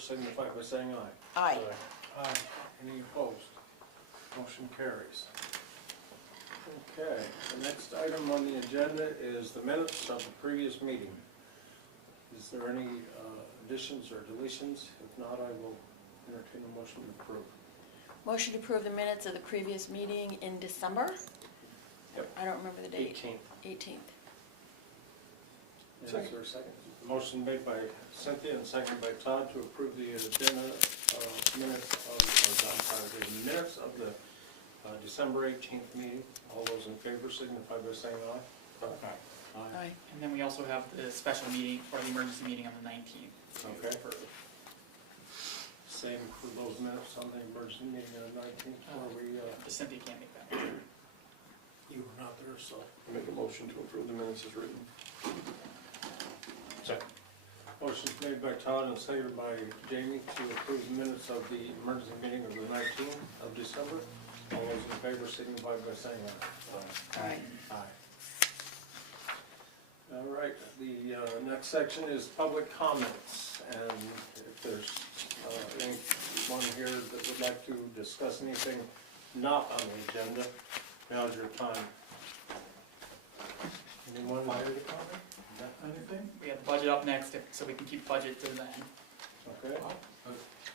signify by saying aye. Aye. Aye. Any opposed? Motion carries. Okay, the next item on the agenda is the minutes of the previous meeting. Is there any additions or deletions? If not, I will entertain a motion to approve. Motion to approve the minutes of the previous meeting in December? Yep. I don't remember the date. 18th. 18th. Is there a second? Motion made by Cynthia and seconded by Todd to approve the agenda minutes of the December 18th meeting. All those in favor signify by saying aye. Aye. Aye. And then we also have the special meeting, or the emergency meeting on the 19th. Okay. Same for those minutes on the emergency meeting on the 19th, where we, Cynthia can't make that. you were not there, so. Make a motion to approve the minutes as written. Second. Motion's made by Todd and seconded by Jamie to approve the minutes of the emergency meeting of the 19th of December. All those in favor signify by saying aye. Aye. Aye. All right, the next section is public comments, and if there's anyone here that would like to discuss anything not on the agenda, now's your time. Anyone like to comment? Anything? We have the budget up next, so we can keep budget to then. Okay.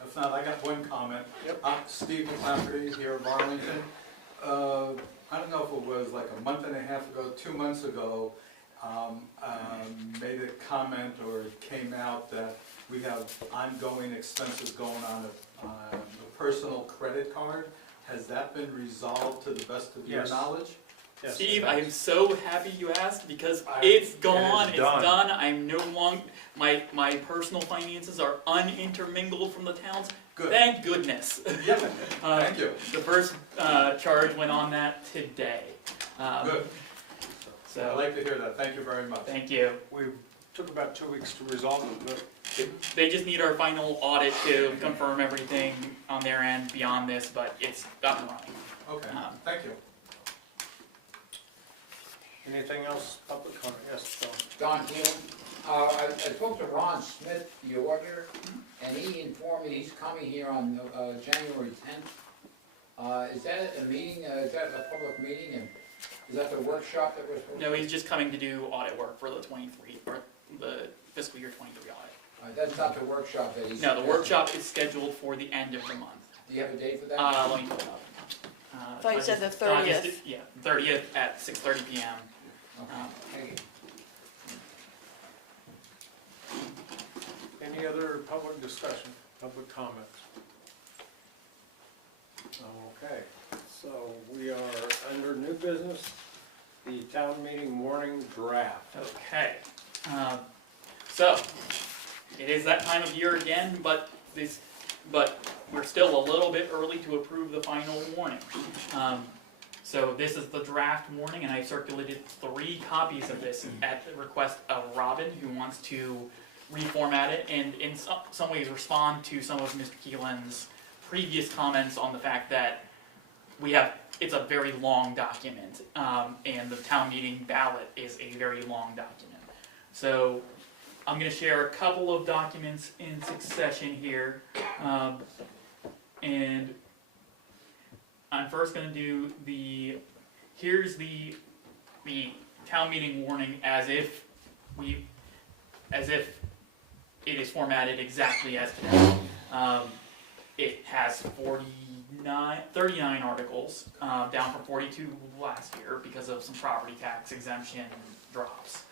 If not, I got one comment. Yep. Steve McClafferty here of Arlington. I don't know if it was like a month and a half ago, 2 months ago, made a comment or it came out that we have ongoing expenses going on a personal credit card. Has that been resolved to the best of your Yes. knowledge? Yes, Steve, it I is. am so happy you asked because I- it's gone, it's done. done. I'm no longer, my personal finances are unintermingled from the town's. Good. Thank goodness. Yep, Uh, thank you. The first charge went on that today. Good. I'd So, like to hear that. Thank you very much. thank you. We took about 2 weeks to resolve it, but They just need our final audit to confirm everything on their end beyond this, but it's up and running. Okay, Um, thank you. anything else, public comment? Yes, John. Don Keel. I talked to Ron Smith, the auditor, and he informed me he's coming here on January 10th. Is that a meeting, is that a public meeting, and is that the workshop that we're supposed to? No, he's just coming to do audit work for the 23, or the fiscal year 23 audit. That's not the workshop that he's. No, the workshop is scheduled for the end of the month. Do you have a date for that? Let me pull it up. I thought you said the August- 30th. Yeah, 30th at 6:30 PM. Okay, thank you. Any other public discussion, public comments? Okay, so we are under new business, the town meeting warning draft. Okay. So, it is that time of year again, but we're still a little bit early to approve the final warning. So this is the draft warning, and I circulated 3 copies of this at the request of Robin, who wants to reformat it and in some ways respond to some of Mr. Keelan's previous comments on the fact that it's a very long document, and the town meeting ballot is a very long document. So I'm going to share a couple of documents in succession here, and I'm first going to do here's the town meeting warning as if it is formatted exactly as today. It has 39 articles, down from 42 last year because of some property tax exemption drops.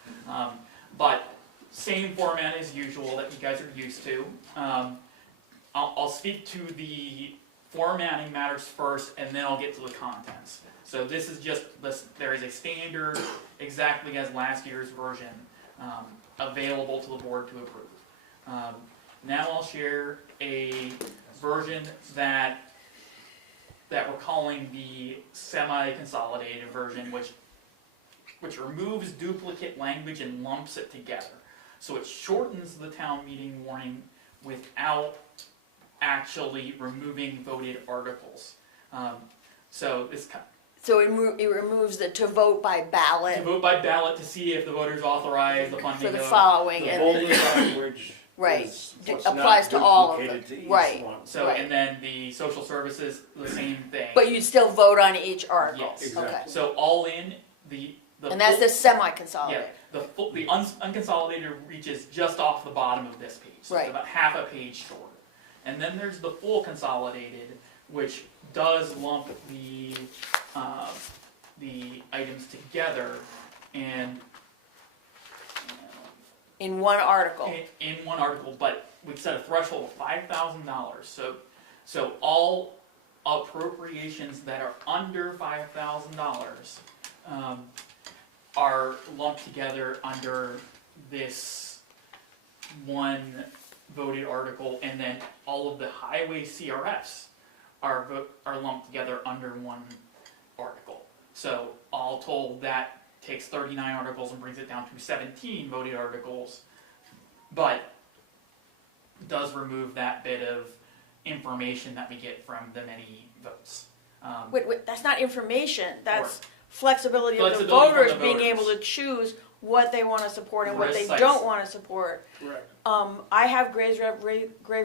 But same format as usual that you guys are used to. I'll speak to the formatting matters first, and then I'll get to the contents. So this is just there is a standard, exactly as last year's version, available to the board to approve. Now I'll share a version that we're calling the semi-consolidated version, which removes duplicate language and lumps it together. So it shortens the town meeting warning without actually removing voted articles. So It removes the to vote by ballot to vote by ballot to see if the voters authorize the funding for the of following, The and bolded language Right. is what's Applies not to all of duplicated them. to each Right. one. So, Right. and then the social services, the same thing. But you'd still vote on each article? Yes. Exactly. Okay. So all in, the And that's the yeah, semi-consolidated? the unconsolidated reaches just off the bottom of this page, so it's Right. about half a page shorter. And then there's the full consolidated, which does lump the items together and In one article? in one article, but we set a threshold of $5,000. So all appropriations that are under $5,000 are lumped together under this one voted article, and then all of the highway CRFs are lumped together under one article. So all told, that takes 39 articles and brings it down to 17 voted articles, but does remove that bit of information that we get from the many votes. Wait, that's not information, that's Or- flexibility of the Flexibility from voters the being voters. able to choose what they wanna support and what they Precise. don't wanna support. Correct. I have grave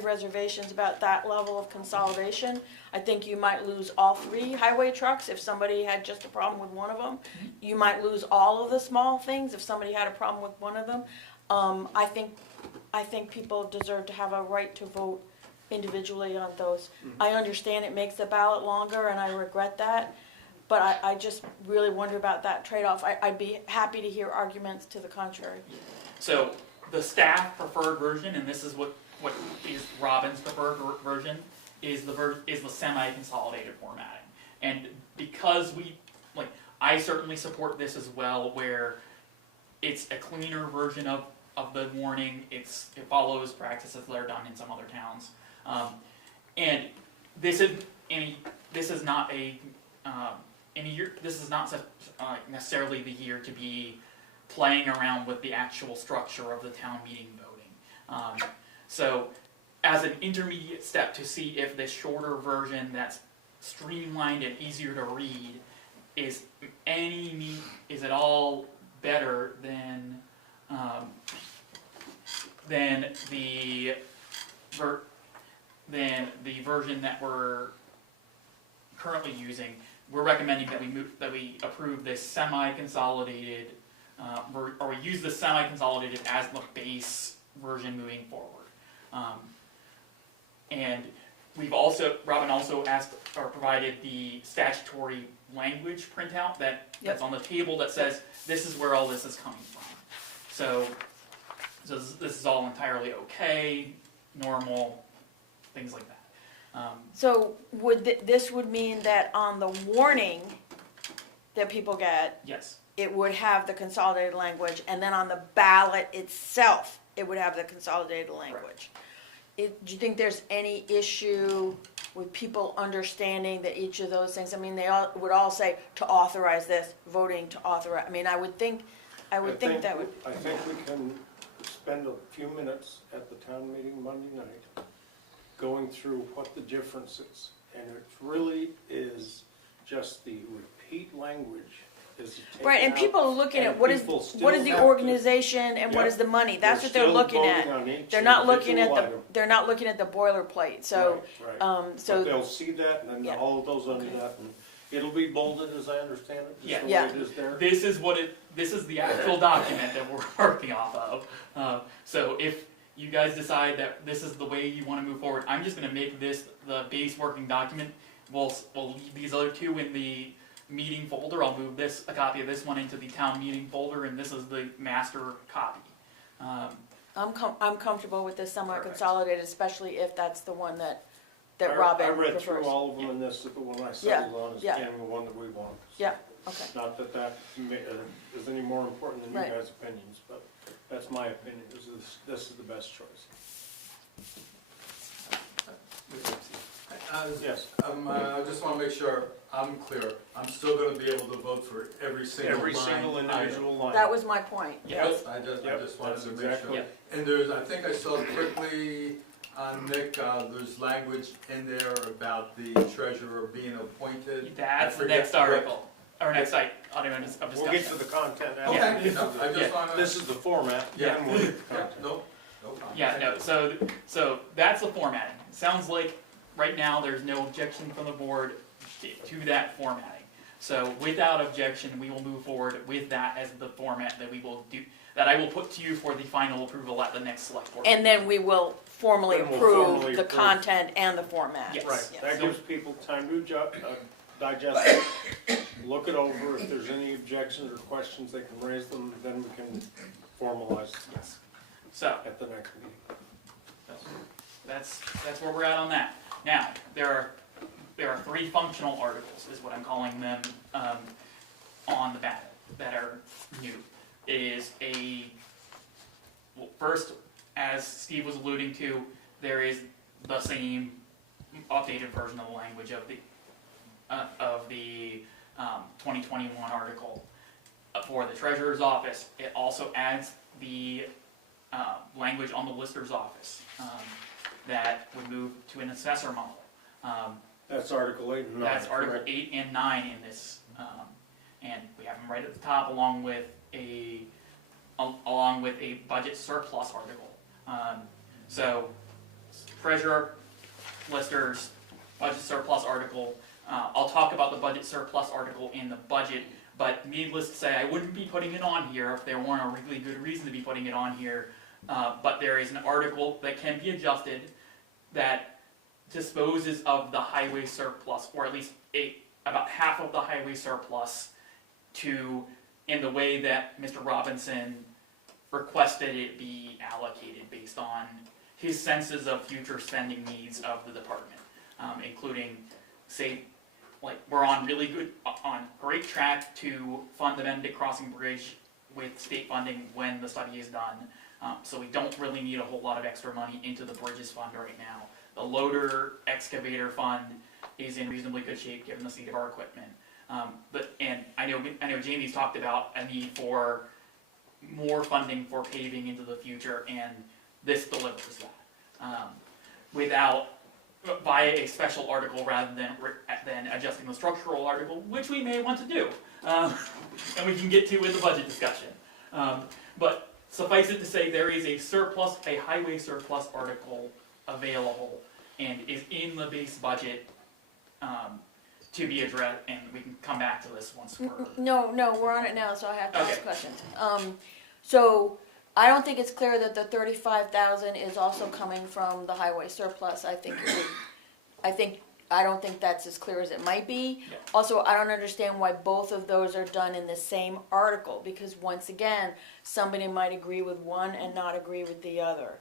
reservations about that level of consolidation. I think you might lose all 3 highway trucks if somebody had just a problem with one of them. You might lose all of the small things if somebody had a problem with one of them. I think people deserve to have a right to vote individually on those. I understand it makes the ballot longer, and I regret that, but I just really wonder about that trade-off. I'd be happy to hear arguments to the contrary. So the staff preferred version, and this is what is Robin's preferred version, is the semi-consolidated formatting. And because I certainly support this as well, where it's a cleaner version of the warning. It follows practices that are done in some other towns, and this is not necessarily the year to be playing around with the actual structure of the town meeting voting. So as an intermediate step to see if this shorter version that's streamlined and easier to read is at all better than the version that we're currently using. We're recommending that we approve this semi-consolidated, or we use the semi-consolidated as the base version moving forward. And Robin also asked or provided the statutory language printout that's on the table that says this is where all this is coming from. So this is all entirely okay, normal, things like that. So this would mean that on the warning that people get, Yes. it would have the consolidated language, and then on the ballot itself, it would have the consolidated language. Do you think there's any issue with people understanding that each of those things, I mean, would all say to authorize this, voting to authorize, I mean, I would think that would. I think we can spend a few minutes at the town meeting Monday night going through what the difference is. And it really is just the repeat language is taken Right, and out, people are looking at and what is people still the have to- organization and what Yep. is the money, that's what they're still looking voting at. on each They're not looking at individual they're not looking at the boilerplate, so, Right, right. But so, they'll see that, and Yeah. then all of those under that, and it'll be bolded, as I understand it, Yeah. just the Yeah. way it is there. This is the actual document that we're working off of. So if you guys decide that this is the way you want to move forward, I'm just going to make this the base working document. We'll leave these other two in the meeting folder. I'll move a copy of this one into the town meeting folder, and this is the master copy. I'm comfortable with this semi-consolidated, especially if that's the one that I Robin read prefers. through all of them, and this is the one I settled on, is yeah. the one that we want. Yeah, okay. Not that is any more important than Right. you guys' opinions, but that's my opinion, this is the best choice. Yes. I just wanna make sure I'm clear. I'm still gonna be able to vote for every single line. Every single item. individual line. That was my point. Yes. I just Yep, wanted that's to make exactly- sure. And I think I saw quickly on Nick, there's language in there about the treasurer being appointed. That's I the forget next what- article, or next item of discussion. We'll get to the content after. Okay, we get to no, I the- just wanna. This is the format, Yeah. then we'll get to the Yeah, content. no problem. Yeah, no, so that's the formatting. It sounds like right now there's no objection from the board to that formatting. So without objection, we will move forward with that as the format that we will do, that I will put to you for the final approval at the next select board. And then we will formally Then we'll approve formally the approve. content and the format. Yes. Right, Yes. that gives people time to digest it, look it over, if there's any objections or questions, they can raise them, then we can formalize Yes. So, at the next meeting. that's where we're at on that. Now, there are 3 functional articles, is what I'm calling them, on the ballot that are new. It is well, first, as Steve was alluding to, there is the same updated version of the language of the 2021 article for the treasurer's office. It also adds the language on the lister's office that would move to an assessor model. That's Article 8 and 9. That's Article correct? 8 and 9 in this, and we have them right at the top along with a budget surplus article. So treasurer, listers, budget surplus article. I'll talk about the budget surplus article in the budget, but needless to say, I wouldn't be putting it on here if there weren't a really good reason to be putting it on here. But there is an article that can be adjusted that disposes of the highway surplus, or at least about half of the highway surplus, in the way that Mr. Robinson requested it be allocated based on his senses of future spending needs of the department, including, say, like we're on great track to fund the Benedict Crossing Bridge with state funding when the study is done. So we don't really need a whole lot of extra money into the bridges fund right now. The loader excavator fund is in reasonably good shape given the state of our equipment. And I know Jamie's talked about a need for more funding for paving into the future, and this delivers that. Via a special article rather than adjusting the structural article, which we may want to do, and we can get to with the budget discussion. But suffice it to say, there is a highway surplus article available and is in the base budget to be addressed, and we can come back to this once we're... No, we're on it now, so I have to ask Okay. questions. So I don't think it's clear that the 35,000 is also coming from the highway surplus. I don't think that's as clear as it might be. Yeah. Also, I don't understand why both of those are done in the same article, because once again, somebody might agree with one and not agree with the other.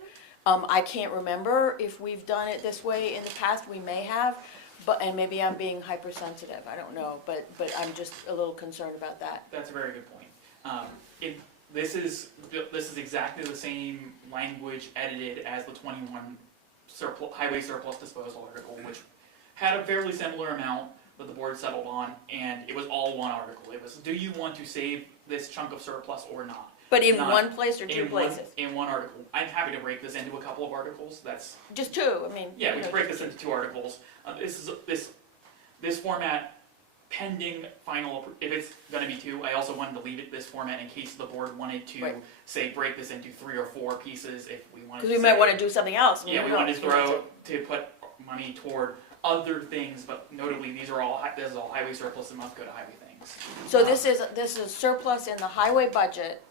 I can't remember if we've done it this way in the past. We may have, and maybe I'm being hypersensitive. I don't know, but I'm just a little concerned about that. That's a very good point. This is exactly the same language edited as the 21 highway surplus disposal article, which had a fairly similar amount that the board settled on, and it was all one article. It was, do you want to save this chunk of surplus or not? But in Not one place or two places? In one article. I'm happy to break this into a couple of articles. That's Just two, I mean. yeah, you we know, can break this into 2 articles. This format pending final. If it's going to be 2, I also wanted to leave it this format in case the board wanted to Right. say break this into 3 or 4 pieces. If we wanted, Because we to might want to do something else. Yeah, we don't wanted to know. put money toward other things, but notably this is all highway surplus and must go to highway things. So this is surplus in the highway budget.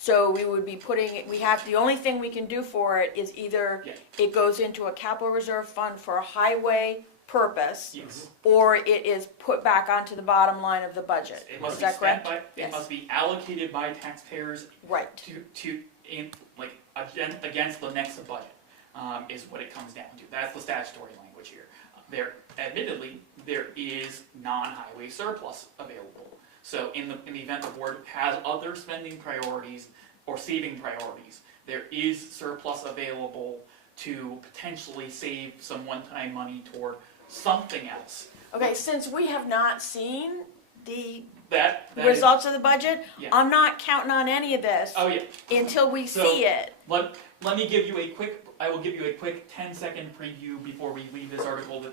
So we would be the only thing we can do for it is either Yeah. it goes into a capital reserve fund for a highway purpose, Yes. or it is put back onto the bottom line of the budget. It must Is be that spent correct? by. It Yes. must be allocated by taxpayers Right. against the next budget, is what it comes down to. That's the statutory language here. Admittedly, there is non-highway surplus available. So in the event the board has other spending priorities or saving priorities, there is surplus available to potentially save some one-time money toward something else. Okay, since we have not seen the That results of the budget, Yeah. I'm not counting on any of this Oh yeah. until we So- see it. Let me give you I will give you a quick 10-second preview before we leave this article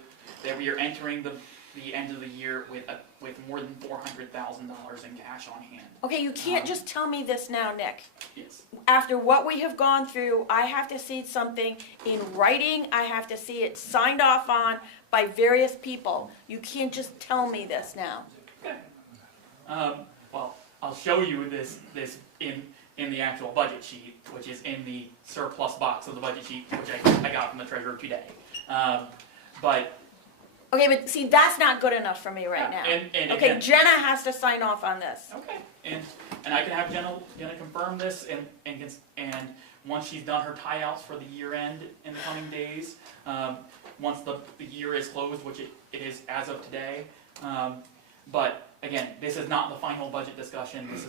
that we are entering the end of the year with more than $400,000 in cash on hand. Okay, you can't just tell me this now, Nick. Yes. After what we have gone through, I have to see something in writing. I have to see it signed off on by various people. You can't just tell me this now. Okay. Well, I'll show you this in the actual budget sheet, which is in the surplus box of the budget sheet, which I got from the treasurer today. But Okay, but see, that's not good enough for me right now. And Okay, again, Jenna has to sign off on this. okay, and I can have Jenna confirm this, and once she's done her tie-outs for the year end in the coming days, once the year is closed, which it is as of today. But again, this is not the final budget discussion. This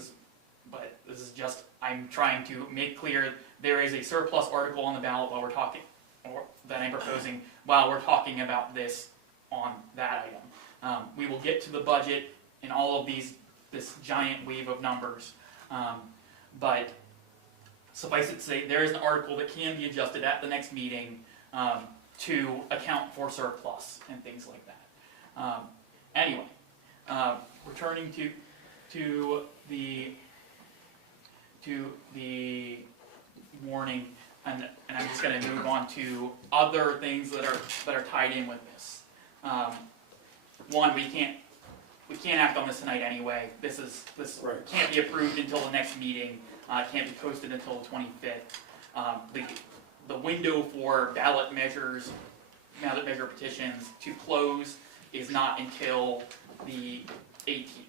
is just, I'm trying to make clear there is a surplus article on the ballot while we're talking, or that I'm proposing while we're talking about this on that item. We will get to the budget and all of this giant wave of numbers, but suffice it to say, there is an article that can be adjusted at the next meeting to account for surplus and things like that. Anyway, returning to the warning, and I'm just going to move on to other things that are tied in with this. One, we can't act on this tonight anyway. This Right. can't be approved until the next meeting. Can't be posted until the 25th. The window for ballot measure petitions to close is not until the 18th.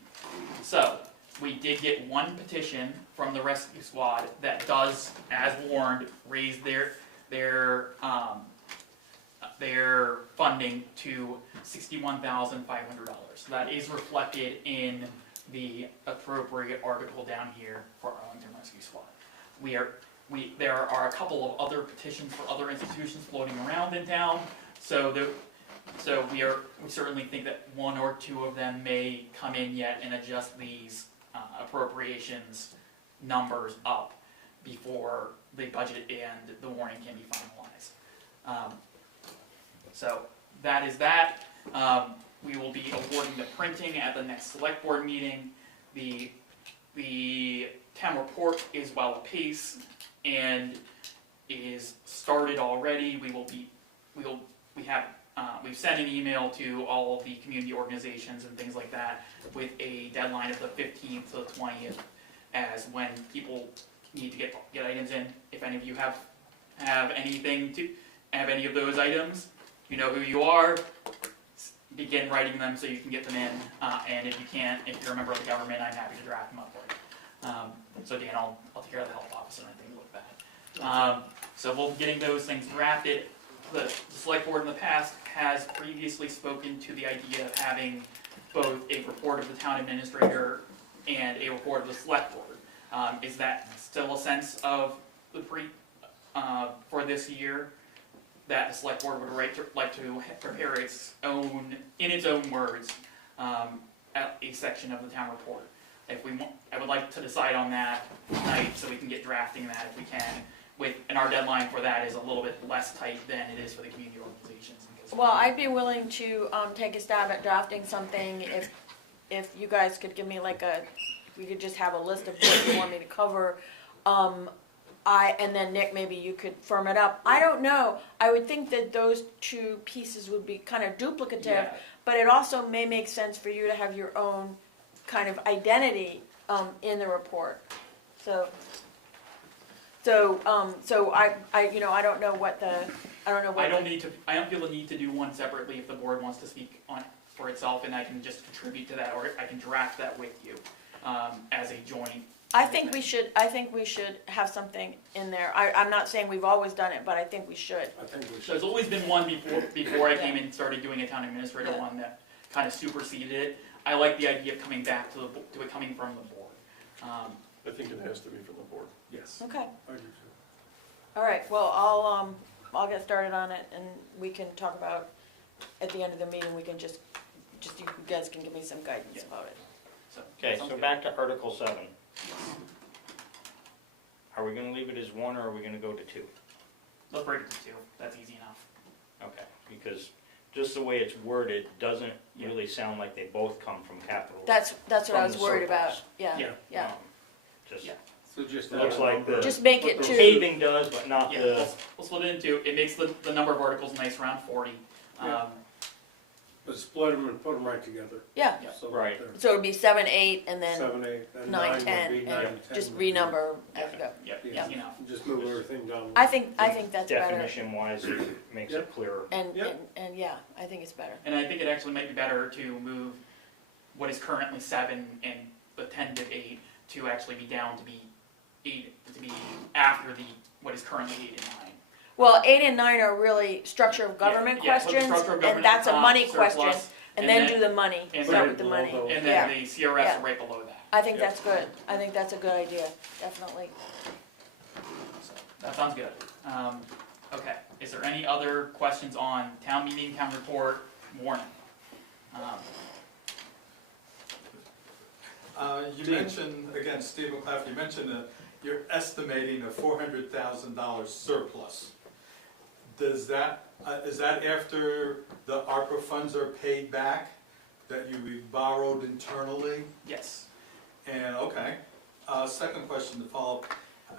So we did get one petition from the rescue squad that does, as warned, raise their funding to $61,500. That is reflected in the appropriate article down here for Arlington Rescue Squad. There are a couple of other petitions for other institutions floating around in town, so we certainly think that one or two of them may come in yet and adjust these appropriations numbers up before the budget and the warning can be finalized. So that is that. We will be awarding the printing at the next select board meeting. The town report is well apace and is started already. We've sent an email to all of the community organizations and things like that with a deadline of the 15th to the 20th as when people need to get items in. If any of you have any of those items, you know who you are. Begin writing them so you can get them in. And if you can't, if you're a member of the government, I'm happy to draft them up for you. So Dan, I'll take care of the health officer and things like that. So we'll be getting those things drafted. The select board in the past has previously spoken to the idea of having both a report of the town administrator and a report of the select board. Is that still a sense of the for this year that the select board would like to prepare its own, in its own words, a section of the town report? I would like to decide on that tonight so we can get drafting that if we can. And our deadline for that is a little bit less tight than it is for the community organizations. Well, I'd be willing to take a stab at drafting something if you guys could give me we could just have a list of what you want me to cover. And then Nick, maybe you could firm it up. I don't know. I would think that those two pieces would be kind of duplicative, Yeah. but it also may make sense for you to have your own kind of identity in the report. So I don't know what I don't feel the need to do one separately if the board wants to speak on it for itself, and I can just contribute to that, or I can draft that with you as a joint. I think we should have something in there. I'm not saying we've always done it, but I think we should. I think we So should. there's always been one before I came in and started doing a town administrator one that kind of superseded it. I like the idea of coming back to it coming from the board. I think it has to be from the board. Yes. Okay. I do too. All right. Well, I'll get started on it, and we can talk about at the end of the meeting. We can just you guys can give me some guidance about it. Okay, sounds so good. back to Article 7. Are we gonna leave it as 1 or are we gonna go to 2? Let's break it to 2. That's easy enough. Okay, because just the way it's worded, doesn't really sound like they both come from capital. That's what I From was the worried surplus. about, yeah, yeah. Um, Just, Yeah. So just. Looks add a like number. the- Just make it the two, paving does, but not Yeah, the, we'll split it into, it makes the number of articles nice, around 40. Yeah. But split them and put them right together. yeah. Yeah. So Right. they're So it'd be 7, 8, and then 7, 8, and 9, 9 10, would be and 9, 10. just would be- renumber as we go. Yep, Yeah. you know. Just move everything down. I think that's better, definition wise, it makes it clearer. and, Yep. and yeah, I think it's better. And I think it actually might be better to move what is currently 7 and the tentative 8 to actually be down to be 8, to be after what is currently 8 and 9. Well, 8 and 9 are really structure of government Yeah, put the questions, structure of and government, that's a money surplus, question, and and then then- do the money, and start then with the below money. those. And Yeah. then the CRFs Yeah. are right below that. I think that's good, I think that's a good idea, definitely. So that sounds good. Okay, is there any other questions on town meeting, town report, warning? You Steve. mentioned, again, Steve McClaff, you mentioned you're estimating a $400,000 surplus. Does that, is that after the ARPA funds are paid back, that you borrowed internally? Yes. And, okay, second question to follow,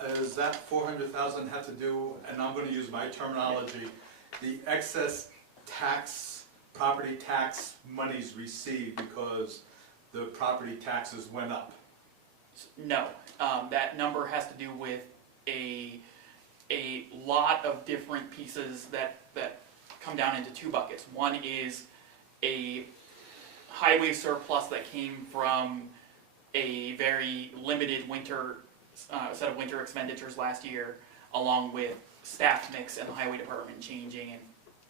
does that 400,000 have to do, and I'm gonna use my terminology, the excess tax, property tax monies received because the property taxes went up? No, that number has to do with a lot of different pieces that come down into two buckets. One is a highway surplus that came from a very limited winter set of winter expenditures last year, along with staff mix and the highway department changing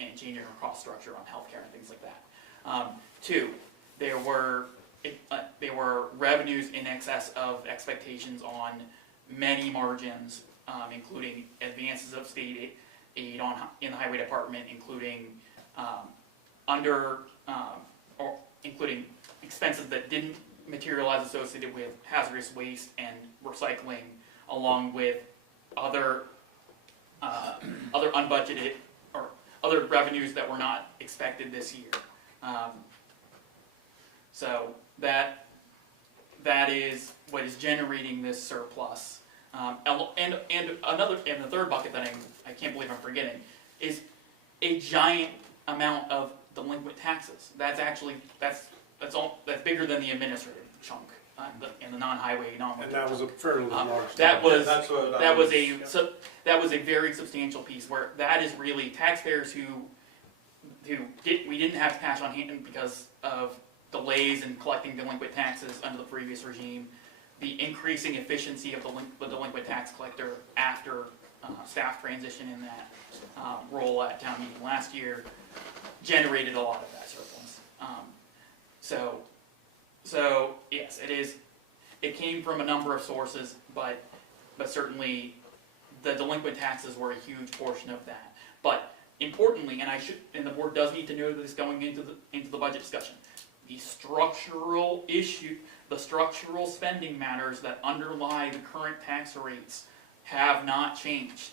and changing our cost structure on healthcare and things like that. Two, there were revenues in excess of expectations on many margins, including advances of state aid in the highway department, including including expenses that didn't materialize associated with hazardous waste and recycling, along with other unbudgeted or other revenues that were not expected this year. So that is what is generating this surplus. And the third bucket that I can't believe I'm forgetting is a giant amount of delinquent taxes. That's bigger than the administrative chunk in the non-highway, non-winter. And that was a fairly large. That number. was That's what that was a very substantial piece where that is really taxpayers who we didn't have cash on hand because of delays in collecting delinquent taxes under the previous regime, the increasing efficiency of the delinquent tax collector after staff transition in that role at town meeting last year generated a lot of that surplus. So yes, it is. It came from a number of sources, but certainly the delinquent taxes were a huge portion of that. But importantly, and the board does need to know this going into the budget discussion, the structural spending matters that underlie the current tax rates have not changed,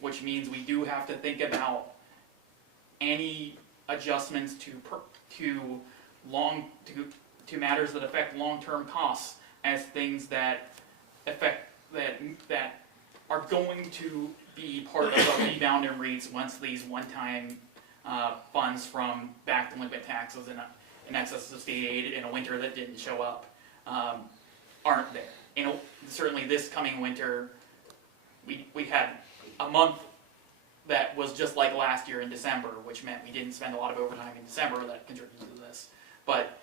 which means we do have to think about any adjustments to matters that affect long-term costs as things that are going to be part of the rebound in rates once these one-time funds from back delinquent taxes and in excess of state aid in a winter that didn't show up aren't there. Certainly this coming winter, we had a month that was just like last year in December, which meant we didn't spend a lot of overtime in December that contributed to this. But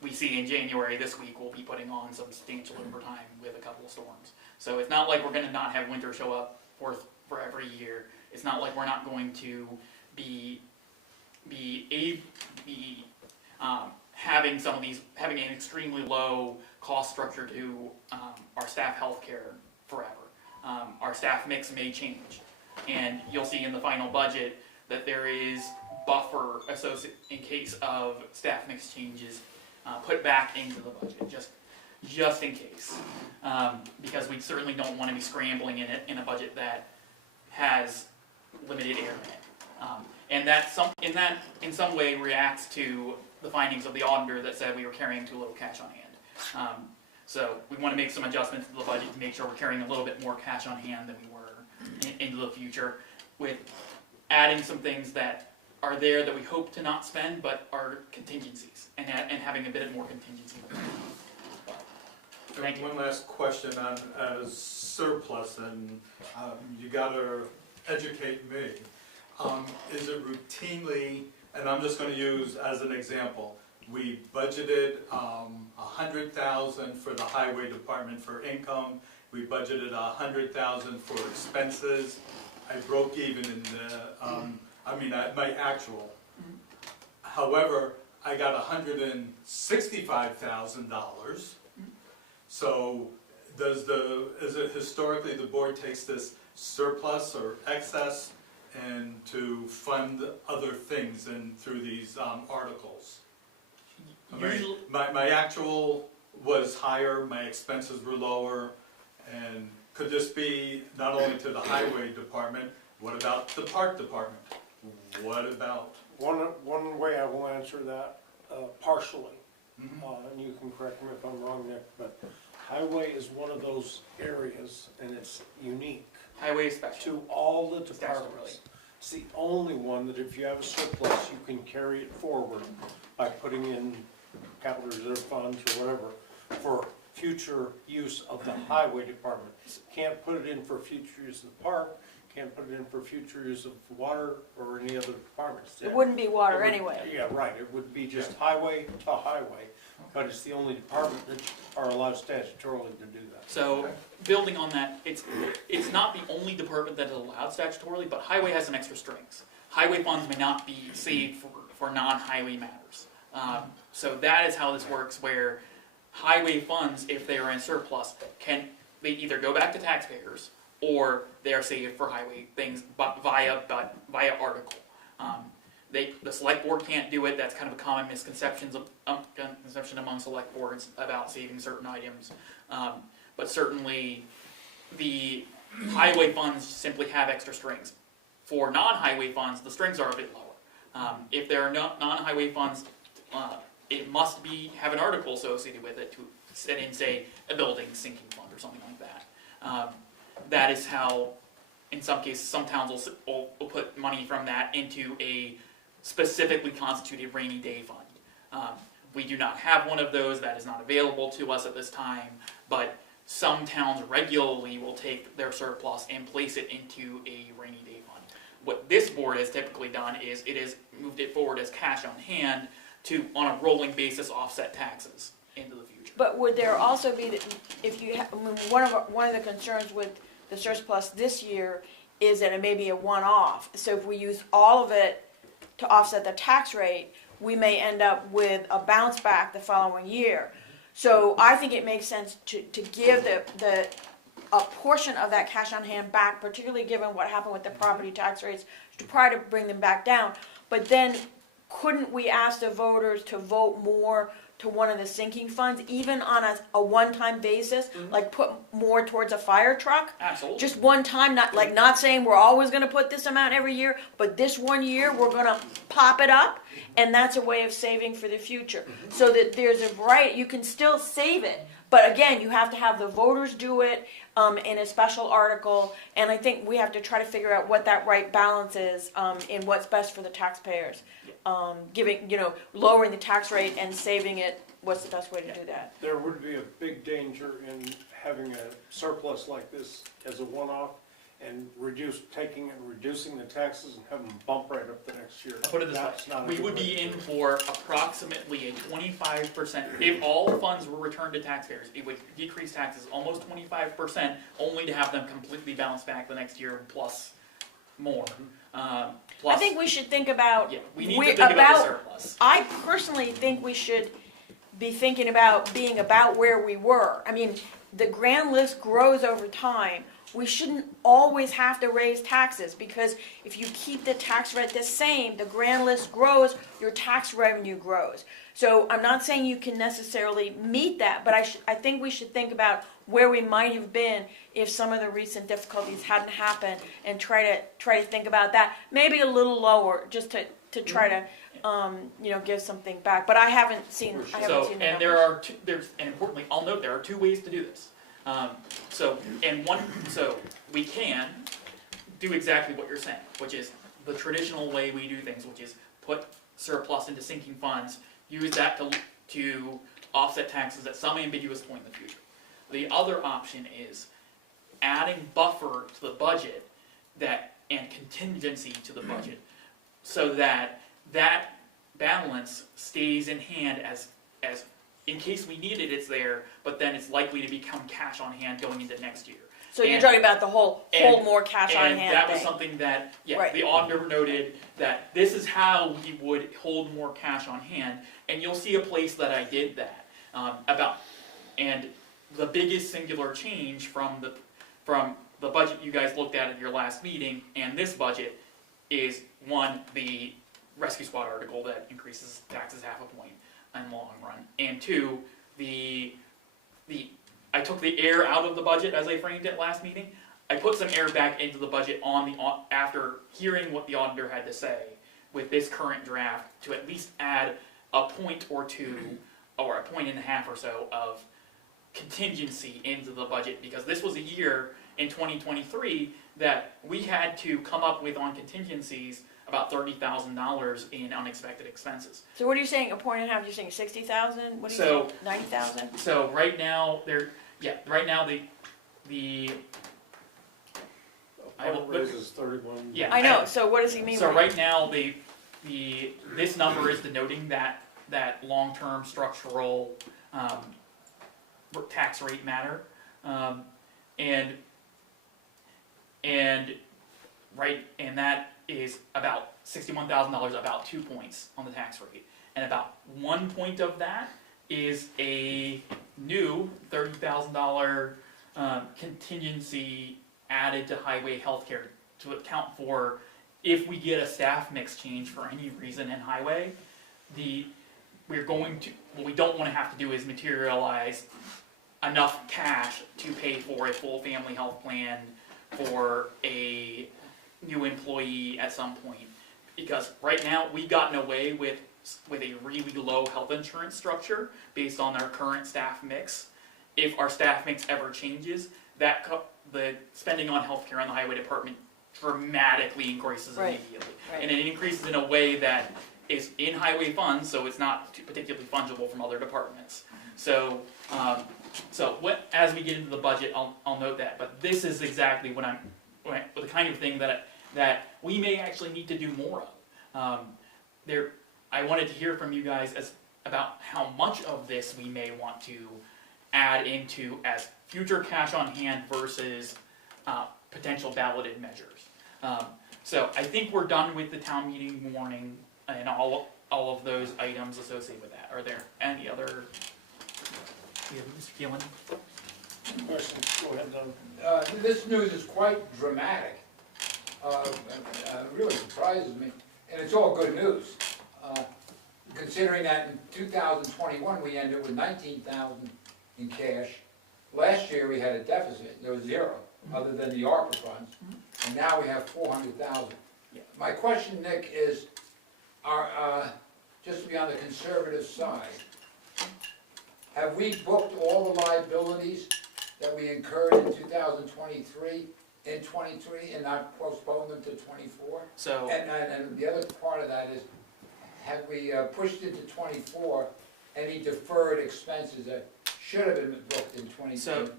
we see in January this week we'll be putting on some substantial overtime with a couple of storms. So it's not like we're going to not have winter show up for every year. It's not like we're not going to be having an extremely low cost structure to our staff healthcare forever. Our staff mix may change, and you'll see in the final budget that there is buffer associated in case of staff mix changes put back into the budget, just in case, because we certainly don't want to be scrambling in a budget that has limited air in it. and that in some way reacts to the findings of the auditor that said we were carrying too little cash on hand. So we want to make some adjustments to the budget to make sure we're carrying a little bit more cash on hand than we were into the future, with adding some things that are there that we hope to not spend but are contingencies, and having a bit more contingency. Thank you. One last question on surplus, and you gotta educate me. Is it routinely, and I'm just gonna use as an example, we budgeted $100,000 for the highway department for income, we budgeted $100,000 for expenses, I broke even in the, my actual. However, I got $165,000. So is it historically the board takes this surplus or excess and to fund other things and through these articles? Usually, My actual was higher, my expenses were lower, and could this be not only to the highway department, what about the park department? What about? One way I will answer that, partially, Mhm. and you can correct me if I'm wrong, Nick, but highway is one of those areas, and it's unique highway special. to all the Statutorily. departments. It's the only one that if you have a surplus, you can carry it forward by putting in capital reserve funds or whatever for future use of the highway department. Can't put it in for future use of the park, can't put it in for future use of water or any other departments. It wouldn't be water It would- anyway. Yeah, right, it would be just highway to highway, but it's the only department that are allowed statutorily to do that. So, building on that, it's not the only department that is allowed statutorily, but highway has some extra strings. Highway funds may not be saved for non-highway matters. So that is how this works, where highway funds, if they are in surplus, they either go back to taxpayers, or they are saved for highway things via article. The select board can't do it. That's kind of a common misconception among select boards about saving certain items. But certainly, the highway funds simply have extra strings. For non-highway funds, the strings are a bit lower. If there are non-highway funds, it must have an article associated with it to set in, say, a building sinking fund or something like that. That is how, in some cases, some towns will put money from that into a specifically constituted rainy day fund. We do not have one of those. That is not available to us at this time, but some towns regularly will take their surplus and place it into a rainy day fund. What this board has typically done is it has moved it forward as cash on hand to, on a rolling basis, offset taxes into the future. But would there also be, if you, one of the concerns with the surplus this year is that it may be a one-off. So if we use all of it to offset the tax rate, we may end up with a bounce back the following year. So I think it makes sense to give a portion of that cash on hand back, particularly given what happened with the property tax rates, to try to bring them back down. But then, couldn't we ask the voters to vote more to one of the sinking funds, even on a one-time basis, like put more towards a fire truck? Absolutely. Just one time, not saying we're always gonna put this amount every year, but this one year, we're gonna pop it up, and that's a way of saving for the future. So that there's a variety, you can still save it, but again, you have to have the voters do it, in a special article, and I think we have to try to figure out what that right balance is, in what's best for the taxpayers. Lowering the tax rate and saving it, what's the best way to do that? There would be a big danger in having a surplus like this as a one-off and reducing the taxes and having them bump right up the next year. I'll put it this That's way, not a we good would way be to in do it. for approximately a 25%, if all funds were returned to taxpayers, it would decrease taxes almost 25%, only to have them completely bounce back the next year plus more. I think we should think about, Yeah, we need to think about the surplus. I personally think we should be thinking about being about where we were. I mean, the grand list grows over time. we shouldn't always have to raise taxes, because if you keep the tax rate the same, the grand list grows, your tax revenue grows. So I'm not saying you can necessarily meet that, but I think we should think about where we might have been if some of the recent difficulties hadn't happened, and try to think about that. Maybe a little lower, just to try to give something back. But I haven't seen the So, numbers. and and importantly, I'll note there are two ways to do this. So we can do exactly what you're saying, which is the traditional way we do things, which is put surplus into sinking funds, use that to offset taxes at some ambiguous point in the future. The other option is adding buffer to the budget and contingency to the budget, so that balance stays in hand as in case we need it, it's there, but then it's likely to become cash on hand going into next year. So you're talking about the hold more cash on hand And that was thing. something that, Right. the auditor noted that this is how we would hold more cash on hand, and you'll see a place that I did that. And the biggest singular change from the budget you guys looked at your last meeting and this budget is, one, the rescue squad article that increases taxes half a point in the long run, and two, I took the air out of the budget as I framed it last meeting. I put some air back into the budget after hearing what the auditor had to say with this current draft, to at least add a point or two, or a point and a half or so of contingency into the budget, because this was a year in 2023 that we had to come up with on contingencies about $30,000 in unexpected expenses. So what are you saying? A point and a half? You're saying 60,000? What are you So- saying? 90,000? So right now the I will- Raises 31. Yeah. I know. So what does he mean? So by right now this number is denoting that long-term structural tax rate matter, and that is about $61,000, about 2 points on the tax rate, and about 1 point of that is a new $30,000 contingency added to highway healthcare to account for if we get a staff mix change for any reason in highway. What we don't want to have to do is materialize enough cash to pay for a full family health plan for a new employee at some point. Because right now, we've gotten away with a really low health insurance structure based on our current staff mix. If our staff mix ever changes, the spending on healthcare in the highway department dramatically increases Right. immediately. Right. And it increases in a way that is in highway funds, so it's not particularly fungible from other departments. So, as we get into the budget, I'll note that. But this is exactly the kind of thing that we may actually need to do more of. I wanted to hear from you guys about how much of this we may want to add into as future cash on hand versus potential balloted measures. So I think we're done with the town meeting warning and all of those items associated with that. Are there any other? Mr. Keelan? Questions? Go ahead, Doug. This news is quite dramatic. Really surprises me, and it's all good news. Considering that in 2021, we ended with 19,000 in cash. Last year, we had a deficit, there was zero, other than the ARPA funds, and now we have 400,000. Yeah. My question, Nick, is, just to be on the conservative side, have we booked all the liabilities that we incurred in 2023 in 23 and not postponed them to 24? So And the other part of that is, have we pushed into 24 any deferred expenses that should have been booked in 2024?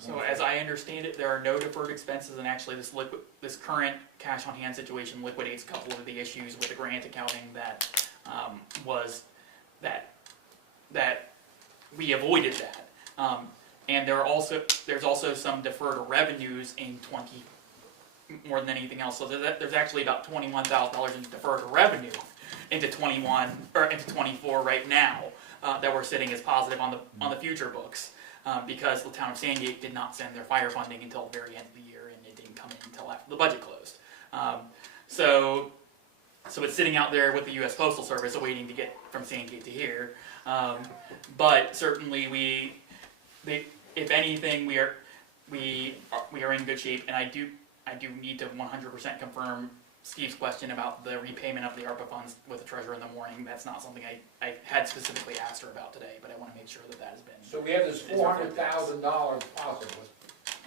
So as I understand it, there are no deferred expenses, and actually this current cash on hand situation liquidates a couple of the issues with the grant accounting that that we avoided that. And there's also some deferred revenues in more than anything else. So there's actually about $21,000 in deferred revenue into 21 or into 24 right now that we're sitting as positive on the future books. because the town of Sandgate did not send their fire funding until the very end of the year, and it didn't come in until after the budget closed. So it's sitting out there with the U.S. Postal Service, waiting to get from Sandgate to here. But certainly, if anything, we are in good shape, and I do need to 100% confirm Steve's question about the repayment of the ARPA funds with the treasurer in the morning. That's not something I had specifically asked her about today, but I want to make sure that has been. So we have this $400,000 possibly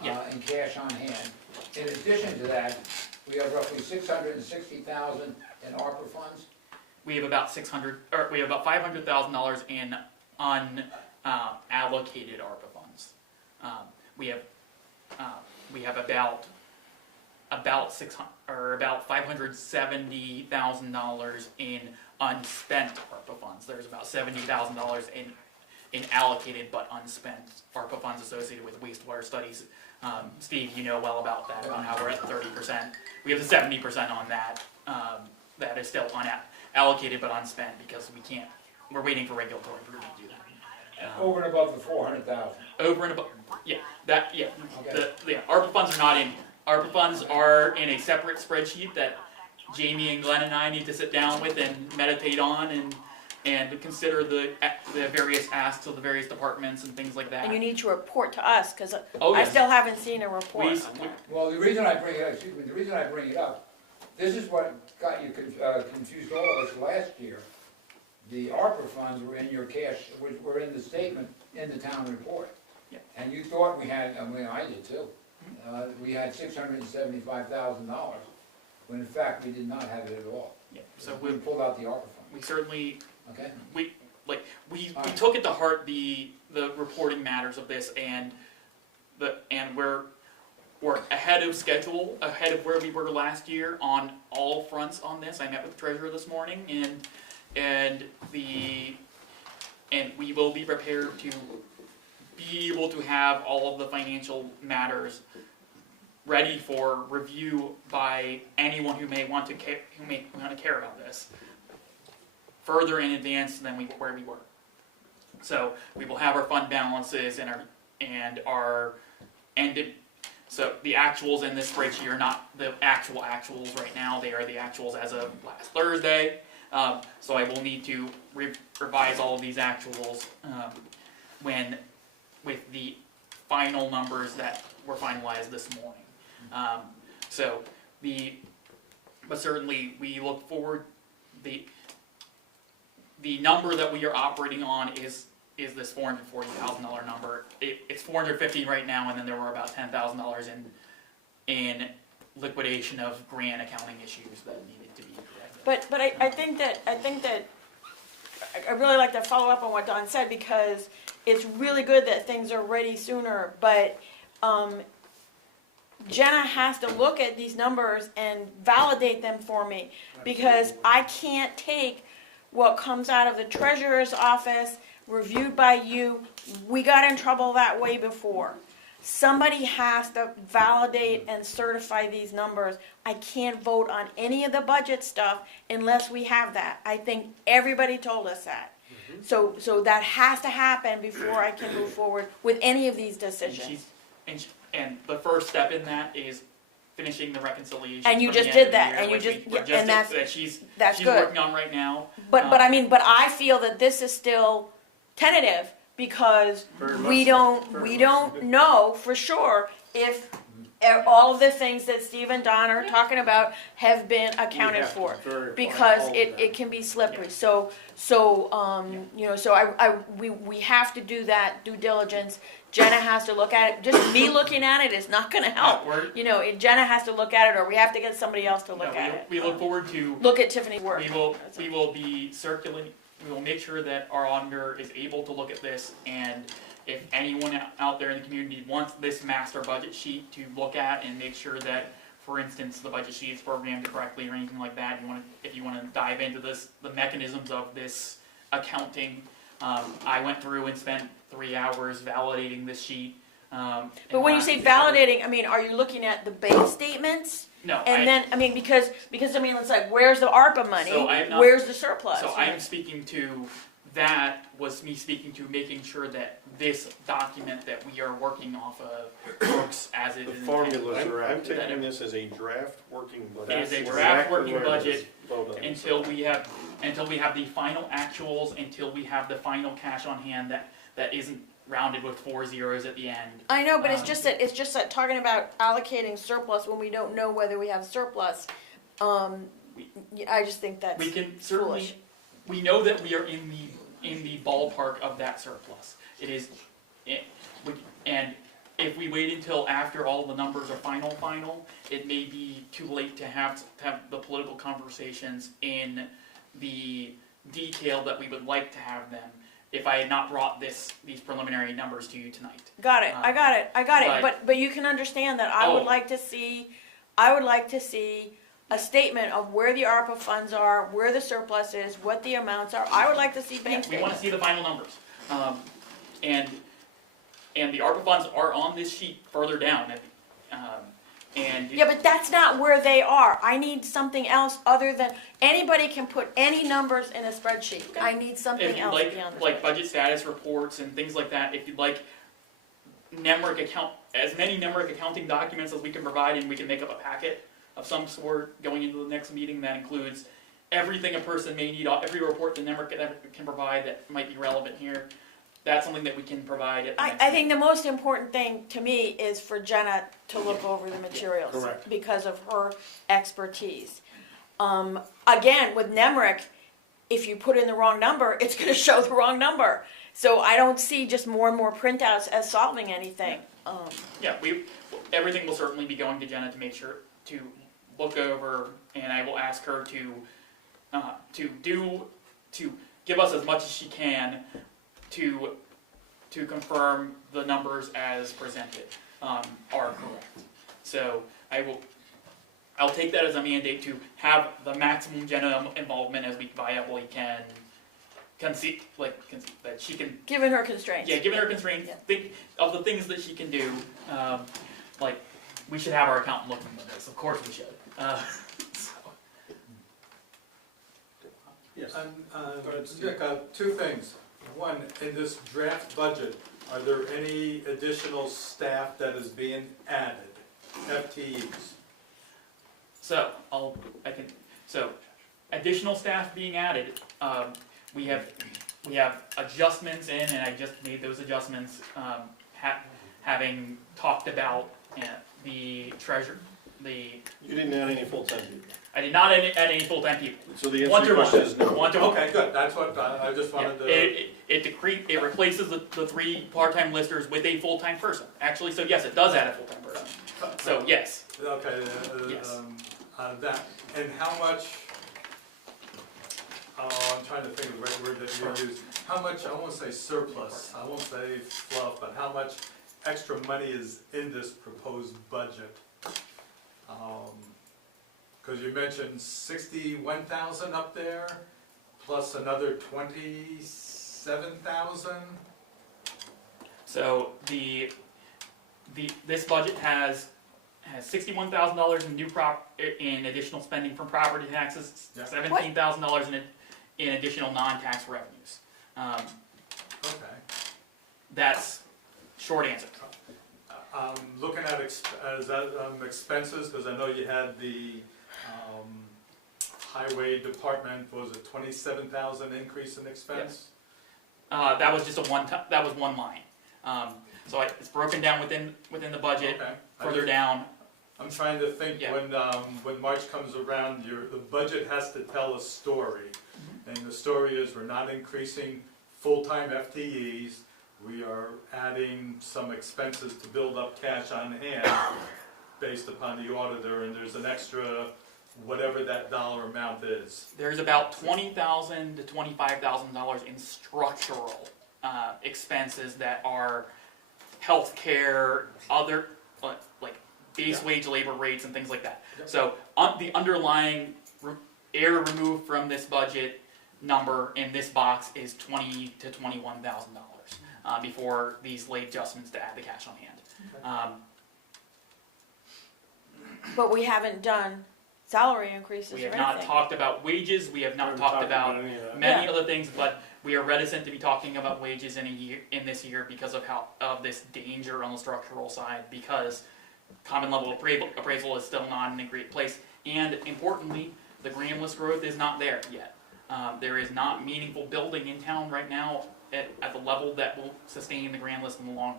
in cash on hand. In addition to that, we have roughly $660,000 in ARPA funds. We have about $500,000 in unallocated ARPA funds. We have about $570,000 in unspent ARPA funds. There's about $70,000 in allocated but unspent ARPA funds associated with wastewater studies. Steve, you know well about that, on how we're at 30%. We have the 70% on that. That is still allocated but unspent because we're waiting for regulatory approval to do that. Over and above the $400,000. Over and above, Okay. the ARPA funds are not in. ARPA funds are in a separate spreadsheet that Jamie and Glenn and I need to sit down with and meditate on and consider the various asks of the various departments and things like that. And you need to report to us, because I yes. still haven't seen a report on that. Well, the reason I bring it up, this is what got you confused all of us last year. The ARPA funds were in your cash, were in the statement in the town report. Yep. And you thought we had, I did too, we had $675,000, when in fact we did not have it at all. Yeah, so we pulled out the ARPA fund. we certainly, Okay. we took it to heart the reporting matters of this, and we're ahead of schedule, ahead of where we were last year on all fronts on this. I met with the treasurer this morning, and we will be prepared to be able to have all of the financial matters ready for review by anyone who may want to care about this further in advance than where we were. So we will have our fund balances so the actuals in this spreadsheet are not the actuals right now. They are the actuals as of last Thursday. So I will need to revise all of these actuals with the final numbers that were finalized this morning. But certainly we look forward. The number that we are operating on is this $440,000 number. It's $450 right now, and then there were about $10,000 in liquidation of grant accounting issues that needed to be corrected. But I think that I really like to follow up on what Don said, because it's really good that things are ready sooner, but Jenna has to look at these numbers and validate them for me, because I can't take what comes out of the treasurer's office, reviewed by you. We got in trouble that way before. Somebody has to validate and certify these numbers. I can't vote on any of the budget stuff unless we have that. I think everybody told us that. So that has to happen before I can move forward with any of these decisions. And the first step in that is finishing the reconciliation. And you just did that, and she's good. working on right now. But I feel that this is still tentative, because we don't know for sure if all of the things that Steve and Don are talking about have been accounted for, because it can be slippery. Yeah. We have to do that due diligence. Jenna has to look at it. Just me looking at it is not going to help. Jenna has to look at it, or we have to get somebody else to look at it. We look forward to look at Tiffany's work. We will be circulating. We will make sure that our auditor is able to look at this, and if anyone out there in the community wants this master budget sheet to look at and make sure that, for instance, the budget sheet is programmed correctly or anything like that, if you want to dive into the mechanisms of this accounting, I went through and spent 3 hours validating this sheet. But when you say validating, are you looking at the bank statements? No. Because it's like, where's the ARPA money? Where's the surplus? So I am speaking to that was me speaking to making sure that this document that we are working off of works as it The is formulas intended. are, I'm taking this as a draft working budget. It is a That's draft exactly working what it is. budget Vote on it. until we have the final actuals, until we have the final cash on hand that isn't rounded with 4 zeros at the end. I know, but it's just that talking about allocating surplus when we don't know whether we have surplus. I just think that's We can certainly, foolish. we know that we are in the ballpark of that surplus. It is, and if we wait until after all the numbers are final, it may be too late to have the political conversations in the detail that we would like to have them if I had not brought these preliminary numbers to you tonight. Got it. I got it. but- But you can understand that I would Oh. like to see a statement of where the ARPA funds are, where the surplus is, what the amounts are. I would like to see bank We want to statements. see the final numbers. And the ARPA funds are on this sheet further down. And Yeah, but that's not where they are. I need something else other than, anybody can put any numbers in a spreadsheet. I need something if you'd else like, beyond the like spreadsheet. budget status reports and things like that, if you'd like as many NEMRIC accounting documents as we can provide, and we can make up a packet of some sort going into the next meeting that includes everything a person may need, every report the NEMRIC can provide that might be relevant here. That's something that we can provide at the next I think the most important thing to me is for Jenna to look over the materials. Correct. Because of her expertise. Again, with NEMRIC, if you put in the wrong number, it's gonna show the wrong number. So I don't see just more and more printouts as solving anything. Yeah, everything will certainly be going to Jenna to make sure to look over, and I will ask her to give us as much as she can to confirm the numbers as presented are correct. So I'll take that as a mandate to have the maximum Jenna involvement as we viably can see, that she can. Given her constraints. Yeah, given her constraints, Yeah. think of the things that she can do. Like, we should have our accountant looking at this. Of course we should. So. Yes. Go ahead, Steve. Dick, two things. One, in this draft budget, are there any additional staff that is being added, FTEs? So additional staff being added. We have adjustments in, and I just made those adjustments. Having talked about the treasure, You didn't add any full-time people. I did not add any full-time people. So the answer One to to your question one. is no. One to one. Okay, good, that's what, I just wanted to. It replaces the 3 part-time listers with a full-time person. Actually, so yes, it does add a full-time person. So yes. Okay, Yes. that, and how much, I'm trying to think of the right word that you use. How much, I won't say surplus, I won't say fluff, but how much extra money is in this proposed budget? Cause you mentioned 61,000 up there, plus another 27,000? So this budget has $61,000 in additional spending from property taxes, Yeah. $17,000 in additional non-tax revenues. Okay. That's short answer. Looking at expenses, because I know you had the highway department, what was it, 27,000 increase in expense? That was just that was one line. So it's broken down within the budget. Okay. Further down, I'm trying to think Yeah. when March comes around, the budget has to tell a story. And the story is we're not increasing full-time FTEs, we are adding some expenses to build up cash on hand based upon the auditor, and there's an extra, whatever that dollar amount is. there's about $20,000 to $25,000 in structural expenses that are healthcare, other like base wage labor rates and things like that. Yep. So the underlying error removed from this budget number in this box is $20,000 to $21,000 before these late adjustments to add the cash on hand. But we haven't done salary increases We or have not anything. talked about wages, we have not Haven't talked about any of that. many other things, but we are reticent to be talking about wages in this year because of this danger on the structural side, because common level appraisal is still not in a great place, and importantly, the grand list growth is not there yet. There is not meaningful building in town right now at the level that will sustain the grand list in the long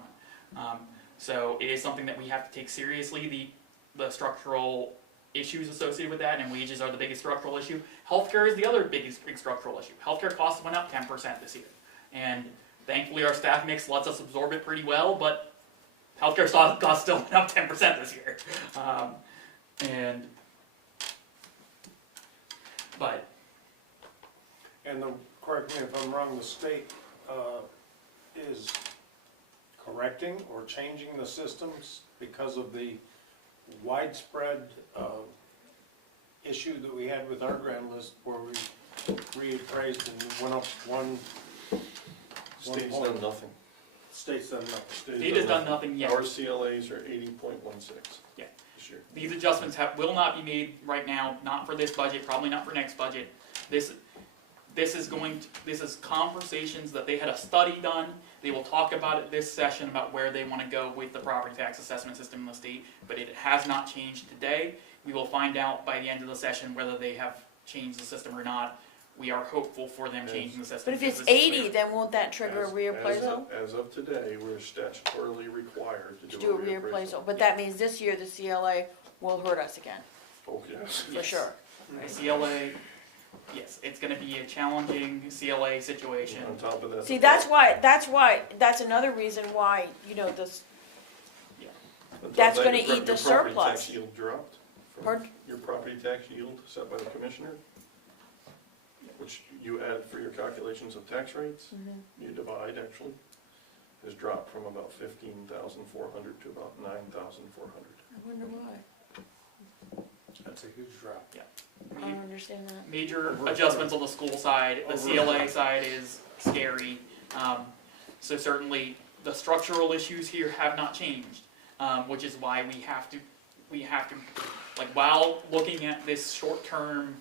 run. So it is something that we have to take seriously, the structural issues associated with that, and wages are the biggest structural issue. Healthcare is the other big structural issue. Healthcare costs went up 10% this year, and thankfully our staff mix lets us absorb it pretty well, but healthcare costs still went up 10% this year. Correct me if I'm wrong, the state is correcting or changing the systems because of the widespread issue that we had with our grand list where we reappraised and went up one State's point. done nothing. State's done nothing. State has done nothing yet. Our CLAs are 80.16. Yeah. This year. These adjustments will not be made right now, not for this budget, probably not for next budget. This is conversations that they had a study done. They will talk about it this session about where they want to go with the property tax assessment system in the state, but it has not changed today. We will find out by the end of the session whether they have changed the system or not. We are hopeful for them changing the system. But if because it's this is 80, clear. then won't that trigger a reappraisal? As of today, we're statutorily required To to do a reappraisal, but that means this year the CLA will hurt us again, Oh, yes. for Yes. sure. A CLA, yes, it's going to be a challenging CLA situation. On top of that. See, that's another reason why, this, on top of that's that, gonna your eat the your property surplus. tax yield dropped from Pardon? your property tax yield set by the commissioner, which you add for your calculations of tax rates, you divide actually, has dropped from about 15,400 to about 9,400. I wonder why. That's a huge drop. I don't understand that. Major adjustments on the school side. The CLA side is scary. So certainly the structural issues here have not changed, which is why we have to, like, while looking at this short-term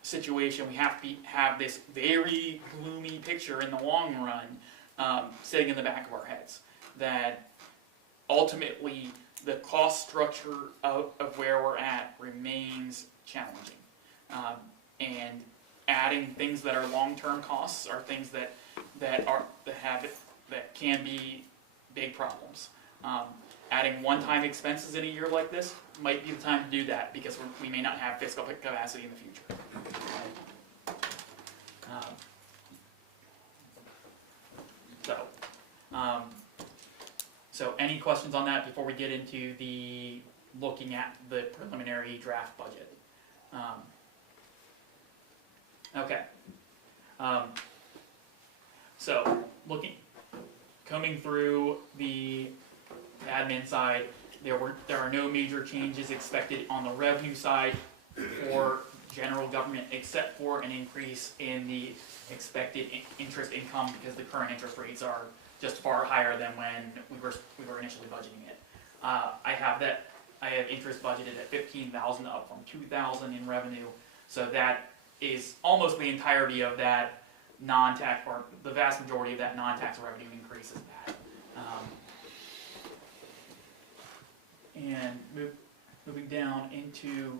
situation, we have to have this very gloomy picture in the long run sitting in the back of our heads. That ultimately the cost structure of where we're at remains challenging. And adding things that are long-term costs are things that can be big problems. Adding one-time expenses in a year like this might be the time to do that because we may not have fiscal capacity in the future. So any questions on that before we get into the looking at the preliminary draft budget? Okay. So coming through the admin side, there are no major changes expected on the revenue side for general government, except for an increase in the expected interest income because the current interest rates are just far higher than when we were initially budgeting it. I have interest budgeted at $15,000 up from $2,000 in revenue, so that is almost the entirety of that non-tax, or the vast majority of that non-tax revenue increase is that. And moving down into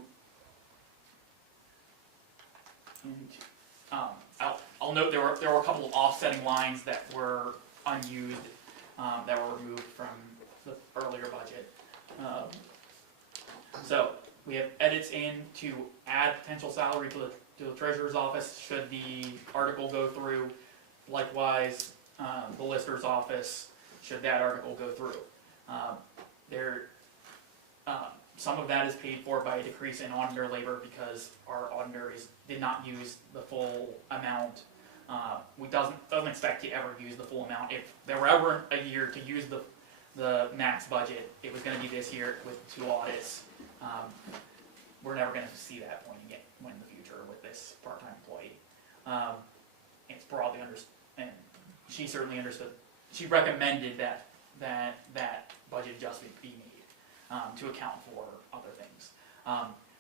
I'll note there were a couple of offsetting lines that were unused, that were removed from the earlier budget. So we have edits in to add potential salary to the treasurer's office should the article go through. Likewise, the lister's office should that article go through. Some of that is paid for by a decrease in auditor labor because our auditor did not use the full amount. We doesn't expect to ever use the full amount. If there were ever a year to use the max budget, it was going to be this year with 2 audits. We're never going to see that point again in the future with this part-time employee. It's broadly understood, and she certainly understood. She recommended that budget adjustment be made to account for other things.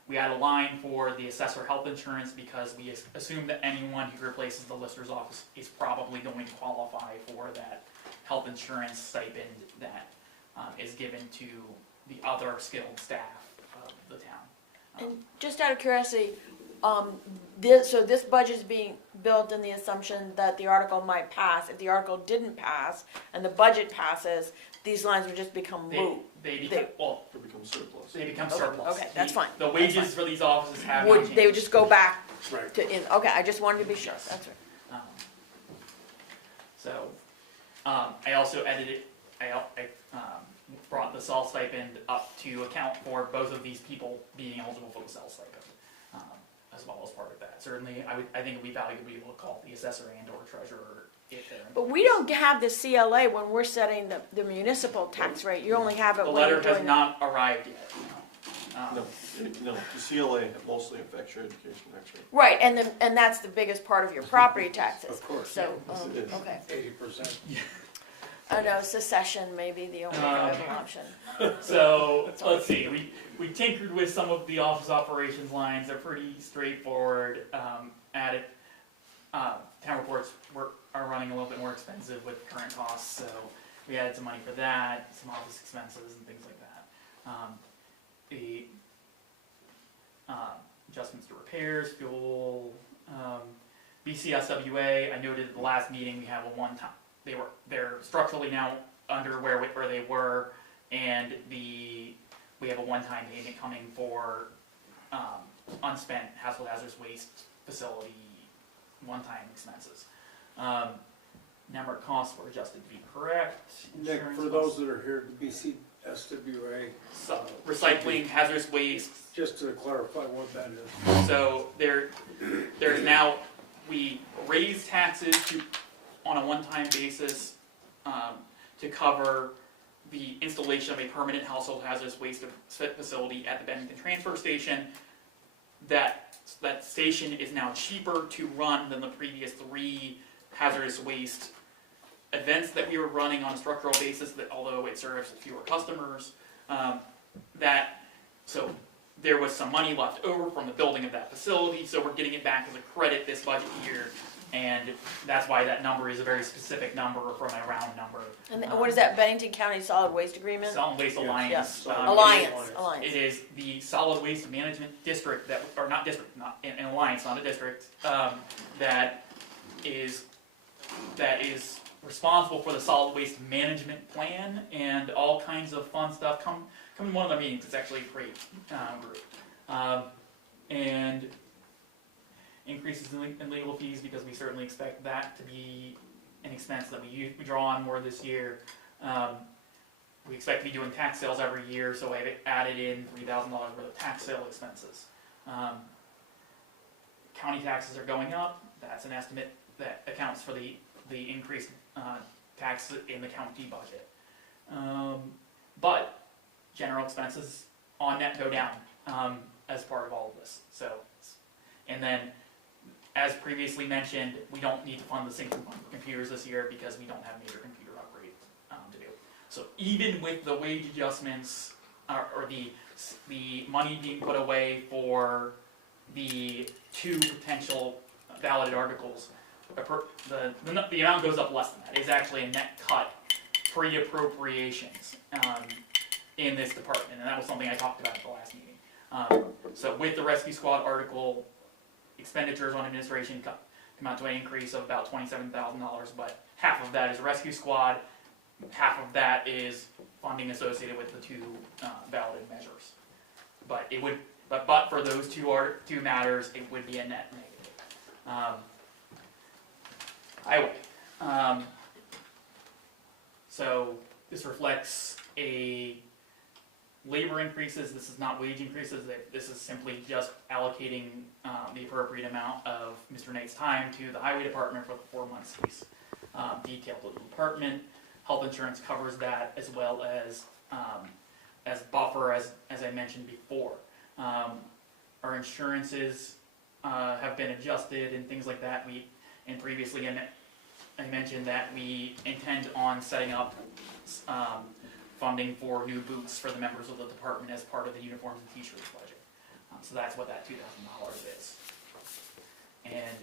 we add a line for the assessor health insurance because we assume that anyone who replaces the lister's office is probably going to qualify for that health insurance stipend that is given to the other skilled staff of the town. And just out of curiosity, so this budget is being built in the assumption that the article might pass. If the article didn't pass and the budget passes, these lines would just become moot. They become, well, It becomes surplus. they become Okay, surplus. okay, that's fine, The that's wages fine. for these offices have not Would, changed. they would just go back Right. to, okay, I just wanted to be sure, that's right. So, I also edited, I brought the SAL stipend up to account for both of these people being eligible for the SAL stipend, as well as part of that. Certainly, I think it'd be valuable to be able to call the assessor and or treasurer if they're. But we don't have the CLA when we're setting the municipal tax rate, you only have it The when you're letter has doing. not arrived yet, no. No, the CLA mostly affects your education tax rate. Right, and that's the biggest part of your property taxes. Of course. So, Yes, it is. okay. 80%. I know secession may be the only viable option. So, let's see, we tinkered with some of the office operations lines, they're pretty straightforward, added, town reports are running a little bit more expensive with current costs, so we added some money for that, some office expenses and things like that. The, adjustments to repairs, fuel, BCSWA, I noted at the last meeting, we have a one-time, they're structurally now under where they were, and we have a one-time payment coming for unspent household hazardous waste facility one-time expenses. Number of costs were adjusted to be correct. Nick, Insurance for costs- those that are here, the BCSWA, So, recycling, hazardous waste. just to clarify what that is. So there's now, we raise taxes on a one-time basis to cover the installation of a permanent household hazardous waste facility at the Bennington Transfer Station. That station is now cheaper to run than the previous 3 hazardous waste events that we were running on a structural basis, that although it serves fewer customers, so there was some money left over from the building of that facility, so we're getting it back as a credit this budget year, and that's why that number is a very specific number from a round number. And what is that, Bennington County Solid Waste Agreement? Solid Waste Yes. Alliance. Yeah. Alliance. Alliance. It is the Solid Waste Management District that, or not district, not an alliance, not a district, that is responsible for the solid waste management plan and all kinds of fun stuff. Come to one of their meetings. It's actually a great group. And increases in legal fees, because we certainly expect that to be an expense that we draw on more this year. We expect to be doing tax sales every year, so I've added in $3,000 worth of tax sale expenses. County taxes are going up. That's an estimate that accounts for the increased tax in the county budget. But general expenses on net go down as part of all of this. So, and then, as previously mentioned, we don't need to fund the sinking fund for computers this year because we don't have major computer upgrades to do. So even with the wage adjustments or the money being put away for the 2 potential balloted articles, the amount goes up less than that. It's actually a net cut pre-appropriations in this department, and that was something I talked about at the last meeting. So with the rescue squad article, expenditures on administration come out to an increase of about $27,000, but half of that is rescue squad, half of that is funding associated with the 2 balloted measures. But it would, but for those two matters, it would be a net negative. Highway. So this reflects a labor increases. This is not wage increases. This is simply just allocating the appropriate amount of Mr. Knight's time to the highway department for the 4 months he's detailed to the department. Health insurance covers that, as well as buffer, as I mentioned before. Our insurances have been adjusted and things like that. And previously I mentioned that we intend on setting up funding for new boots for the members of the department as part of the uniforms and t-shirts budget. So that's what that $2,000 is. And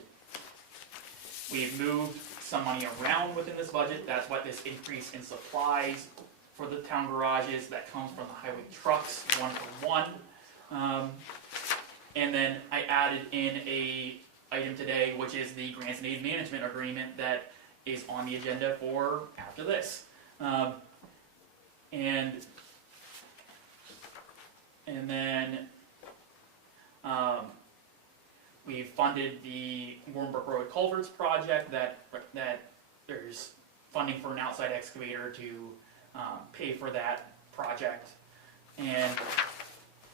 we've moved some money around within this budget. That's what this increase in supplies for the town garages, that comes from the highway trucks, 1-for-1. And then I added in a item today, which is the grants and aid management agreement that is on the agenda for after this. And then we funded the Warrenbrook Road Culverts project that there's funding for an outside excavator to pay for that project. And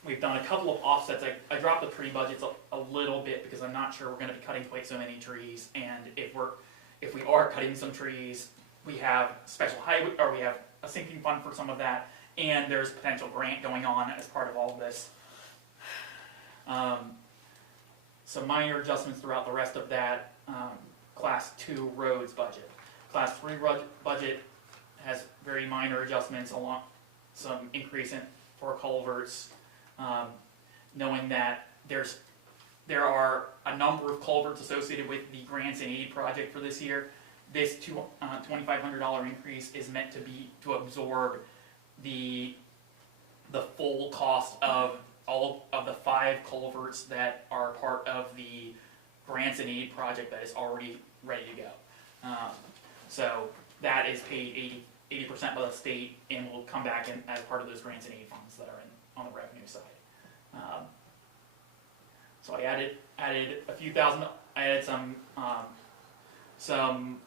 we've done a couple of offsets. I dropped the tree budgets a little bit because I'm not sure we're gonna be cutting quite so many trees. And if we are cutting some trees, we have special highway, or we have a sinking fund for some of that, and there's potential grant going on as part of all of this. Some minor adjustments throughout the rest of that Class 2 roads budget. Class 3 budget has very minor adjustments, along some increase for culverts, knowing that there are a number of culverts associated with the grants and aid project for this year. This $2,500 increase is meant to absorb the full cost of all of the 5 culverts that are part of the grants and aid project that is already ready to go. So that is paid 80% by the state, and will come back in as part of those grants and aid funds that are on the revenue side. So I added a few thousand. I added some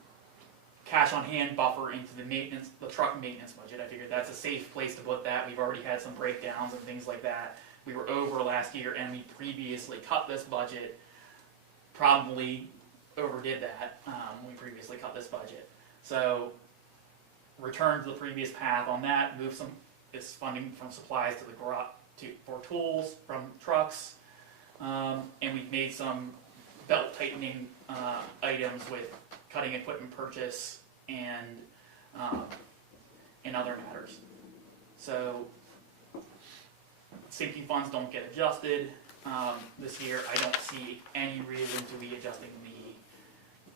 cash on hand buffer into the truck maintenance budget. I figured that's a safe place to put that. We've already had some breakdowns and things like that. We were over last year, and we previously cut this budget. Probably overdid that. We previously cut this budget. So return to the previous path on that. Move some this funding from supplies to the garage for tools from trucks, and we've made some belt tightening items with cutting equipment purchase and other matters. So sinking funds don't get adjusted this year. I don't see any reason to be adjusting the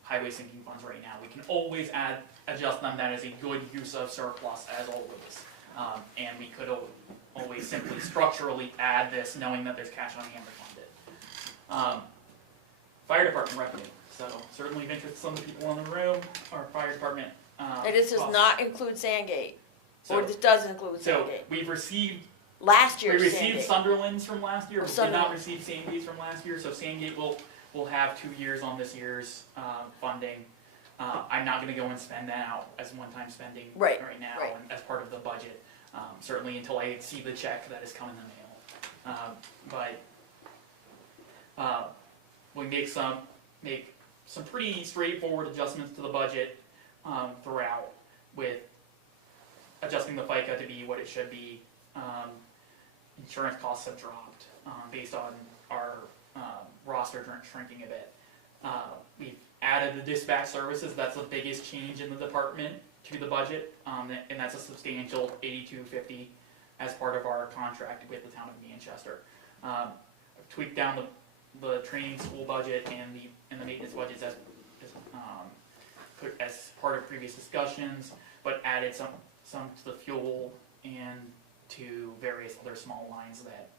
highway sinking funds right now. We can always adjust them. That is a good use of surplus, as always. And we could always simply structurally add this, knowing that there's cash on hand to fund it. Fire department revenue. So certainly of interest to some of the people in the room. Our fire department. And this does costs. not include Sandgate, or So, this does include so Sandgate. we've received Last We year's received Sandgate. Sunderland's from last year, Oh, but we did not Sunderland. receive Sandgate's from last year, so Sandgate will have 2 years on this year's funding. I'm not gonna go and spend that out as one-time spending Right, now, right. and as part of the budget, certainly until I see the check that is coming in the mail. But we make some pretty straightforward adjustments to the budget throughout, with adjusting the FICA to be what it should be. Insurance costs have dropped based on our roster shrinking a bit. We've added the dispatch services. That's the biggest change in the department to the budget, and that's a substantial $82.50 as part of our contract with the town of Manchester. I've tweaked down the training school budget and the maintenance budgets as part of previous discussions, but added some to the fuel and to various other small lines that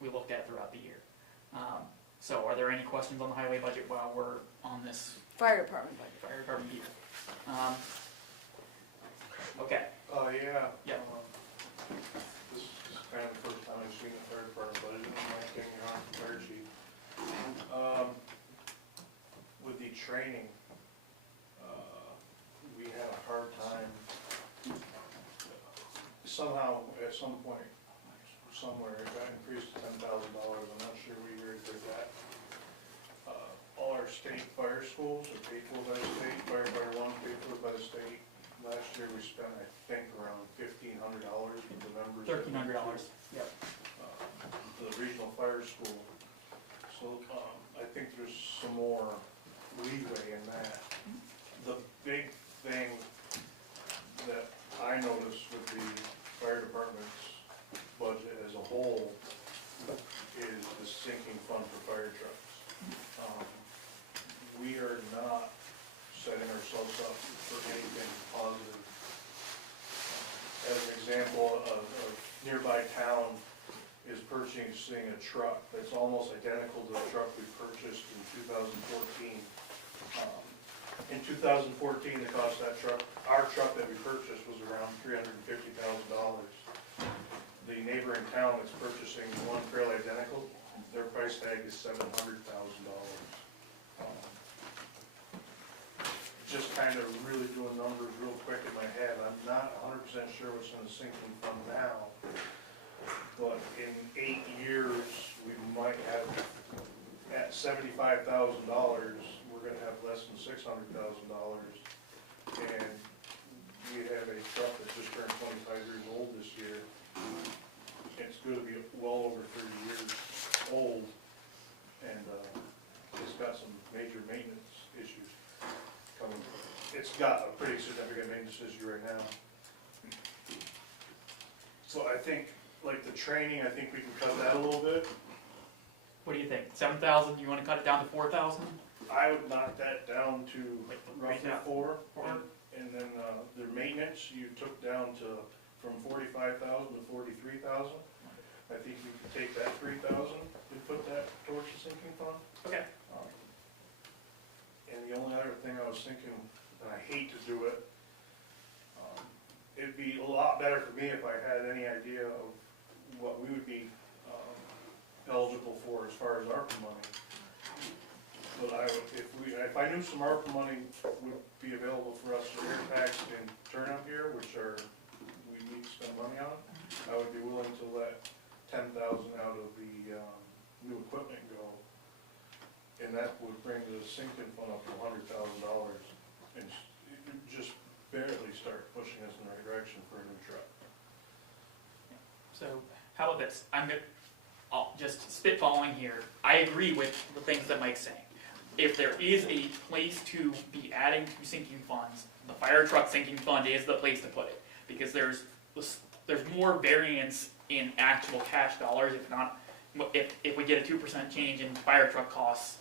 we looked at throughout the year. So are there any questions on the highway budget while we're on this Fire department budget. fire department year? Okay, Yeah. Yeah. This is kind of the first time I've seen the fire department budget, in my opinion, on the fire chief. With the training, we had a hard time, somehow, at some point, somewhere, it got increased to $10,000, I'm not sure we did that. All our state fire schools are paid for by the state, firefighter one paid for by the state. Last year we spent, I think, around $1,500 for the members. $1,300, yep. For the regional fire school. So, I think there's some more leeway in that. The big thing that I noticed with the fire department's budget as a whole themselves up for anything positive. As an example, a nearby town is purchasing a truck that's almost identical to the truck we purchased in 2014. In 2014, the cost of that truck, our truck that we purchased, was around $350,000. The neighboring town that's purchasing one fairly identical, their price tag is $700,000. Just kind of really doing numbers real quick in my head, I'm not 100% sure what's in the sinking fund now, but in 8 years, we might have, at $75,000, we're gonna have less than $600,000. And we have a truck that just turned 25 years old this year. It's gonna be well over 30 years old, and it's got some major maintenance issues coming. It's got a pretty significant maintenance issue right now. So I think, like the training, I think we can cut that a little bit. What do you think? 7,000? You want to cut it down to 4,000? I would knock that down to roughly Yeah. 4, Four. and then the maintenance, you took down to, from 45,000 to 43,000. I think we could take that 3,000 and put that towards the sinking fund. Okay. And the only other thing I was thinking, and I hate to do it, it'd be a lot better for me if I had any idea of what we would be eligible for as far as ARPA money. But if I knew some ARPA money would be available for us for air tax and turnout gear, which we need to spend money on, I would be willing to let 10,000 out of the new equipment go. And that would bring the sinking fund up to $100,000 and just barely start pushing us in the right direction for a new truck. So how about this? I'll just spitballing here. I agree with the things that Mike's saying. If there is a place to be adding to sinking funds, the fire truck sinking fund is the place to put it, because there's more variance in actual cash dollars. If we get a 2% change in fire truck costs,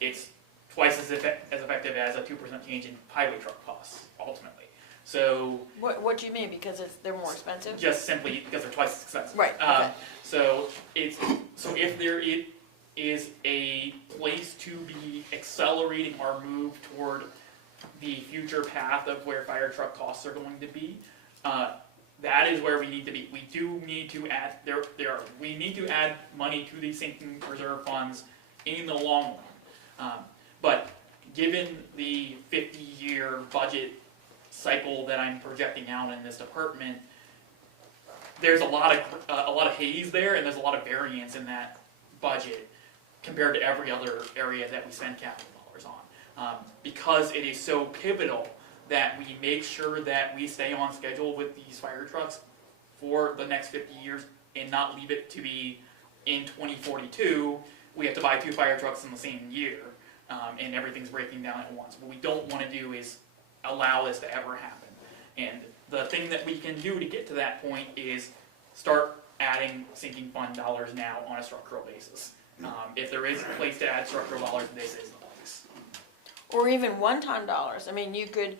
it's twice as effective as a 2% change in highway truck costs ultimately. So What do you mean? Because they're more expensive? just simply because they're twice as expensive. Right, okay. So if there is a place to be accelerating our move toward the future path of where fire truck costs are going to be, that is where we need to be. We do need to add we need to add money to the sinking reserve funds in the long run. But given the 50-year budget cycle that I'm projecting out in this department, there's a lot of haze there, and there's a lot of variance in that budget compared to every other area that we spend capital dollars on. Because it is so pivotal that we make sure that we stay on schedule with these fire trucks for the next 50 years and not leave it to be in 2042, we have to buy 2 fire trucks in the same year, and everything's breaking down at once. What we don't want to do is allow this to ever happen. And the thing that we can do to get to that point is start adding sinking fund dollars now on a structural basis. If there is a place to add structural dollars, this is the place. Or even one-time dollars. I mean, you could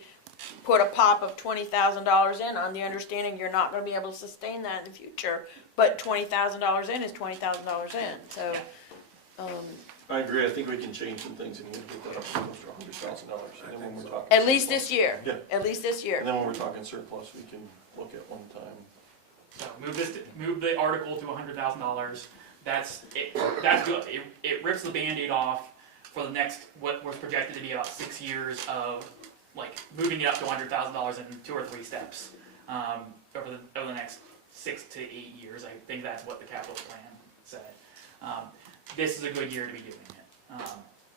put a pop of $20,000 in on the understanding you're not going to be able to sustain that in the future, but $20,000 in is $20,000 in. So, I agree, I think we can change some things and get that up to close to $100,000. And then when we're talking. at least this year. Yeah. At least this year. And then when we're talking surplus, we can look at one time. So move the article to $100,000. That's it. That's good. It rips the Band-Aid off for the next what was projected to be about 6 years of like moving it up to $100,000 in 2 or 3 steps over the next 6 to 8 years. I think that's what the capital plan said. This is a good year to be doing it,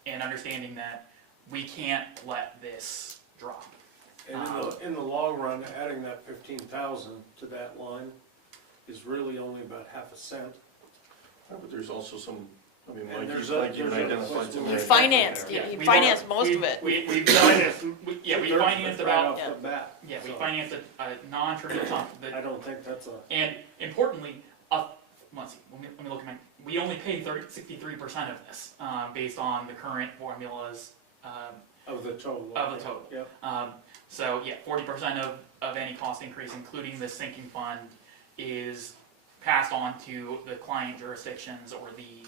and understanding that we can't let this drop. And in the long run, adding that 15,000 to that line is really only about half a cent. Yeah, but there's also some, I mean, And like there's you identified some. You areas financed, there. you we financed don't- most we- of it. We We financed Right about off the bat. we So, financed a non-trivial chunk. I don't think that's a, And importantly, let's see, let me look at we only pay 63% of this based on the current formulas. Of the total. of the total. Yep. So yeah, 40% of any cost increase, including the sinking fund, is passed on to the client jurisdictions or the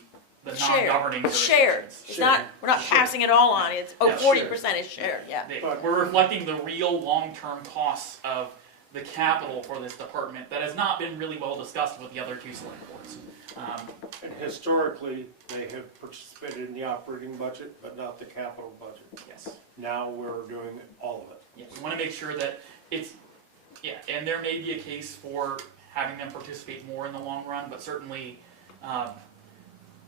Shared. non-governing It's shared. jurisdictions. It's Shared. not, we're not Shared. passing it all on, it's, Yeah, 40% is shared, yeah. We're reflecting the real long-term costs of the capital for this department that has not been really well discussed with the other two select boards. And historically, they have participated in the operating budget, but not the capital budget. Yes. Now we're doing all of it. Yeah, we want to make sure that it's, yeah, and there may be a case for having them participate more in the long run, but certainly,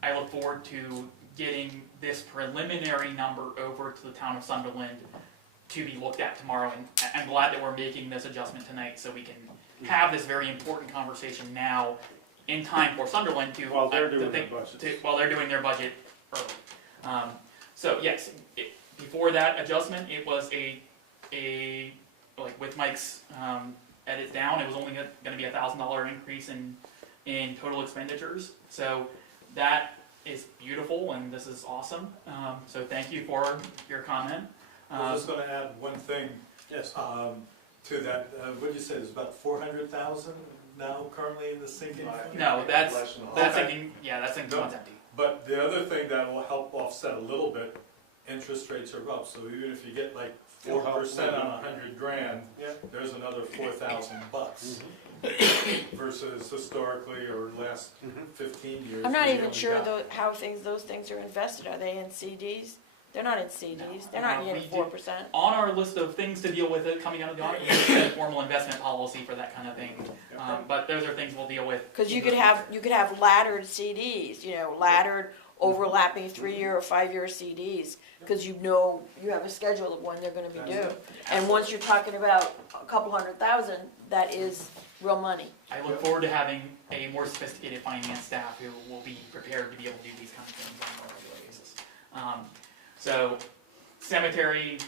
I look forward to getting this preliminary number over to the town of Sunderland to be looked at tomorrow, and I'm glad that we're making this adjustment tonight so we can have this very important conversation now in time for Sunderland to. While they're to doing think- their budgets. while they're doing their budget early. So yes, before that adjustment, it was like with Mike's edits down, it was only gonna be $1,000 increase in total expenditures. So that is beautiful and this is awesome. So thank you for your comment. I was just gonna add one thing, Yes. to that, what'd you say, there's about 400,000 now currently in the sinking fund? No, that's Okay. thinking, yeah, that's thinking one's empty. But the other thing that will help offset a little bit, interest rates are up, so even if you get like 4% on 100 grand, Yeah. there's another $4,000 versus historically or last 15 years. I'm not we even only sure got- how those things are invested, are they in CDs? They're not in CDs, they're not No, getting we do- 4%. On our list of things to deal with it coming out of the audit, we have a formal investment policy for that kind of thing. But those are things we'll deal with. Cause you could have laddered CDs, laddered overlapping 3-year or 5-year CDs, cause you have a schedule of when they're gonna be due. And once you're talking about a couple $100,000, that is real money. I look forward to having a more sophisticated finance staff who will be prepared to be able to do these kind of things on a regular basis. So cemetery,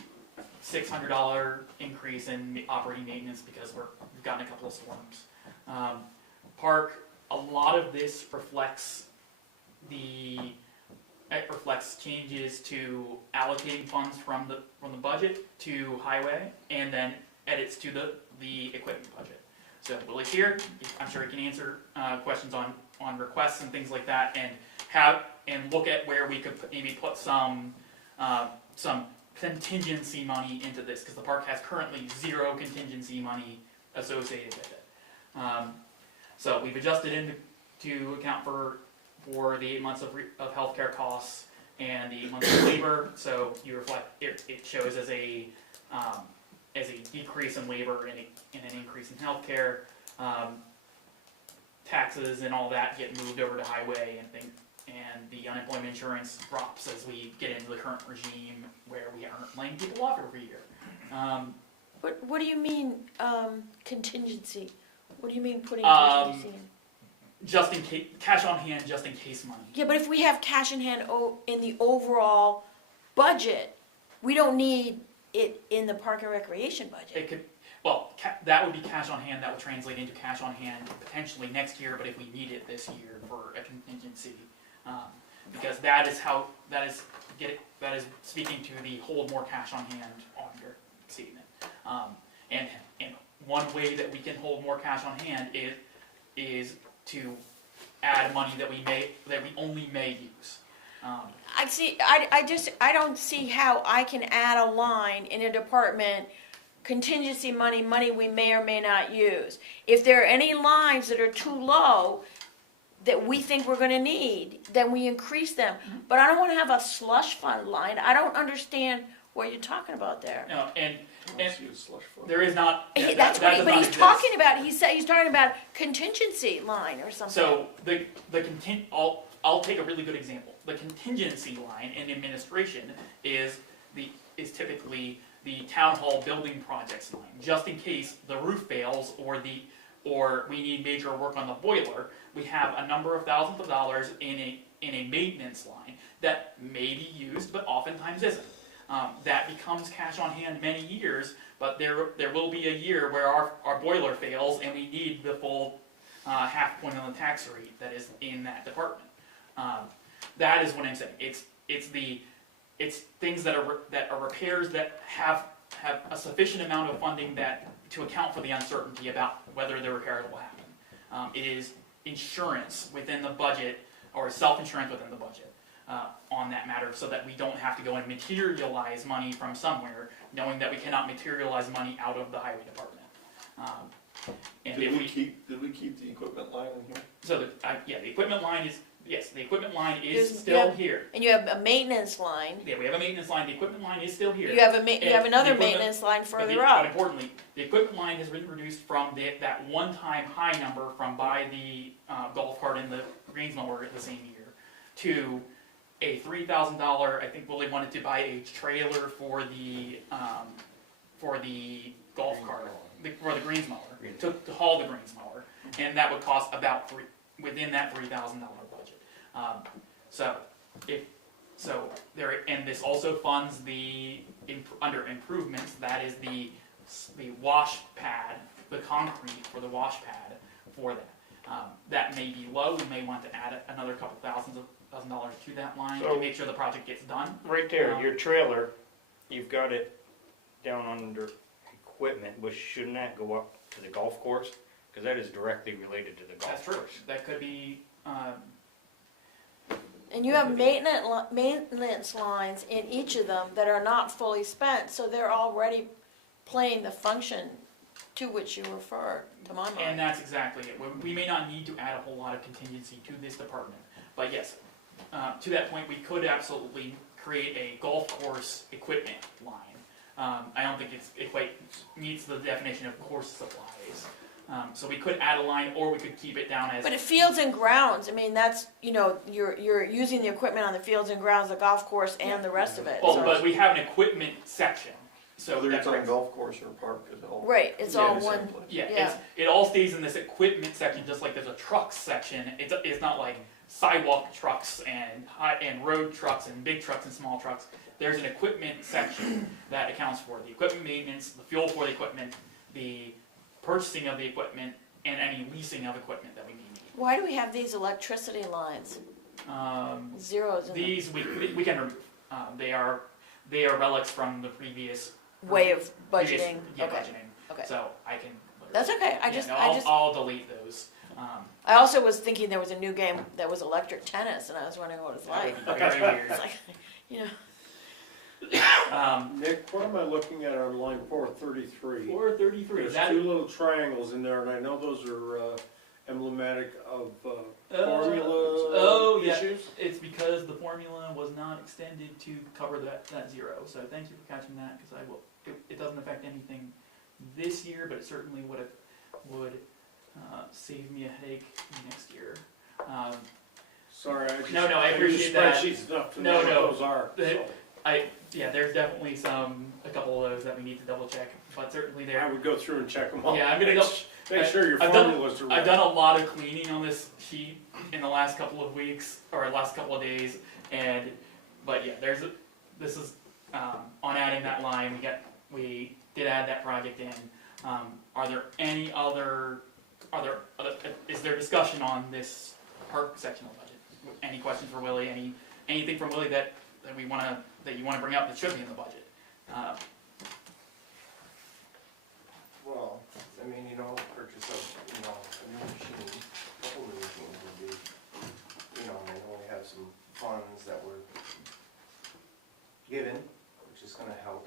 $600 increase in operating maintenance because we've gotten a couple of storms. Park, a lot of this reflects changes to allocating funds from the budget to highway and then edits to the equipment budget. So Willie's here, I'm sure he can answer questions on requests and things like that and look at where we could maybe put some contingency money into this, because the park has currently 0 contingency money associated with it. So we've adjusted to account for the 8 months of healthcare costs and the 8 months of labor. So you reflect it shows as a decrease in labor and an increase in healthcare. Taxes and all that get moved over to highway and the unemployment insurance drops as we get into the current regime where we aren't laying people off every year. What do you mean, contingency? What do you mean putting contingency in? Just in case, cash on hand, just in case money. Yeah, but if we have cash in hand in the overall budget, we don't need it in the park and recreation budget. It could, that would be cash on hand. That would translate into cash on hand potentially next year. But if we need it this year for a contingency, because that is speaking to the hold more cash on hand on your statement. And one way that we can hold more cash on hand is to add money that we only may use. I don't see how I can add a line in a department, contingency money we may or may not use. If there are any lines that are too low that we think we're gonna need, then we increase them. But I don't wanna have a slush fund line. I don't understand what you're talking about there. No, and Unless you use slush fund. there is not. He- that does but not he's exist. talking about, he's talking about contingency line or something. So I'll take a really good example. The contingency line in administration is typically the town hall building projects line, just in case the roof fails or we need major work on the boiler. We have a number of thousands of dollars in a maintenance line that may be used, but oftentimes isn't. That becomes cash on hand many years, but there will be a year where our boiler fails and we need the full half point on the tax rate that is in that department. That is what I'm saying. It's the it's things that are repairs that have a sufficient amount of funding to account for the uncertainty about whether the repairs will happen. It is insurance within the budget, or self-insurance within the budget, on that matter, so that we don't have to go and materialize money from somewhere, knowing that we cannot materialize money out of the highway department. And Did if we keep the equipment line in here? so the equipment line is, yes, the equipment line is There's- still yeah. here. And you have a maintenance line. Yeah, we have a maintenance line, the equipment line is still here. You have And another the equipment- maintenance line But further But up. importantly, the equipment line has been reduced from that one-time high number from buy the golf cart and the greens mower the same year, to a $3,000, I think Willie wanted to buy a trailer for the golf cart, for the greens mower, to haul the greens mower, and that would cost about within that $3,000 budget. And this also funds under improvements, that is the wash pad, the concrete for the wash pad for that. That may be low, we may want to add another couple $1,000s to that line to So- make sure the project gets done. Right there, your trailer, you've got it down under equipment, but shouldn't that go up to the golf course? Because that is directly related to the golf That's true, course. that could be, And you have maintenance lines in each of them that are not fully spent, so they're already playing the function to which you refer, to my and mind. that's exactly it. We may not need to add a whole lot of contingency to this department, but yes, to that point, we could absolutely create a golf course equipment line. I don't think it quite meets the definition of course supplies. So we could add a line, or we could keep it down as. But at fields and grounds, I mean, that's, you're using the equipment on the fields and grounds, the golf course and the rest of it. Well, so- but we have an equipment section, so Whether it's on a that's golf course or a park, it's all. Right, it's Yeah, all in the same one, place. yeah, it all stays in this equipment section, just like there's a trucks section. It's not like sidewalk trucks and road trucks and big trucks and small trucks. There's an equipment section that accounts for the equipment maintenance, the fuel for the equipment, the purchasing of the equipment, and any leasing of equipment that we need. why do we have these electricity lines? Zeros in them. These we can remove. They are relics from the previous Way of previous- budgeting, Yeah, okay, budgeting. okay. So I can. That's okay, I'll delete those. I also was thinking there was a new game that was electric tennis, and I was wondering what it's That like. would be very weird. It's like, Nick, what am I looking at on line 433? 433. There's That, two little triangles in there, and I know those are emblematic of formula yeah. issues. It's because the formula was not extended to cover that zero. So thank you for catching that, because it doesn't affect anything this year, but it certainly would save me a headache next year. Sorry, I just. No, I appreciate that. Spreadsheets enough to No, know what no. those are. The- so. There's definitely a couple of those that we need to double check, but certainly I there. would go through and check them all. Yeah, I'm gonna Make sure your I've done- formulas are right. I've done a lot of cleaning on this sheet in the last couple of weeks, or last couple of days, but yeah, this is, on adding that line, we did add that project in. Are there any other, is there discussion on this park section of the budget? Any questions for Willie, anything from Willie that you wanna bring up that should be in the budget? Well, I mean, purchase of, a new machine, a couple new machines would be, I know we have some funds that were given, which is gonna help.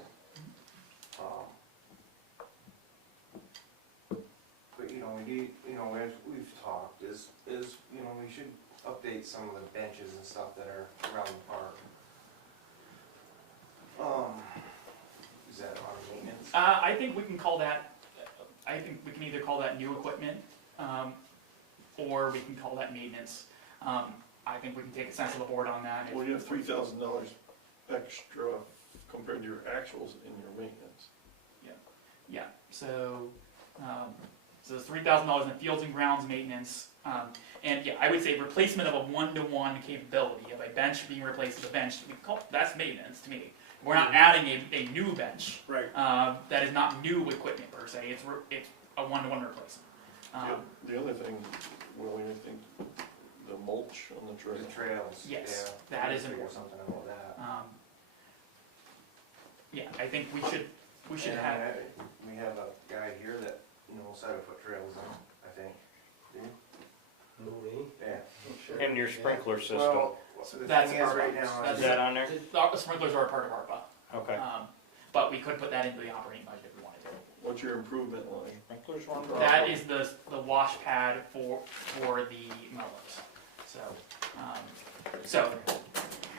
But, we need, as we've talked, is, we should update some of the benches and stuff that are around the park. Is that on maintenance? I think we can call that, I think we can either call that new equipment, or we can call that maintenance. I think we can take a sense of the board on that. Well, you have $3,000 extra compared to your actuals in your maintenance. Yeah, so there's $3,000 in fields and grounds maintenance, and yeah, I would say replacement of a one-to-one capability of a bench being replaced with a bench. That's maintenance to me. We're not adding a new bench. Right. That is not new equipment per se. It's a one-to-one replacement. The other thing, Willie, I think, the mulch on the trail. The trails. Yes, yeah. that is Figure important. something about that. yeah, I think we should And have, we have a guy here that knows how to put trails in, I think. Do you? Me? Yeah. And your sprinkler system, Well, so the That's thing is, our- right now, that's- is that on there? the sprinklers are a part of ARPA. Okay. But we could put that into the operating budget if we wanted to. What's your improvement line? Sprinklers run? That is the wash pad for the mowers. So,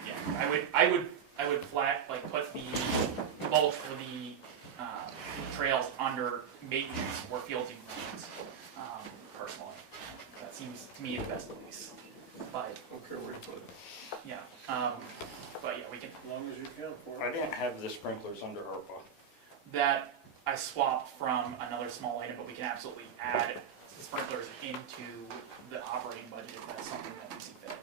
yeah, I would flat, like, put the mulch for the trails under maintenance or fields and greens, personally. That seems to me the best place. But, Okay, where you put it? yeah, but yeah, we can, As long as you can for I it. didn't have the sprinklers under ARPA. that I swapped from another small item, but we can absolutely add the sprinklers into the operating budget if that's something that we see fit.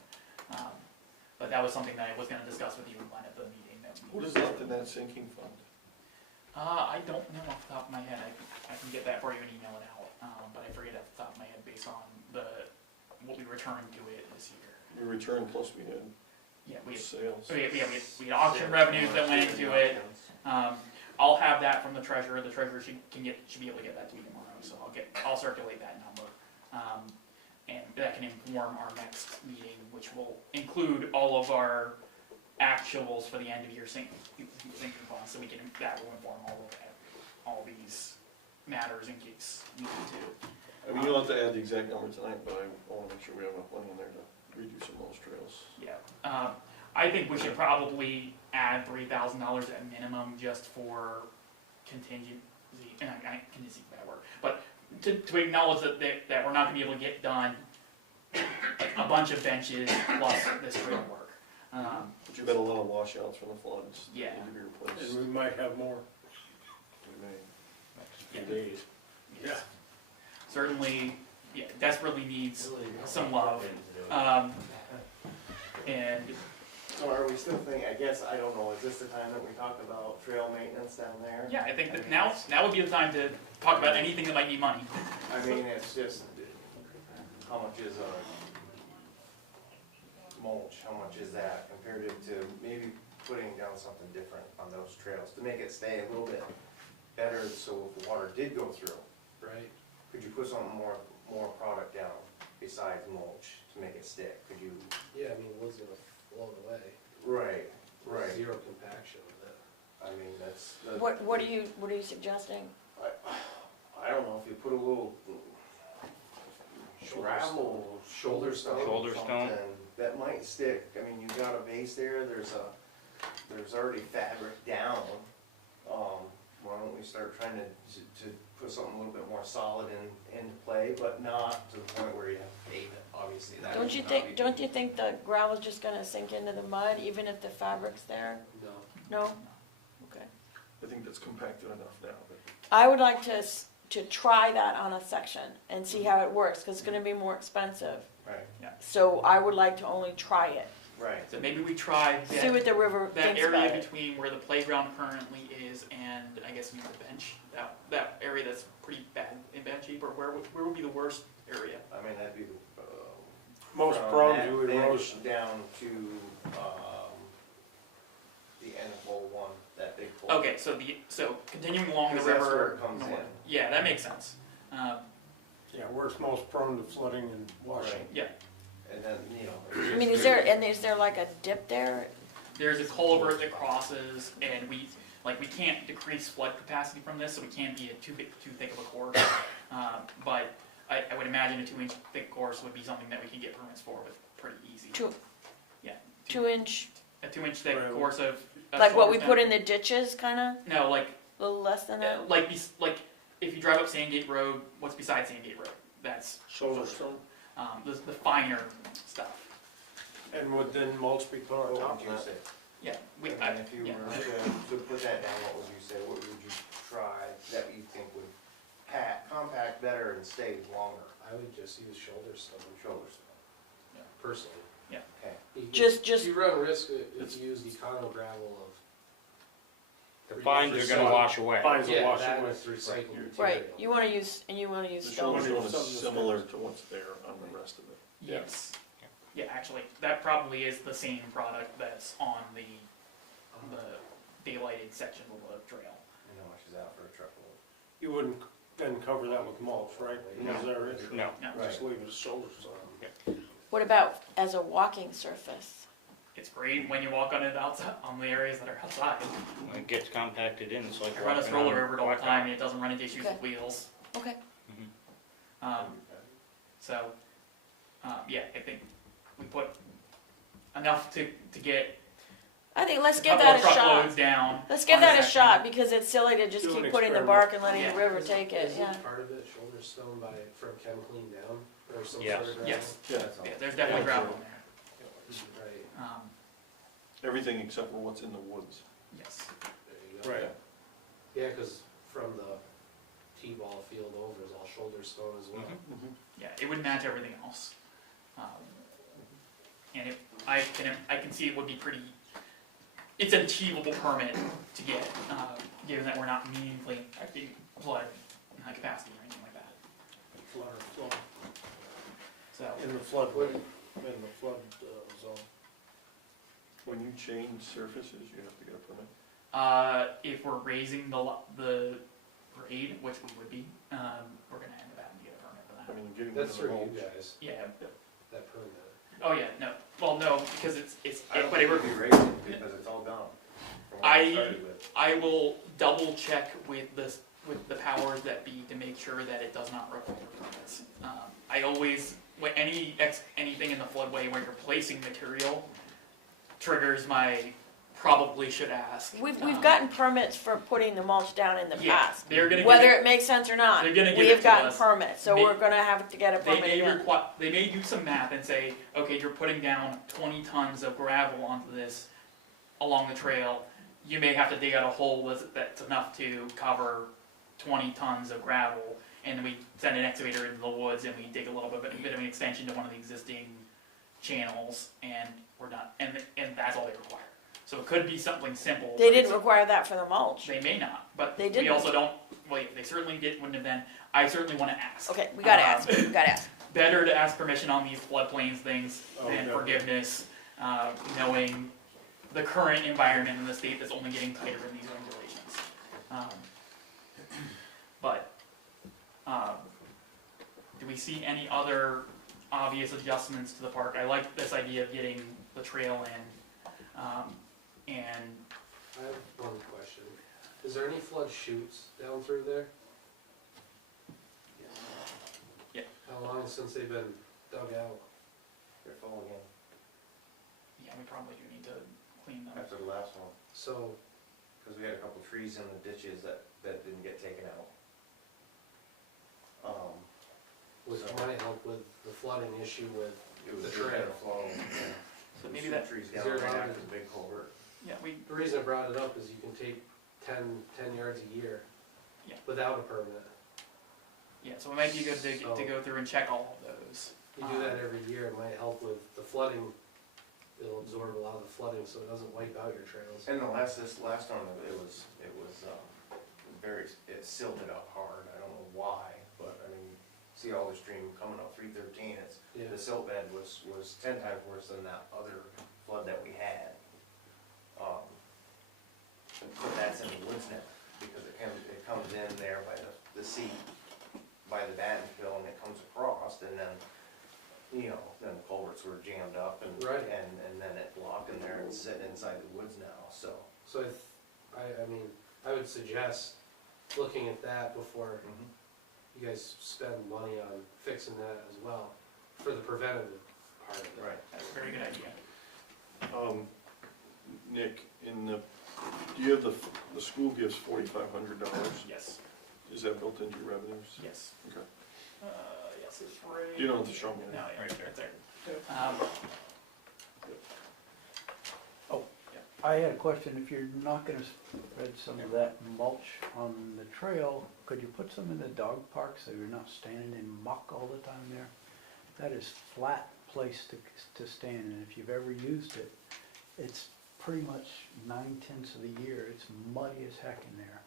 But that was something that I was gonna discuss with you, Glenn, at the meeting. What is left in that sinking fund? I don't know off the top of my head, I can get that for you and email it out, but I forget off the top of my head based on what we returned to it this year. We returned plus we had Yeah, we had sales. we had auction revenues that went into it. I'll have that from the treasurer should be able to get that to me tomorrow, so I'll circulate that number. And that can inform our next meeting, which will include all of our actuals for the end of year sinking funds, so that will inform all these matters in case we need to. I mean, you don't have to add the exact number tonight, but I wanna make sure we have enough money in there to redo some of those trails. Yeah, I think we should probably add $3,000 at minimum just for contingency, and contingency is a bad word, but to acknowledge that we're not gonna be able to get done a bunch of benches plus this trail work. But you've had a lot of washouts from the floods. that Yeah. Need to be replaced. And we might have more. We may. Yeah. Days. Yeah. Certainly, yeah, desperately needs some love. And So are we still thinking, I guess, I don't know, is this the time that we talk about trail maintenance down there? yeah, I think that now would be the time to talk about anything that might need money. I mean, it's just, how much is mulch, how much is that compared to maybe putting down something different on those trails to make it stay a little bit better, so if the water did go through, Right. could you put something more product down besides mulch to make it stick? Could you? Yeah, I mean, wood's gonna float away. Right. Zero compaction with it. I mean, that's. What are you suggesting? I don't know, if you put a little gravel, shoulder stone or Shoulder stone. something, that might stick. I mean, you've got a base there, there's already fabric down. Why don't we start trying to put something a little bit more solid into play, but not to the point where you have to pave it, obviously. That would not be- Don't you think the gravel's just gonna sink into the mud, even if the fabric's there? No. No? Okay. I think that's compacted enough now, but I would like to try that on a section and see how it works, cause it's gonna be more expensive. Right, So I would like to only try it, right. So maybe we try see what the river that thinks about area it. between where the playground currently is and I guess near the bench, that area that's pretty bad, in bad shape, or where would be the worst area? I mean, that'd be Most from prone that to bench erosion. down to, the end of hole one, that big hole. Okay, so continuing along the 'Cause that's where river it comes north. in. Yeah, that makes sense. Yeah, where it's most prone to flooding and washing. Right. Yeah, And then, I mean, is there like a dip there? there's a culvert that crosses, and we can't decrease flood capacity from this, so we can't be too thick of a course. But I would imagine a 2-inch thick course would be something that we could get permits for with pretty easy. 2-inch, A 2-inch thick Right. course of. like what we shoulders put down. in the ditches, kinda? No, like A little less than that? like if you drive up Sandgate Road, what's beside Sandgate Road? That's Shoulder stone. the finer stuff. And would then mulch be put on what top would of you that? say? Yeah, And if you yeah. were to put that down, what would you say? What would you try that you think would compact better and stay longer? I would just use shoulder stone Shoulders. personally. Okay. Just, You run risk It's- if you use econo gravel The fines are gonna wash away. Fines will Yeah, wash that away. is recycled material. right, you wanna use the stone. shoulder stone is Something similar that's- to what's there on the rest of it. Yes. Yeah, actually, that probably is the same product that's on the daylighted sections of the trail. And how much is that for a truckload? You wouldn't then cover that with mulch, right? No. Is that right? No. No, Just leave it as shoulder stone. What about as a walking surface? it's great when you walk on it outside, on the areas that are outside. When it gets compacted in, it's like I run a walking stroller on over it all the blacktop. time, and it doesn't run into issues Okay. with wheels. Okay. So, yeah, I think we put enough to get I think let's a give couple that of a shot. truckloads down. Let's give on that a section. shot because it's silly to just Do an keep putting the experiment. bark and letting Yeah. the river take it. Isn't Yeah. part of it shoulder stone from Chem Clean down, or some Yes. sort of gravel? Yes. Yeah, Yeah, there's definitely Yeah. gravel in there. Right, everything except for what's in the woods. Yes. there you go. Right. Yeah, cause from the T-ball field over is all shoulder stone as well. Mm-hmm. Yeah, it would match everything else. And I can see it would be pretty, it's an achievable permit to get, given that we're not meaningfully affecting flood capacity or anything like that. Flood, So, in the flood, in the flood zone. When you change surfaces, you have to get a permit. if we're raising the grade, which we would be, we're gonna end up having to get a permit for I that. mean, getting rid That's of for the you mulch. guys, Yeah, that permit. oh yeah, no, well, no, because it's, I don't but it, think we raised it because it's all gone. From what I- started with. I will double check with the powers that be to make sure that it does not require permits. I always, when anything in the floodway where you're placing material triggers my probably should ask. We've gotten permits for putting the mulch down in the Yeah, past. they're gonna Whether give it makes sense or not, They're gonna give we it have to gotten us. permits, so May- we're gonna have to get a they permit may again. they may do some math and say, okay, you're putting down 20 tons of gravel onto this along the trail. You may have to dig out a hole that's enough to cover 20 tons of gravel, and we send an excavator into the woods and we dig a little bit of an extension to one of the existing channels, and we're done. And that's all they require. So it could be something simple. They but didn't require that for the mulch. They may not, but They we didn't. also don't. Well, they certainly wouldn't have been. I certainly want to ask. Okay, we gotta ask, we gotta ask. Better to ask permission on these floodplains things Oh, than definitely. forgiveness, knowing the current environment in the state that's only getting tighter in these regulations. But do we see any other obvious adjustments to the park? I like this idea of getting the trail in, and I have one question. Is there any flood chutes down through there? Yeah. How long since they've been dug out? They're full again, yeah, we probably do need to clean them. after the last one, So, because we had a couple trees in the ditches that didn't get taken out. which So- might help with the flooding issue with, It was The a better trail. flow. So maybe Some that, trees Is down there right allowed after to- the big culvert. yeah, we, the reason I brought it up is you can take 10 yards a year Yeah. without a permit. yeah, so it might be good to So- go through and check all of those. You do that every year, it might help with the flooding. It'll absorb a lot of the flooding so it doesn't wipe out your trails. And this last one, it was very, it silted up hard, I don't know why, but I mean, see all the stream coming up 313, Yeah. the silt bed was 10 times worse than that other flood that we had. But that's in the woods now, because it comes in there by the seat, by the batting hill, and it comes across, and then, then the culverts were jammed up, and, Right. and then it blocked in there and sitting inside the woods now, so. So I mean, I would suggest looking at that before you guys spend money on fixing that as well, for the preventative part of it. Right. That's a very good idea. Nick, do you have the school gives $4,500? Yes, Is that built into your revenues? yes. Okay. Yes, it's right. You don't have to show me. No, yeah, right there. I had a question, if you're not gonna spread some of that mulch on the trail, could you put some in the dog park so you're not standing in muck all the time there? That is flat place to stand, and if you've ever used it, it's pretty much 9/10 of the year, it's muddy as heck in there.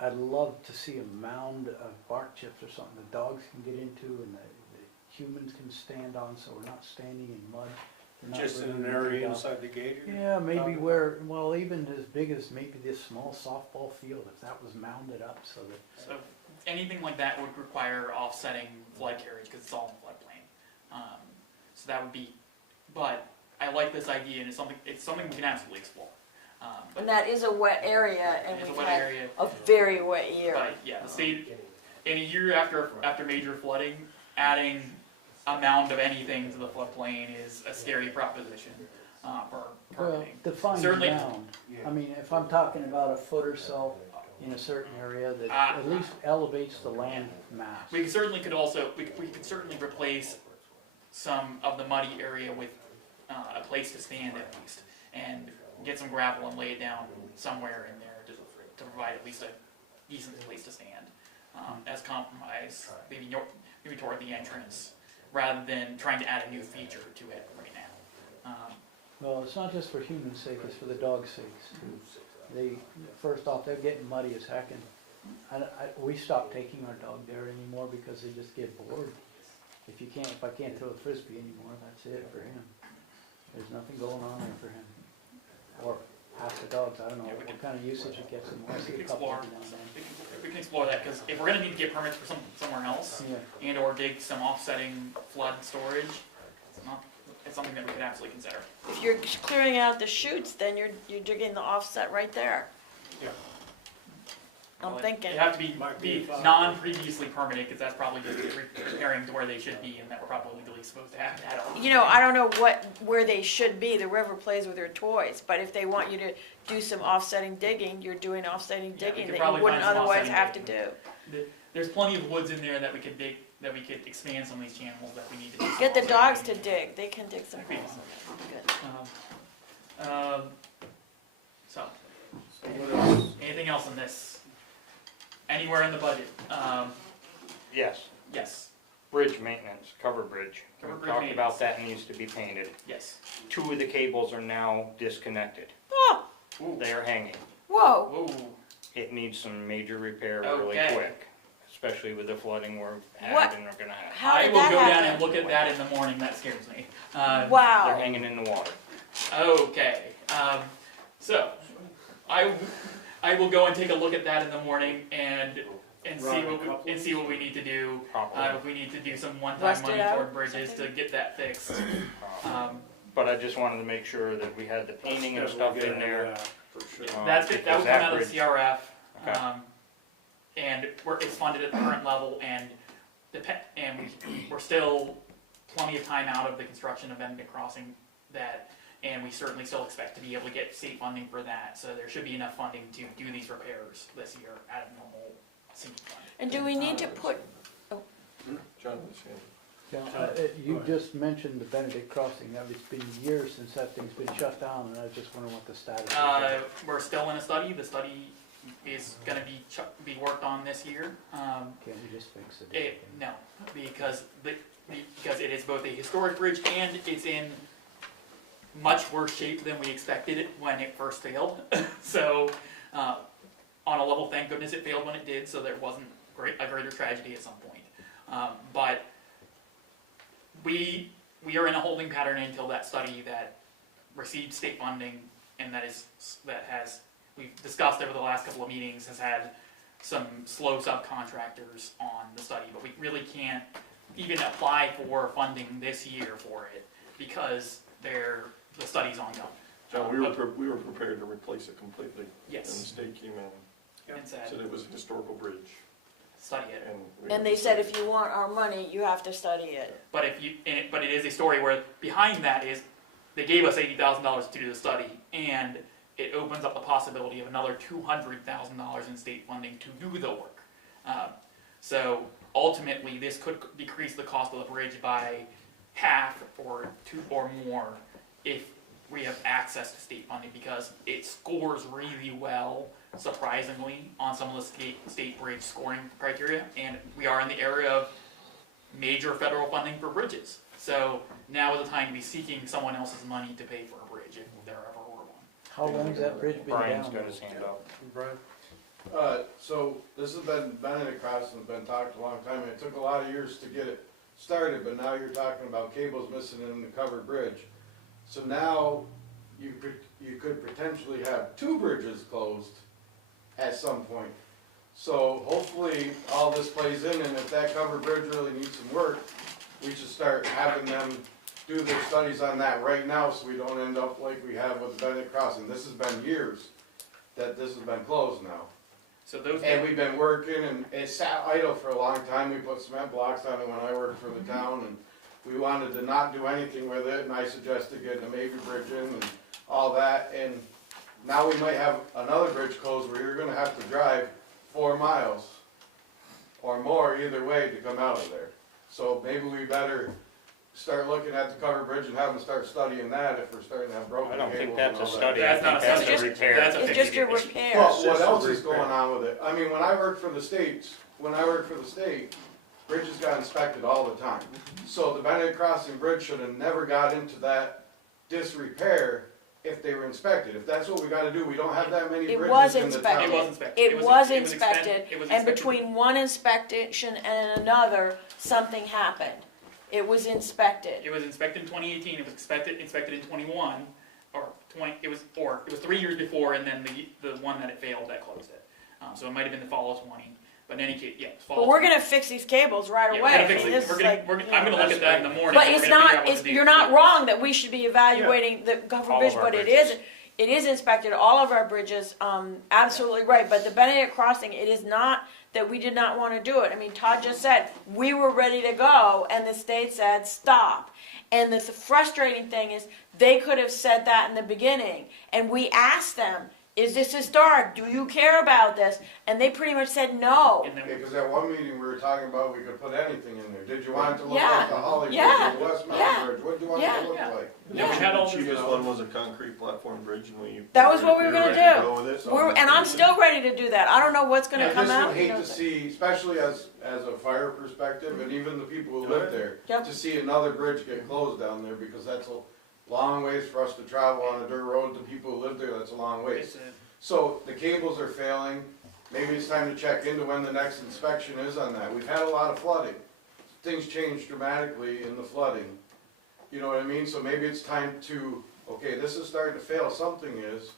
I'd love to see a mound of bark chips or something the dogs can get into and the humans can stand on, so we're not standing in mud. They're not Just in really an area down. inside the gate? you're Yeah, maybe talking where, well, even as big as maybe this small softball field, if that was mounded up so that, So anything like that would require offsetting flood carriage because it's all in floodplain. So that would be, but I like this idea and it's something we can absolutely explore. And that is a wet area, and It's a we've wet had area, a very wet year. but yeah, the state, in a year after major flooding, adding a mound of anything to the floodplain is a scary proposition for well, permitting. define Certainly- mound. I mean, if I'm talking about a foot or so in a certain area that Uh, at least elevates the land mass. We certainly could also, we could certainly replace some of the muddy area with a place to stand at least, and get some gravel and lay it down somewhere in there to provide at least a decent place to stand, as compromise, maybe toward the entrance, rather than trying to add a new feature to it right now. Well, it's not just for human sake, it's for the dog's sakes too. They, first off, they're getting muddy as heck, and we stopped taking our dog there anymore because they just get bored. If I can't throw a frisbee anymore, that's it for him. There's nothing going on there for him. Or half the dogs, I don't know Yeah, we what could- kind of usage it gets them. I We see can a couple explore, every now and then. we can explore that, because if we're gonna need to get permits for somewhere else, Yeah, and or dig some offsetting flood storage, it's something that we could absolutely consider. If you're clearing out the chutes, then you're digging the offset right there. Yeah. I'm Well, thinking. It'd have to Might be be fine. non-previously permitted, because that's probably just repairing to where they should be, and that we're probably legally supposed to have that. You know, I don't know where they should be. The river plays with her toys, but if they want you to do some offsetting digging, you're doing offsetting Yeah, we digging could that probably you wouldn't find some otherwise offsetting have to do. There's plenty of woods in there that we could dig, that we could expand some of these channels that we need to do. some Get the offsetting dogs to digging. dig. They can dig some That'd be holes. Good. So, So what else? anything else in this? Anywhere in the budget? Yes, Yes, bridge maintenance, cover bridge. We Cover bridge talked maintenance. about that needs to be painted. yes. 2 of the cables are now disconnected. Oh, They are hanging. whoa. Whoa, It needs some major repair really Okay. quick, especially with the flooding we're What? having and are gonna have. How I did will that go down happen? and look at that in the morning, that scares me. They're Wow. hanging in the water. Okay, so, I will go and take a look at that in the morning and see what we need to do. Properly. If we need to do some one-time Bust it money out, toward bridges to something? get that fixed. But I just wanted to make sure that we had the painting and Yeah, stuff we'll get in there. into that, For sure. That would because come out of the bridge- CRF, Okay. and it's funded at the current level, and we're still plenty of time out of the construction of Ended Crossing that, and we certainly still expect to be able to get state funding for that, so there should be enough funding to do these repairs this year out of normal sinking fund. And do we need to put, John was saying. Yeah, you just mentioned the Benedict Crossing. Now, it's been years since that thing's been shut down, and I was just wondering what the status is. We're still in a study, the study is gonna be worked on this year. Can't we just fix it? No, because it is both a historic bridge and it's in much worse shape than we expected it when it first failed. So, on a level, thank goodness it failed when it did, so there wasn't a greater tragedy at some point. But we are in a holding pattern until that study that received state funding and we've discussed over the last couple of meetings, has had some slow subcontractors on the study, but we really can't even apply for funding this year for it because the study's ongoing. John, we were prepared to replace it completely. And the Yes, state came in, and said said, it was a historical bridge, study it. and. we and had they to said study if you want our money, you have to study it. But but it is a story where behind that is, they gave us $80,000 to do the study, and it opens up the possibility of another $200,000 in state funding to do the work. So ultimately, this could decrease the cost of the bridge by half or two or more if we have access to state funding, because it scores really well, surprisingly, on some of the state bridge scoring criteria, and we are in the area of major federal funding for bridges. So now is the time to be seeking someone else's money to pay for a bridge if there ever were one. How long's that bridge been down? Brian's got his hand up. Brian? So this has been, Benedict Crossing has been talked a long time, and it took a lot of years to get it started, but now you're talking about cables missing in the covered bridge. So now you could potentially have 2 bridges closed at some point. So hopefully all this plays in, and if that covered bridge really needs some work, we should start having them do their studies on that right now, so we don't end up like we have with Bennett Crossing. This has been years that this has been closed now. So those. And we've been working, and it sat idle for a long time. We put cement blocks on it when I worked for the town, and we wanted to not do anything with it, and I suggested getting a Maybe bridge in and all that, and now we might have another bridge closed where you're gonna have to drive 4 miles or more either way to come out of there. So maybe we better start looking at the covered bridge and have them start studying that if we're starting to have broken I don't cables think and that's all a that. study, I That's think not a that's study. a repair. That's a It's just a fixing issue. repair. Well, It's what just a else is repair. going on with it? I mean, when I worked for the state, bridges got inspected all the time. So the Benedict Crossing Bridge should have never got into that disrepair if they were inspected. If that's what we gotta do, we don't have that many It bridges was in the town. It was inspected. It was it inspected, it was and inspected. between one inspection and another, something happened. It was inspected. It was inspected in 2018. It was inspected in 21, or 20. It was 3 years before, and then the one that it failed that closed it. So it might have been the fall of 20. But in any case, yeah. Fall But of we're 20. gonna fix these cables right Yeah, away. we're gonna fix it. This is like, I'm gonna look at that in the morning. but and it's we're gonna figure out not, what it's, to do. you're not wrong that we should be evaluating the covered All bridge, of our but bridges. it is inspected, all of our bridges, absolutely right. But the Benedict Crossing, it is not that we did not wanna do it. I mean, Todd just said, we were ready to go, and the state said, stop. And the frustrating thing is, they could have said that in the beginning, and we asked them, is this historic? Do you care about this? And they pretty much said no. And then Because at one meeting, we were talking about we could put anything in there. Did you want it to look Yeah. like the Holly Bridge Yeah. or the West Yeah. Mountain Bridge? What do you want it to look Yeah. like? Yeah, we had all The this, cheapest one was a concrete platform bridge, and we. That was what we were gonna ready to do. go with it, so- And I'm still ready to do that. I don't know what's gonna I come just out. would you hate know, to see, especially as a fire perspective, and even the people who live there, Yep. to see another bridge get closed down there, because that's a long ways for us to travel on a dirt road to people who live there, that's a long ways. So the cables are failing, maybe it's time to check into when the next inspection is on that. We've had a lot of flooding. Things change dramatically in the flooding. You know what I mean? So maybe it's time to, okay, this is starting to fail, something is,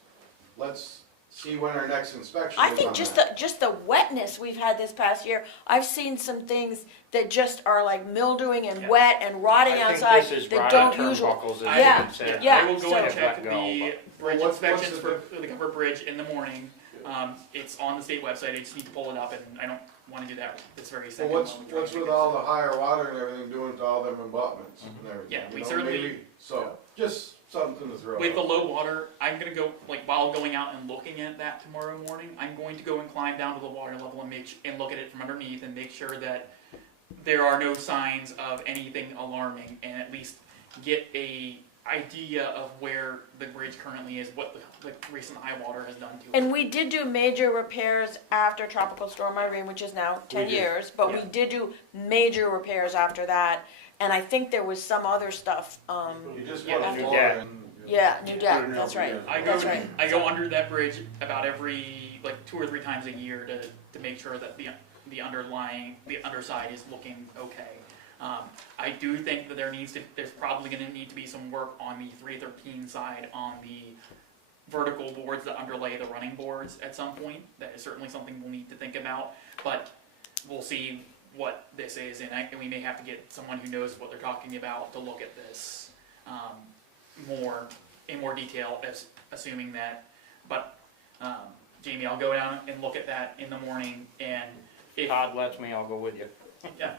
let's see when our next inspection I is think on just that. the wetness we've had this past year, I've seen some things that just are like mildewing and Yeah. wet and rotting I think outside this is that rotting don't usually. turnbuckles, as Yeah, you said. yeah. I will go so- and check Let go, the bridge What's the inspections for big- the covered bridge in the morning. It's on the state website. I just need to pull it up, and I don't want to do that this very Well, second. what's while I'm trying with to all the higher water and everything doing to all them abutments and everything? Yeah, you we know, certainly- maybe- So, just something to throw With the out. low water, I'm gonna go, like, while going out and looking at that tomorrow morning, I'm going to go and climb down to the water level and and look at it from underneath and make sure that there are no signs of anything alarming, and at least get a idea of where the bridge currently is, what the recent high water has done to it. And we did do major repairs after Tropical Storm Irene, which is now 10 We did, years, but we yeah. did do major repairs after that. And I think there was some other stuff, You just Yeah, put a after floor that. in. yeah, new Put deck, it that's out right. there. That's right. I go under that bridge about every, like, 2 or 3 times a year to make sure that the underside is looking okay. I do think that there's probably gonna need to be some work on the 313 side on the vertical boards that underlay the running boards at some point. That is certainly something we'll need to think about, but we'll see what this is, and we may have to get someone who knows what they're talking about to look at this in more detail, assuming that. But Jamie, I'll go down and look at that in the morning, and if Todd lets me, I'll go with you. yeah.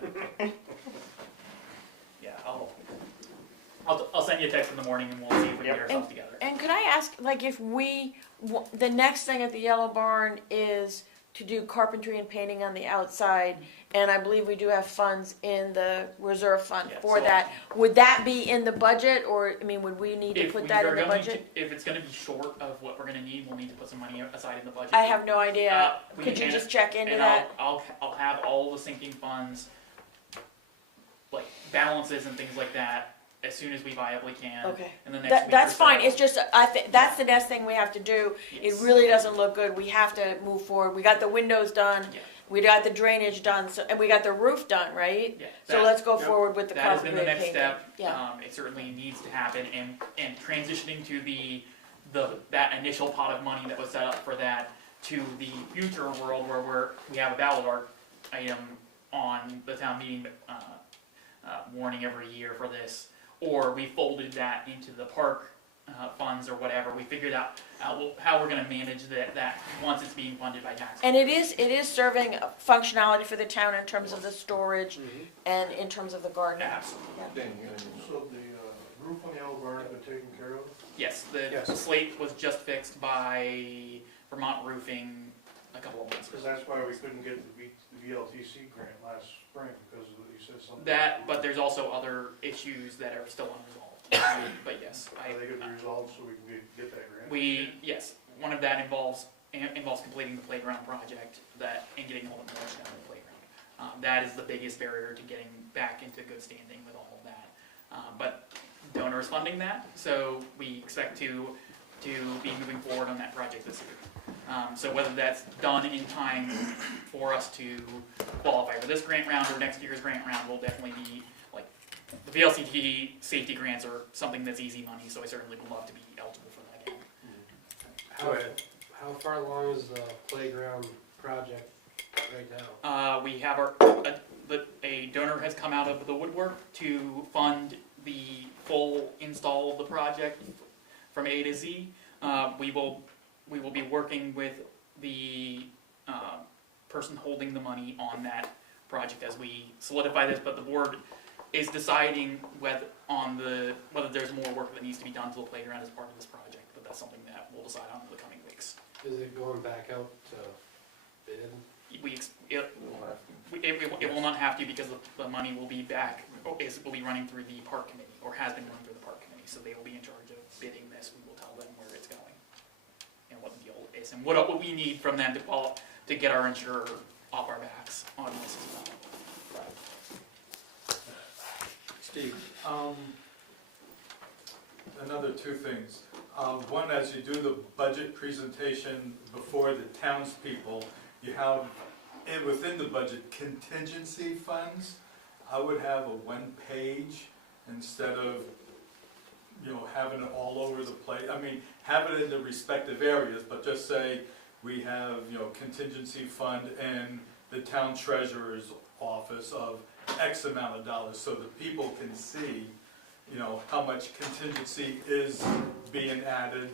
Yeah, I'll send you a text in the morning and we'll see if we can get ourselves together. And could I ask, like, if the next thing at the Yellow Barn is to do carpentry and painting on the outside, and I believe we do have funds in the reserve fund Yeah, for so- that. Would that be in the budget, or, I mean, would we need to If put we that are in the going budget? if it's gonna be short of what we're gonna need, we'll need to put some money aside in the budget. I have no idea. We Could you can- just check into and that? I'll have all the sinking funds, like balances and things like that, as soon as we viably can. Okay. In the next week or That's so. fine, it's just, I think, that's the next thing we have to do. It Yes. really doesn't look good, we have to move forward, we got the windows done. Yeah. We got the drainage done, so, and we got the roof done, right? Yeah, So that- let's go Yep. forward with the That has carpet been the next painting. step. Yeah, It certainly needs to happen, and transitioning to that initial pot of money that was set up for that to the future world where we have a ballot item on the town meeting warning every year for this, or we folded that into the park funds or whatever. We figured out how we're going to manage that once it's being funded by taxpayers. and it is serving a functionality for the town in terms of the storage and in terms of the gardening. Absolutely. Dan, you gotta- So the roof on the yellow barn has been taken care of? Yes, the Yes. slate was just fixed by Vermont Roofing a couple of months ago. Because that's why we couldn't get the VLTC grant last spring, because you said something. But there's also other issues that are still unresolved. But yes, Are they gonna be resolved so we can get that grant? yes, one of that involves completing the playground project and getting all the mulch down in the playground. That is the biggest barrier to getting back into good standing with all of that. But donors funding that, so we expect to be moving forward on that project this year. So whether that's done in time for us to qualify for this grant round or next year's grant round will definitely be, like, the VLCT safety grants are something that's easy money, so I certainly would love to be eligible for that again. How far along is the playground project right now? We have a donor has come out of the woodwork to fund the full install of the project from A to Z. We will be working with the person holding the money on that project as we solidify this, but the board is deciding whether there's more work that needs to be done to the playground as part of this project, but that's something that we'll decide on in the coming weeks. Is it going back out to bid? It will not have to, because the money will be will be running through the park committee, or has been running through the park committee, so they will be in charge of bidding this. We will tell them where it's going and what the deal is, and what we need from them to get our insurer off our backs on this as well. Steve? Another two things. One, as you do the budget presentation before the townspeople, you have, within the budget, contingency funds. I would have a one page instead of, having it all over the place. I mean, have it in the respective areas, but just say, we have, contingency fund in the town treasurer's office of X amount of dollars, so that people can see, how much contingency is being added,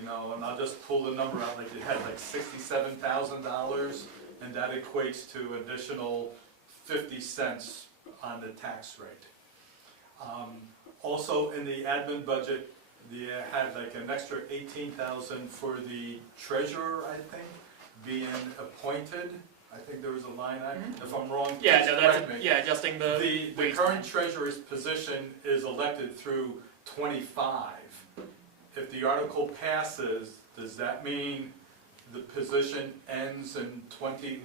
and I'll just pull the number out, like it had like $67,000, and that equates to additional 50 cents on the tax rate. Also in the admin budget, they had like an extra 18,000 for the treasurer, I think, being appointed. I think there was a line item, if I'm wrong, please correct me. Adjusting the The wage current line. treasurer's position is elected through 25. If the article passes, does that mean the position ends in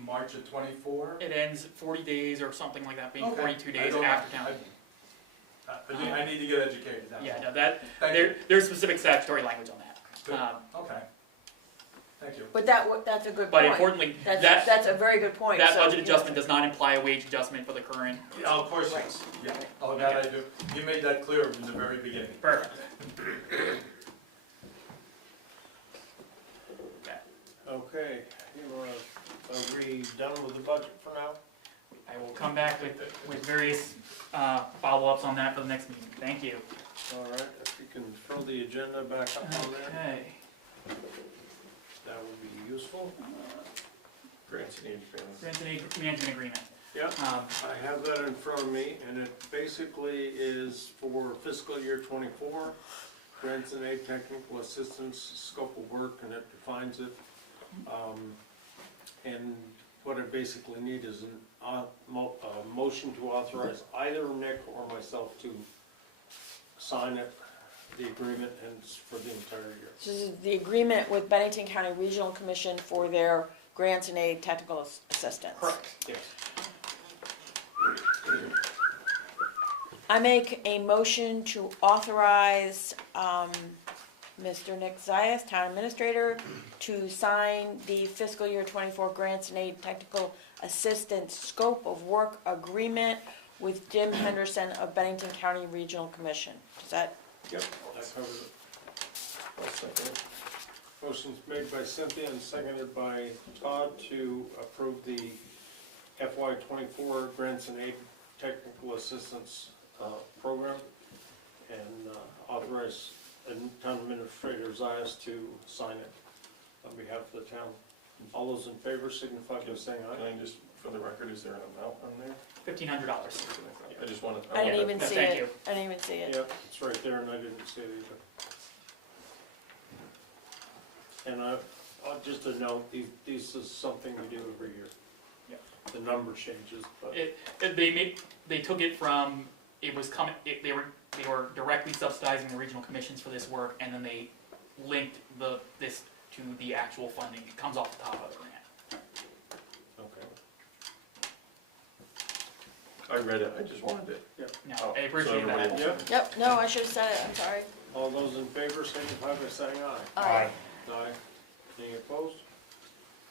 March of '24? It ends 40 days or something like that, being Okay. 42 I days don't- after town. I need to get educated, that's all. Thank you. There's specific statutory language on that. Good. Okay. Thank you. But that's a good But point. importantly, That's a very good point. that So, budget adjustment does not imply a wage adjustment for the current. Yeah, of course, yes. Yeah. Oh, that I do. You made that clear from the very beginning. Perfect. Okay, are we done with the budget for now? I will come back with various follow-ups on that for the next meeting. Thank you. All right, if you can throw the agenda back up on that, Okay. that would be useful. Grants and aid payments. Grants and aid management agreement. Yep, I have that in front of me, and it basically is for fiscal year '24, grants and aid technical assistance, scope of work, and it defines it. And what I basically need is a motion to authorize either Nick or myself to sign it, the agreement, and it's for the entire year. This is the agreement with Bennington County Regional Commission for their grants and aid technical assistance. Correct. Yes. I make a motion to authorize Mr. Nick Zayas, Town Administrator, to sign the fiscal year 24 Grants and Aid Technical Assistance Scope of Work Agreement with Jim Henderson of Bennington County Regional Commission. Does that, Yep, that covers it. I'll second it. Motion's made by Cynthia and seconded by Todd to approve the FY '24 Grants and Aid Technical Assistance Program and authorize Town Administrator Zayas to sign it on behalf of the town. All those in favor signify by saying Can aye. I just, for the record, is there an amount on there? $1,500. I just wanted. I didn't even No, see thank it. you. I didn't even see it. Yep, it's right there and I didn't see it either. And just a note, these is something we do every year. Yep. The number changes, but. They took it from, it was coming, they were directly subsidizing the regional commissions for this work, and then they linked this to the actual funding. It comes off the top of the grant. Okay. I read it, I just wanted it. No, Oh, I so appreciate everybody that. will- Yep, Yep, no, I should have said it, I'm sorry. all those in favor signify by saying aye. Aye. Aye. Any opposed?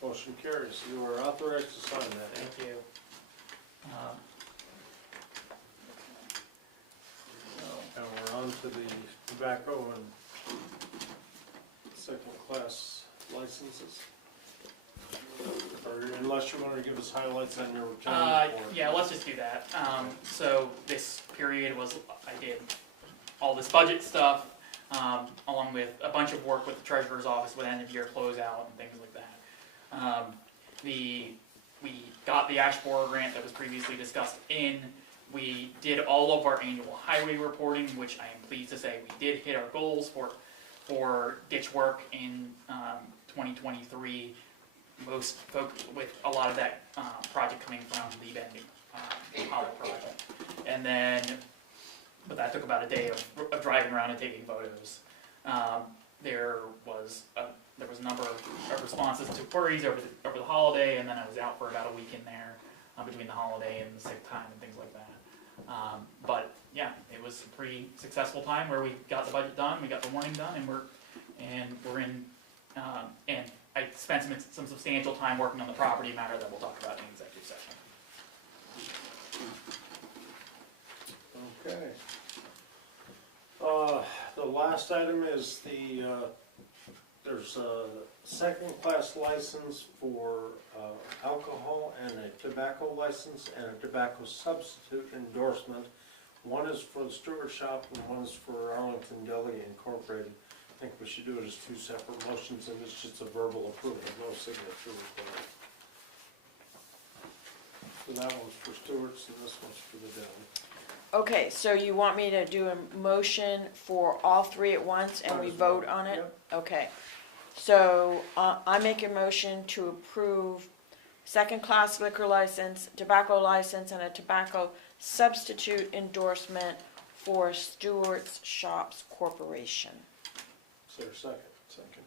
Motion carries. You are authorized to sign that. Thank you. And we're on to the tobacco and second-class licenses. Or unless you wanted to give us highlights on your town report. Yeah, let's just do that. So this period was, I did all this budget stuff, along with a bunch of work with the treasurer's office with end of year closeout and things like that. We got the ash borer grant that was previously discussed in. We did all of our annual highway reporting, which I am pleased to say we did hit our goals for ditch work in 2023. Most folk with a lot of that project coming from the Bending Hollow project. And then, but that took about a day of driving around and taking photos. There was a number of responses to queries over the holiday, and then I was out for about a week in there between the holiday and the sick time and things like that. But yeah, it was a pretty successful time where we got the budget done, we got the warning done, and we're in. And I spent some substantial time working on the property matter that we'll talk about in the executive session. Okay. The last item is there's a second-class license for alcohol and a tobacco license and a tobacco substitute endorsement. One is for the Stewart Shop and one is for Arlington Deli Incorporated. I think we should do it as two separate motions, and it's just a verbal approval, no signature required. So that one's for Stewart's and this one's for the deli. Okay, so you want me to do a motion for all three at once and we vote on it? Yep. Okay, so I make a motion to approve second-class liquor license, tobacco license, and a tobacco substitute endorsement for Stewart's Shops Corporation. Is there a second? Second.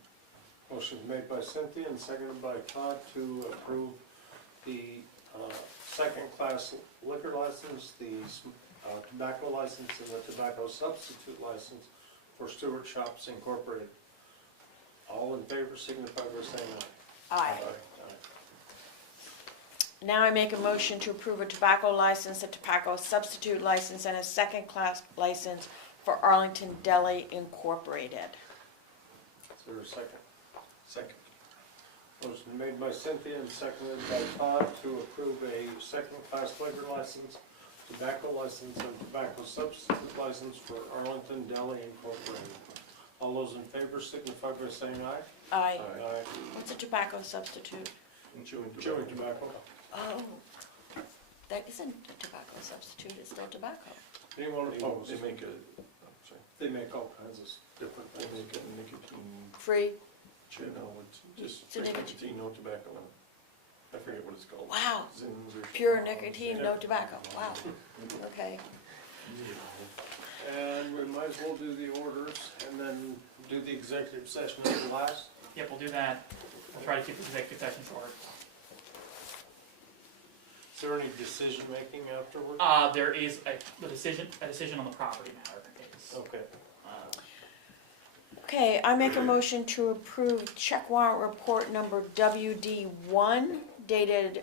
Motion's made by Cynthia and seconded by Todd to approve the second-class liquor license, the tobacco license, and the tobacco substitute license for Stewart Shops Incorporated. All in favor signify by saying aye. Aye. Now I make a motion to approve a tobacco license, a tobacco substitute license, and a second-class license for Arlington Deli Incorporated. Is there a second? Second. Motion made by Cynthia and seconded by Todd to approve a second-class liquor license, tobacco license, and tobacco substitute license for Arlington Deli Incorporated. All those in favor signify by saying aye. Aye. Aye. What's a tobacco substitute? Chewing Chewing tobacco. Oh, that isn't a tobacco substitute, it's still tobacco. Anyone opposed? They make sorry, They make all kinds of different they things. make a nicotine, Free? no, it's just It's a straight nicotine. nicotine, no tobacco in it. I forget what it's called. Wow, Zins or pure something. nicotine, no tobacco, wow, okay. And we might as well do the orders and then do the executive session at the last. Yep, we'll do that. We'll try to keep the executive session short. Is there any decision-making afterward? There is a decision on the property matter. Is, Okay. Okay, I make a motion to approve check warrant report number WD1 dated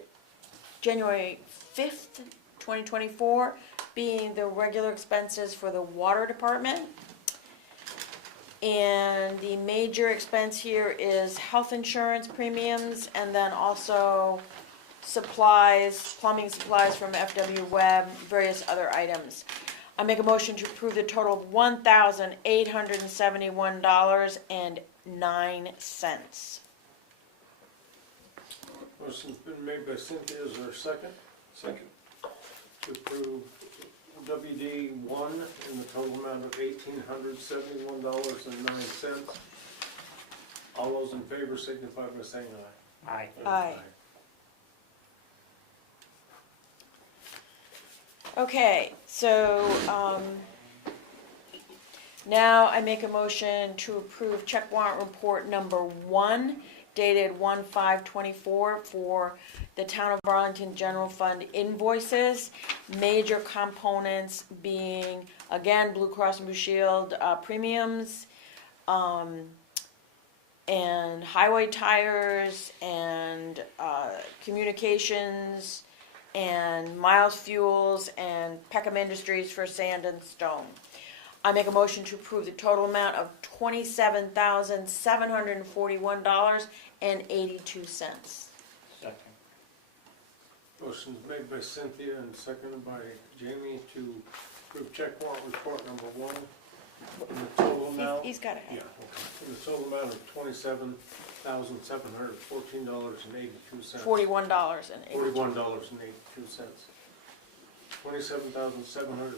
January 5th, 2024, being the regular expenses for the water department. And the major expense here is health insurance premiums and then also supplies, plumbing supplies from FW Web, various other items. I make a motion to approve the total of $1,871.09. Motion's been made by Cynthia, is there a second? Second. To approve WD one in the total amount of $1,871.09. All those in favor signify by saying aye. Aye. Aye. Okay, so, now I make a motion to approve check warrant report number 1 dated 1/5/24 for the Town of Arlington General Fund invoices. Major components being, again, Blue Cross and Blue Shield premiums, and highway tires, and communications, and Miles Fuels, and Peckham Industries for sand and stone. I make a motion to approve the total amount of $27,741.82. Second. Motion's made by Cynthia and seconded by Jamie to approve check warrant report number 1 in the total amount. He's got it. Yeah, okay. In the total amount of $27,714.82. $41.82. $41.82.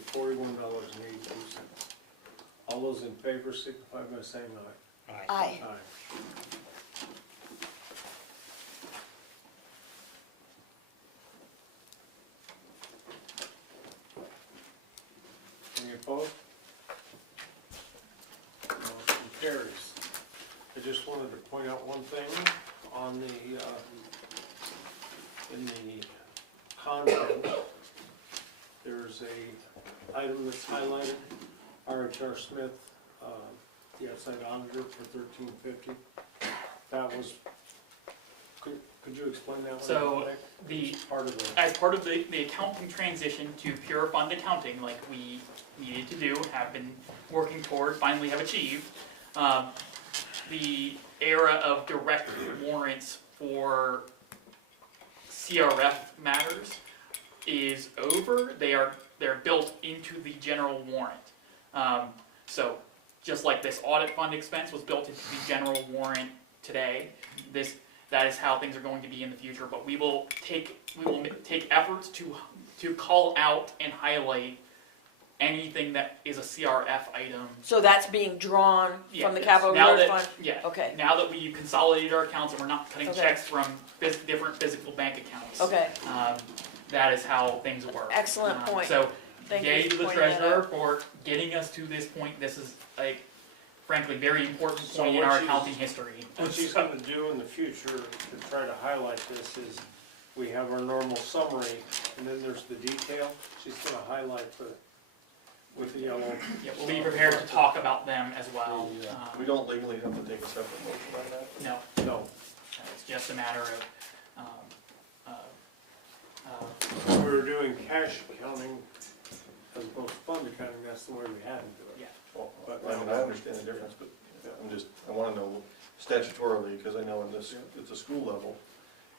$27,741.82. All those in favor signify by saying aye. Aye. Aye. Aye. Any opposed? Motion carries. I just wanted to point out one thing on the, in the content. There's a item that's highlighted, R.H.R. Smith, the outside auditor for $13.50. That was, could you explain that one? So, the, Part of the, as part of the accounting transition to pure fund accounting, like we needed to do, have been working toward, finally have achieved, the era of direct warrants for CRF matters is over. They're built into the general warrant. So just like this audit fund expense was built into the general warrant today, that is how things are going to be in the future. But we will take efforts to call out and highlight anything that is a CRF item. So that's being drawn from the Yes. capital Now reserve that- fund? Yeah. Okay, Now that we've consolidated our accounts and we're not cutting Okay. checks from different physical bank accounts. okay, That is how things work. excellent point. So, Thank yay you to for the pointing that treasurer out. for getting us to this point. This is like, frankly, very important So point in what our she's- accounting history. what she's gonna do in the future to try to highlight this is, we have our normal summary, and then there's the detail. She's gonna highlight with the yellow. Yeah, we'll be prepared to talk about them as well. Yeah. We don't legally have to take a separate motion on that? No, No, it's just a matter of, we were doing cash accounting as opposed to fund accounting, that's the way we had to do it. yeah. Well, But I mean, I understand the difference, but I wanna know statutorily, because I know in this, at the school level,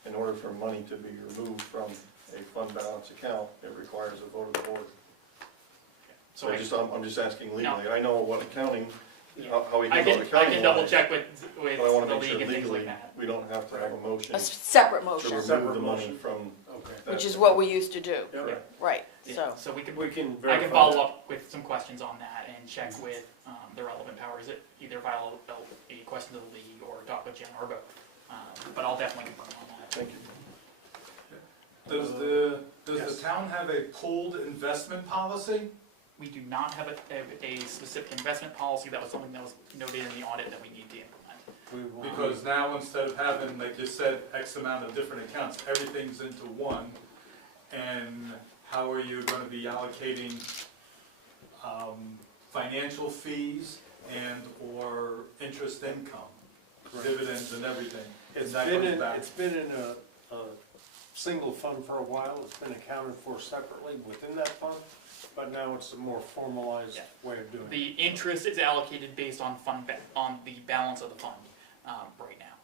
in order for money to be removed from a fund balance account, it requires a vote of the board. So I'm just asking legally, I know what accounting, how we I do can, accounting. I can double wise, check with But I the wanna make sure league and things like legally, that. we don't have to have a motion A separate to motion, remove Separate the money motion. from Okay. that. which is what we used to do, Yeah, right. right, Yeah, so, So we can I verify. can follow up with some questions on that and check with the relevant powers, either file a question to the league or talk with Jim or both. But I'll definitely confirm on that. Thank you. Does Yes. the town have a pooled investment policy? We do not have a specific investment policy. That was something that was noted in the audit that we need to implement. We will- Because now instead of having, like you said, X amount of different accounts, everything's into one. And how are you gonna be allocating financial fees and or interest income, Right. dividends and everything. It's And that been comes in, back. it's been in a single fund for a while, it's been accounted for separately within that fund, but now it's a more formalized Yeah. way of doing it. The interest is allocated based on on the balance of the fund, right now.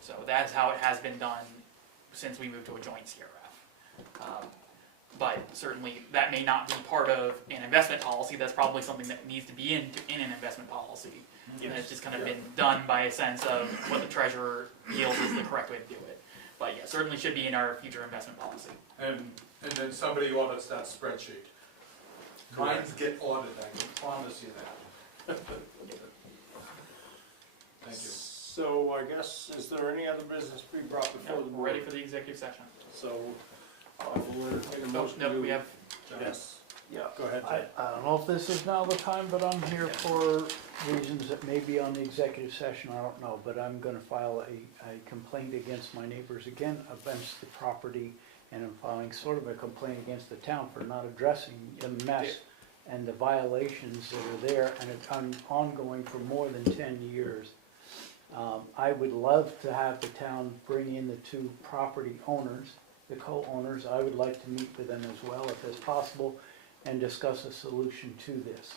So that's how it has been done since we moved to a joint CRF. But certainly, that may not be part of an investment policy, that's probably something that needs to be in an investment policy. And it's just kind of been done by a sense of what the treasurer feels is the correct way to do it. But yeah, certainly should be in our future investment policy. And then somebody audits that spreadsheet. Mines get audited, I can promise you that. Thank you. So I guess, is there any other business to be brought before the We're board? ready for the executive session. So, I will entertain a Oh, motion no, to. we have, Yes, Yeah. go ahead, I, Ted. I don't know if this is now the time, but I'm here for reasons that may be on the executive session, I don't know, but I'm gonna file a complaint against my neighbors again, against the property, and I'm filing sort of a complaint against the town for not addressing the mess and the violations that are there, and it's ongoing for more than 10 years. I would love to have the town bring in the two property owners, the co-owners. I would like to meet with them as well, if it's possible, and discuss a solution to this.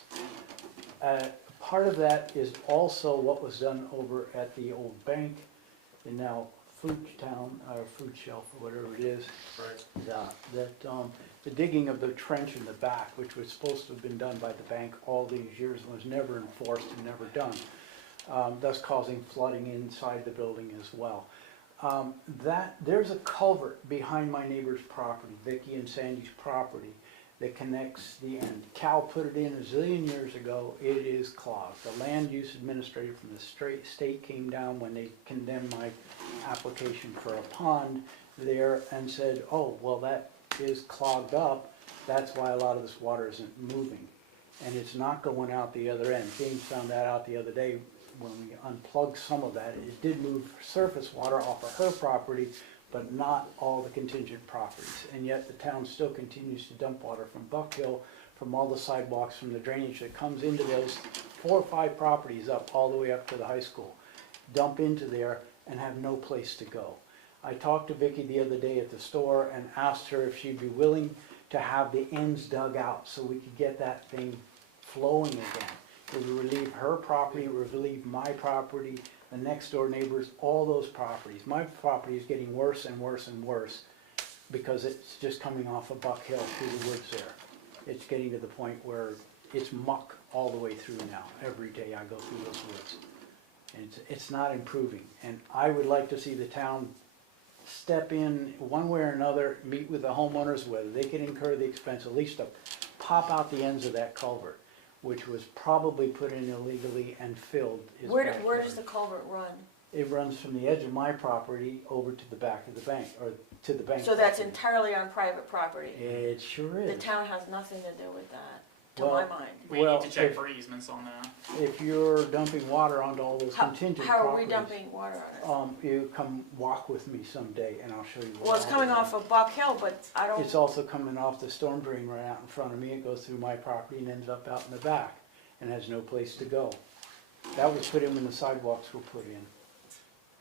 Part of that is also what was done over at the old bank, and now Food Town, or Food Shelf, or whatever it is. Right. The digging of the trench in the back, which was supposed to have been done by the bank all these years, and was never enforced and never done, thus causing flooding inside the building as well. There's a culvert behind my neighbor's property, Vicky and Sandy's property, that connects the end. Cal put it in a zillion years ago, it is clogged. The land use administrator from the state came down when they condemned my application for a pond there and said, oh, well, that is clogged up, that's why a lot of this water isn't moving. And it's not going out the other end. James found that out the other day when we unplugged some of that. It did move surface water off of her property, but not all the contingent properties. And yet the town still continues to dump water from Buck Hill, from all the sidewalks, from the drainage that comes into those 4 or 5 properties up, all the way up to the high school. Dump into there and have no place to go. I talked to Vicky the other day at the store and asked her if she'd be willing to have the ends dug out so we could get that thing flowing again. It would relieve her property, it would relieve my property, the next door neighbors, all those properties. My property is getting worse and worse and worse because it's just coming off of Buck Hill through the woods there. It's getting to the point where it's muck all the way through now. Every day I go through those woods. And it's not improving. And I would like to see the town step in one way or another, meet with the homeowners, whether they can incur the expense, at least to pop out the ends of that culvert, which was probably put in illegally and filled. his Where backyard. does the culvert run? It runs from the edge of my property over to the back of the bank, or to the bank. So that's property. entirely on private property? It sure The is. town has nothing to do with that, to Well, my mind. we Well, need to check if- for easements on that. If you're dumping water onto all those How, contingent how are we properties, dumping water on it? you come walk with me someday and I'll show you. Well, it's coming off of Buck Hill, but I don't, It's also coming off the storm drain right out in front of me. It goes through my property and ends up out in the back and has no place to go. That was put in when the sidewalks were put in.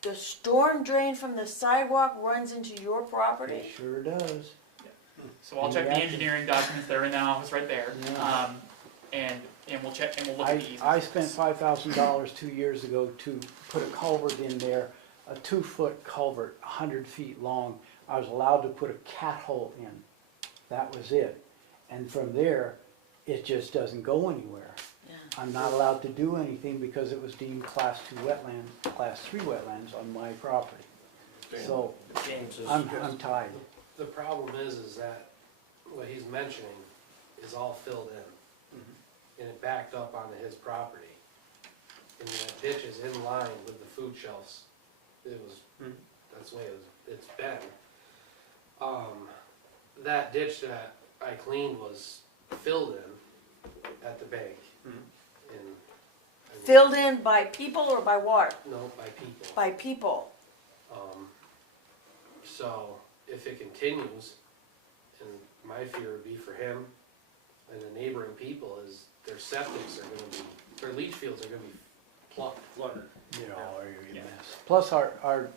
the storm drain from the sidewalk runs into your It property? sure does. So I'll check the Yeah. engineering documents that are in that office right there. Yeah. And we'll check, and we'll look at the easements. I spent $5,000 2 years ago to put a culvert in there, a 2-foot culvert, 100 feet long. I was allowed to put a cat hole in. That was it. And from there, it just doesn't go anywhere. Yeah. I'm not allowed to do anything because it was deemed Class 2 wetland, Class 3 wetlands on my property. So James is. I'm tied. The problem is that what he's mentioning is all filled in. And it backed up onto his property. And that ditch is in line with the food shelves. It was, that's the way it's been. That ditch that I cleaned was filled in at the bank. And, I mean, Filled in by people or by water? No, by people. By people. So if it continues, and my fear would be for him and the neighboring people is their septics are gonna be their leach fields are gonna be plugged. Flooded. You know, or you Yeah. get mess. Plus our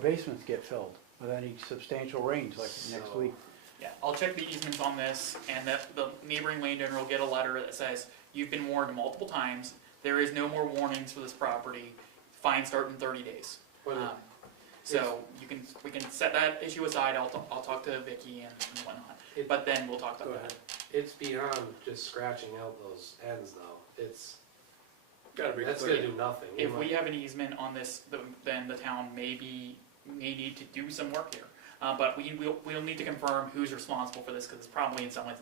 basements get filled with any substantial rains like next So- week. Yeah, I'll check the easements on this, and the neighboring landowner will get a letter that says, you've been warned multiple times, there is no more warnings for this property, fine start in 30 days. But Um, So we can set that issue aside, I'll talk to Vicky and whatnot, It- but then we'll talk Go about ahead. that. it's beyond just scratching out those ends though. It's, Gotta be that's gonna clear. do nothing. If we have an easement on this, then the town may need to do some work here. But we'll need to confirm who's responsible for this, because it's probably in someone's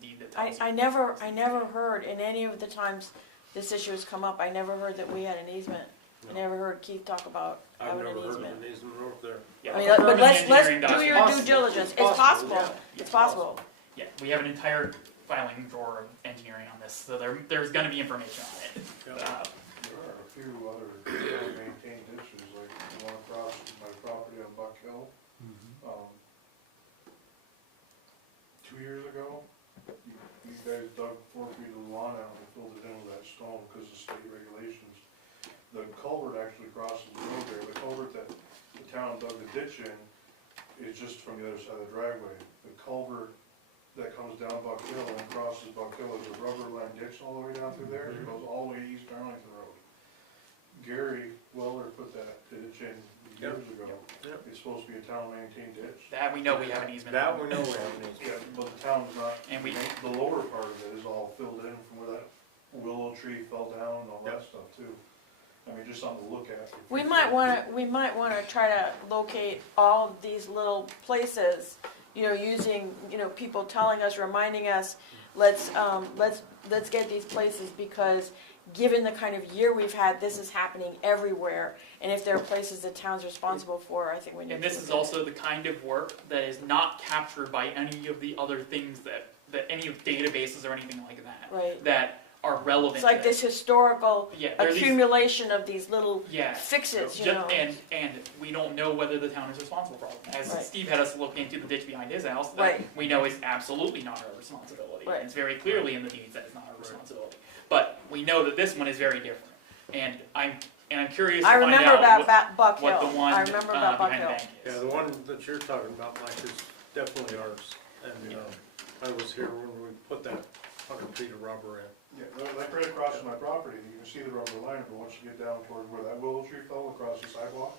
deed that tells you. I never heard in any of the times this issue has come up, I never heard that we had an easement. I No. never heard Keith talk about I've having never an heard of easement. an easement over there. Yeah, I mean, I'll but confirm let's the engineering do your document. due diligence, it's possible, yeah. it's possible. Yeah, we have an entire filing drawer of engineering on this, so there's gonna be information on it. Yeah. There are a few other maintained ditches, like the one across my property on Buck Hill. 2 years ago, you guys dug 4 feet of the lawn out and filled it in with that stone because of state regulations. The culvert actually crosses the road there. The culvert that the town dug the ditch in is just from the other side of the driveway. The culvert that comes down Buck Hill and crosses Buck Hill is a rubber line ditch all the way down through there. It goes all the way east Arlington Road. Gary Weller put that ditch in years ago. Yep. It's supposed to be a town maintained ditch. That we know we have an easement. That we know we have an easement. Yeah, but the town's not, And the lower part of it is all filled in from where that willow tree fell down and all that stuff too. I mean, just something to look at. We might wanna try to locate all of these little places, using, people telling us, reminding us, let's get these places, because given the kind of year we've had, this is happening everywhere. And if there are places the town's responsible for, I think we need to. And this look is at it. also the kind of work that is not captured by any of the other things that any of databases or anything like that, Right. that are relevant. It's like to this historical Yeah, there are these, accumulation of these little yeah. fixes, And we don't know whether the town is responsible for them. As Right. Steve had us look into the ditch behind his house, that Right. we know is absolutely not our responsibility. Right. It's very clearly in the deeds that it's not our responsibility. But we know that this one is very different. And I'm curious to I find remember out about Buck what Hill. the one I remember about Buck behind the Hill. bank Yeah, is. the one that you're talking about, Mike, is definitely ours. And, I was here when we put that 100 feet of rubber in. Yeah, like right across from my property, you can see the rubber line, but once you get down toward where that willow tree fell across the sidewalk,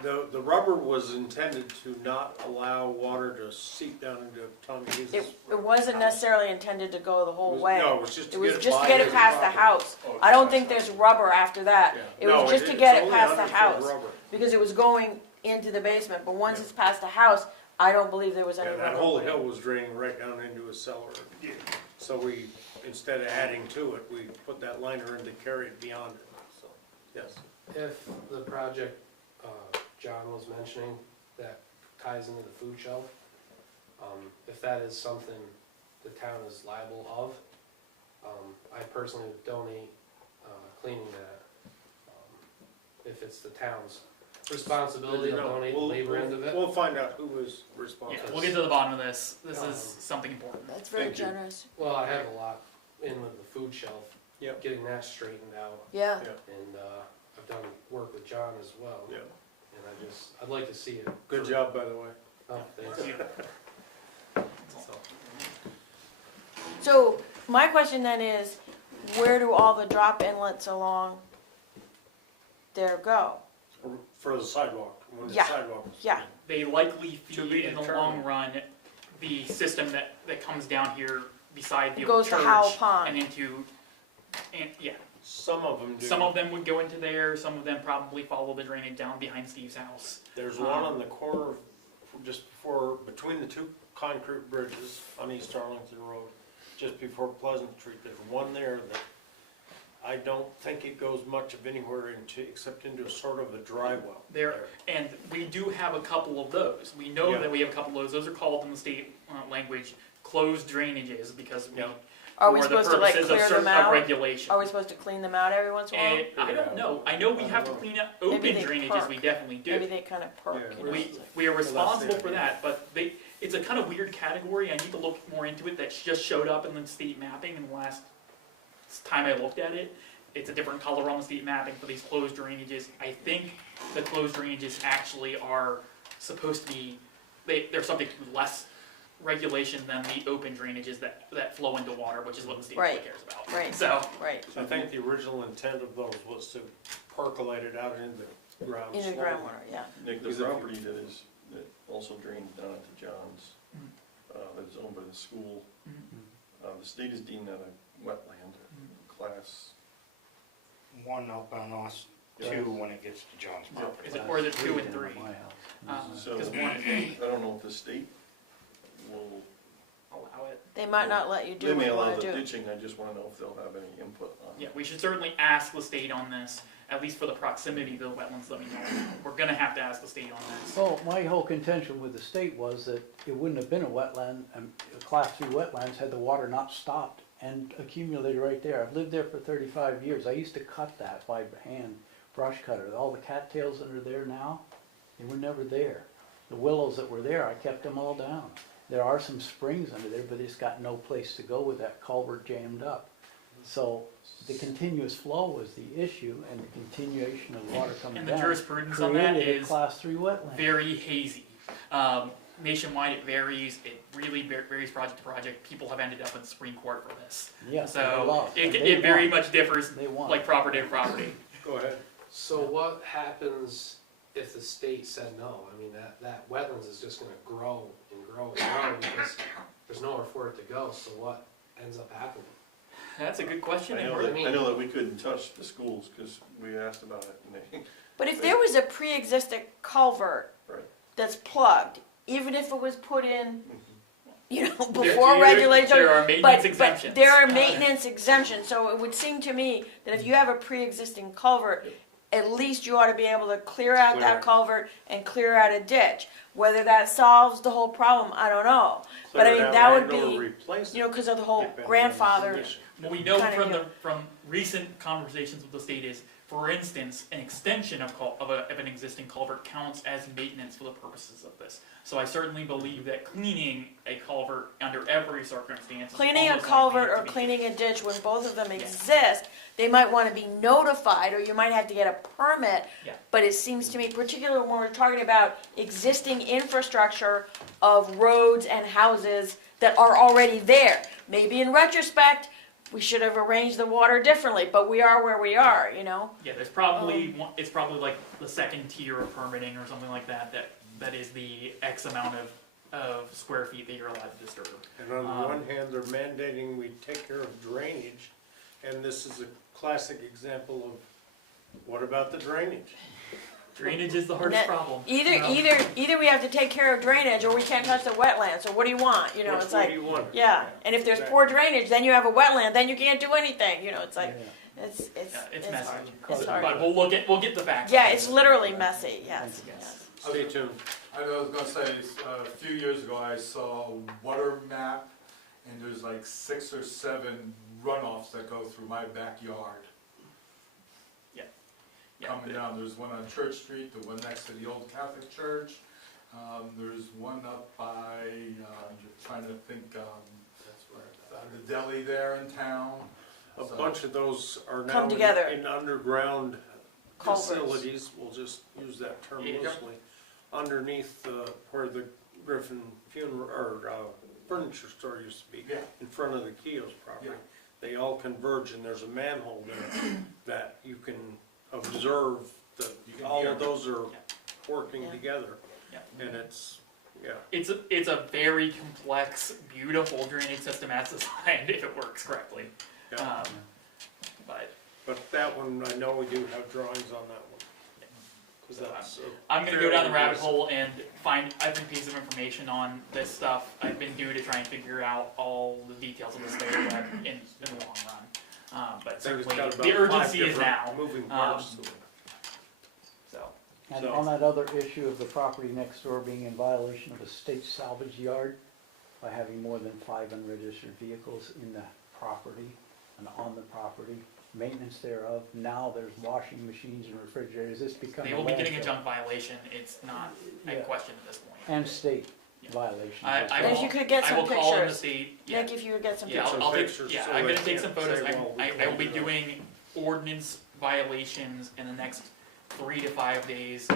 The rubber was intended to not allow water to seep down into Tommy Hayes' It wasn't necessarily intended to go the whole way. No, it was just It to was get it just to by get it his past the property. house. Oh, I don't it's think past there's rubber after that. Yeah. It No, was just to it's get it only past the 100 foot house, rubber. because it was going into the basement, but once Yeah. it's past the house, I don't believe there was any Yeah, rubber. that whole hill was draining right down into a cellar. yeah. So we, instead of adding to it, we put that liner in to carry it beyond it, so, yes. If the project, John was mentioning, that ties into the food shelf, if that is something the town is liable of, I personally would donate, cleaning that. If it's the town's responsibility, I'll donate the labor end of it. We'll find out who was Yeah, responsible. we'll get to the bottom of this. This is something important. That's very Thank you. generous. Well, I have a lot in with the food shelf. Yep. Getting that straightened out, Yeah. and, I've done work with John as well. Yeah, And I'd like to see it. good job, by the way. Oh, thanks. So my question then is, where do all the drop inlets along there go? For the sidewalk, when the Yeah. sidewalk was. Yeah. They likely To be feed in the determined. long run the system that comes down here beside the It old goes church to Howell and Pond. into, and yeah, Some of them do. some of them would go into there. Some of them probably follow the drainage down behind Steve's house. There's one on the corner, just before, between the two concrete bridges on East Arlington Road, just before Pleasant Street. There's one there that I don't think it goes much of anywhere into, except into a sort of a dry well. There, and we do have a couple of those. We know Yeah. that we have a couple of those. Those are called in the state language closed drainages because we, Yeah. Are we for the supposed to like purposes of clear certain them out? regulation. Are we supposed to clean them out every once in a while? And I don't know. I know we have to clean up open Maybe they drainages. perk. We definitely do. Maybe they kind of perk, Yeah, you know? We are that's responsible the for idea. that, but it's a kind of weird category. I need to look more into it. That just showed up in the state mapping in the last time I looked at it, it's a different color on the state mapping for these closed drainages. I think the closed drainages actually are supposed to be, they're subject to less regulation than the open drainages that flow into water, which is what the state really Right. cares about. Right. So, Right, I think the original intent of those was to percolate it out into the ground. in the slowly. groundwater, yeah. Nick, the Because if you- property that also drains down into John's, that is owned by the school, the state is deemed that a wetland, class. One up on us, Yeah. two when it gets to John's property. is it, or is it 2 and 3? My house. So, Because one, I don't know if the state will, allow it. They might not let you do they what may you allow wanna the do. ditching, I just wanna know if they'll have any input on it. Yeah, we should certainly ask the state on this, at least for the proximity to the wetlands, let me know. We're gonna have to ask the state on this. Well, my whole contention with the state was that it wouldn't have been a wetland, a class 3 wetlands had the water not stopped and accumulated right there. I've lived there for 35 years. I used to cut that by hand, brush cutter. All the cattails that are there now, they were never there. The willows that were there, I kept them all down. There are some springs under there, but it's got no place to go with that culvert jammed up. So the continuous flow was the issue, and the continuation of water coming And the down jurisprudence on that created a is class 3 wetland. very hazy. Nationwide, it varies. It really varies project to project. People have ended up in the Supreme Court for this. Yes, they So lost, and they it very won. much differs, They won. like property to property. Go ahead. So what happens if the state said no? I mean, that wetlands is just gonna grow and grow and grow because there's nowhere for it to go, so what ends up happening? That's a good question. I and know we're- that, I know that we couldn't touch the schools, cause we asked about it, and they, But if there was a pre-existing culvert Right. that's plugged, even if it was put in, you know, There- before there- regulations, There are maintenance but exemptions. there are maintenance exemptions, so it would seem to me that if you have a pre-existing culvert, at least you ought to be able to clear out Clear that it. culvert and clear out a ditch. Whether that solves the whole problem, I don't know. But I Clear it mean, out that would and/or be, replace it, you know, because of the whole depending on the grandfather. condition. What we know Kinda from recent conversations with the state is, for instance, an extension of an existing culvert counts as maintenance for the purposes of this. So I certainly believe that cleaning a culvert under every circumstance. is Cleaning a almost culvert likely or to be- cleaning a ditch, when both of them exist, they might want to be notified, or you might have to get a permit. Yeah. But it seems to me, particularly when we're talking about existing infrastructure of roads and houses that are already there. Maybe in retrospect, we should have arranged the water differently, but we are where we are, you know? Yeah, there's probably it's probably like the second tier of permitting or something like that. That is the X amount of square feet that you're allowed to disturb. And on the one hand, they're mandating we take care of drainage, and this is a classic example of, what about the drainage? Drainage is the hardest Net- problem. Either, you know? either we have to take care of drainage, or we can't touch the wetlands, so what do you want, you know, Which it's way like, do you want it? yeah, and if there's poor drainage, then you have a wetland, then you can't do anything, you know, it's like, Yeah. it's Yeah, it's messy. hard, it's hard. But we'll get the facts. Yeah, it's literally messy, yes, Yes. yes. Stay tuned. I was gonna say, a few years ago, I saw a water map, and there's like 6 or 7 runoffs that go through my backyard. Yeah, Coming down, there's one on Church Street, the one next to the old Catholic church. There's one up by, trying to think, the deli there in town. A So- bunch of those are now Come together. in underground Culverts. facilities, we'll just use that term Yeah. loosely, underneath where the Griffin funeral, or furniture store used to be, Yeah. in front of the Keogh's property. Yeah. They all converge, and there's a manhole there that you can observe that You can all hear of those are Yeah. working Yeah. together, Yeah. and it's, yeah. It's a very complex, beautiful drainage system as designed if it works correctly. Yeah. But But that one, I know we do have drawings on that one. 'Cause that's, I'm gonna go down the fairly rabbit recent. hole and find every piece of information on this stuff. I've been due to try and figure out all the details of this layer web in the long run. But I think it's certainly got about the 5 urgency is different now. moving parts to it. So And So- on that other issue of the property next door being in violation of the state salvage yard by having more than 5 unregistered vehicles in the property and on the property, maintenance thereof, now there's washing machines and refrigerators, this becomes a they will be getting a landfill. junk violation. It's not a Yeah. question at this point. And state, violations. I as will- And if you could get I some will call in the pictures, state, yeah. Nick, if you would get some Yeah, pictures. I'll take, Pictures yeah, so I'm they gonna take some can't photos, say, well, we I will be told you. doing ordinance violations in the next 3 to 5 days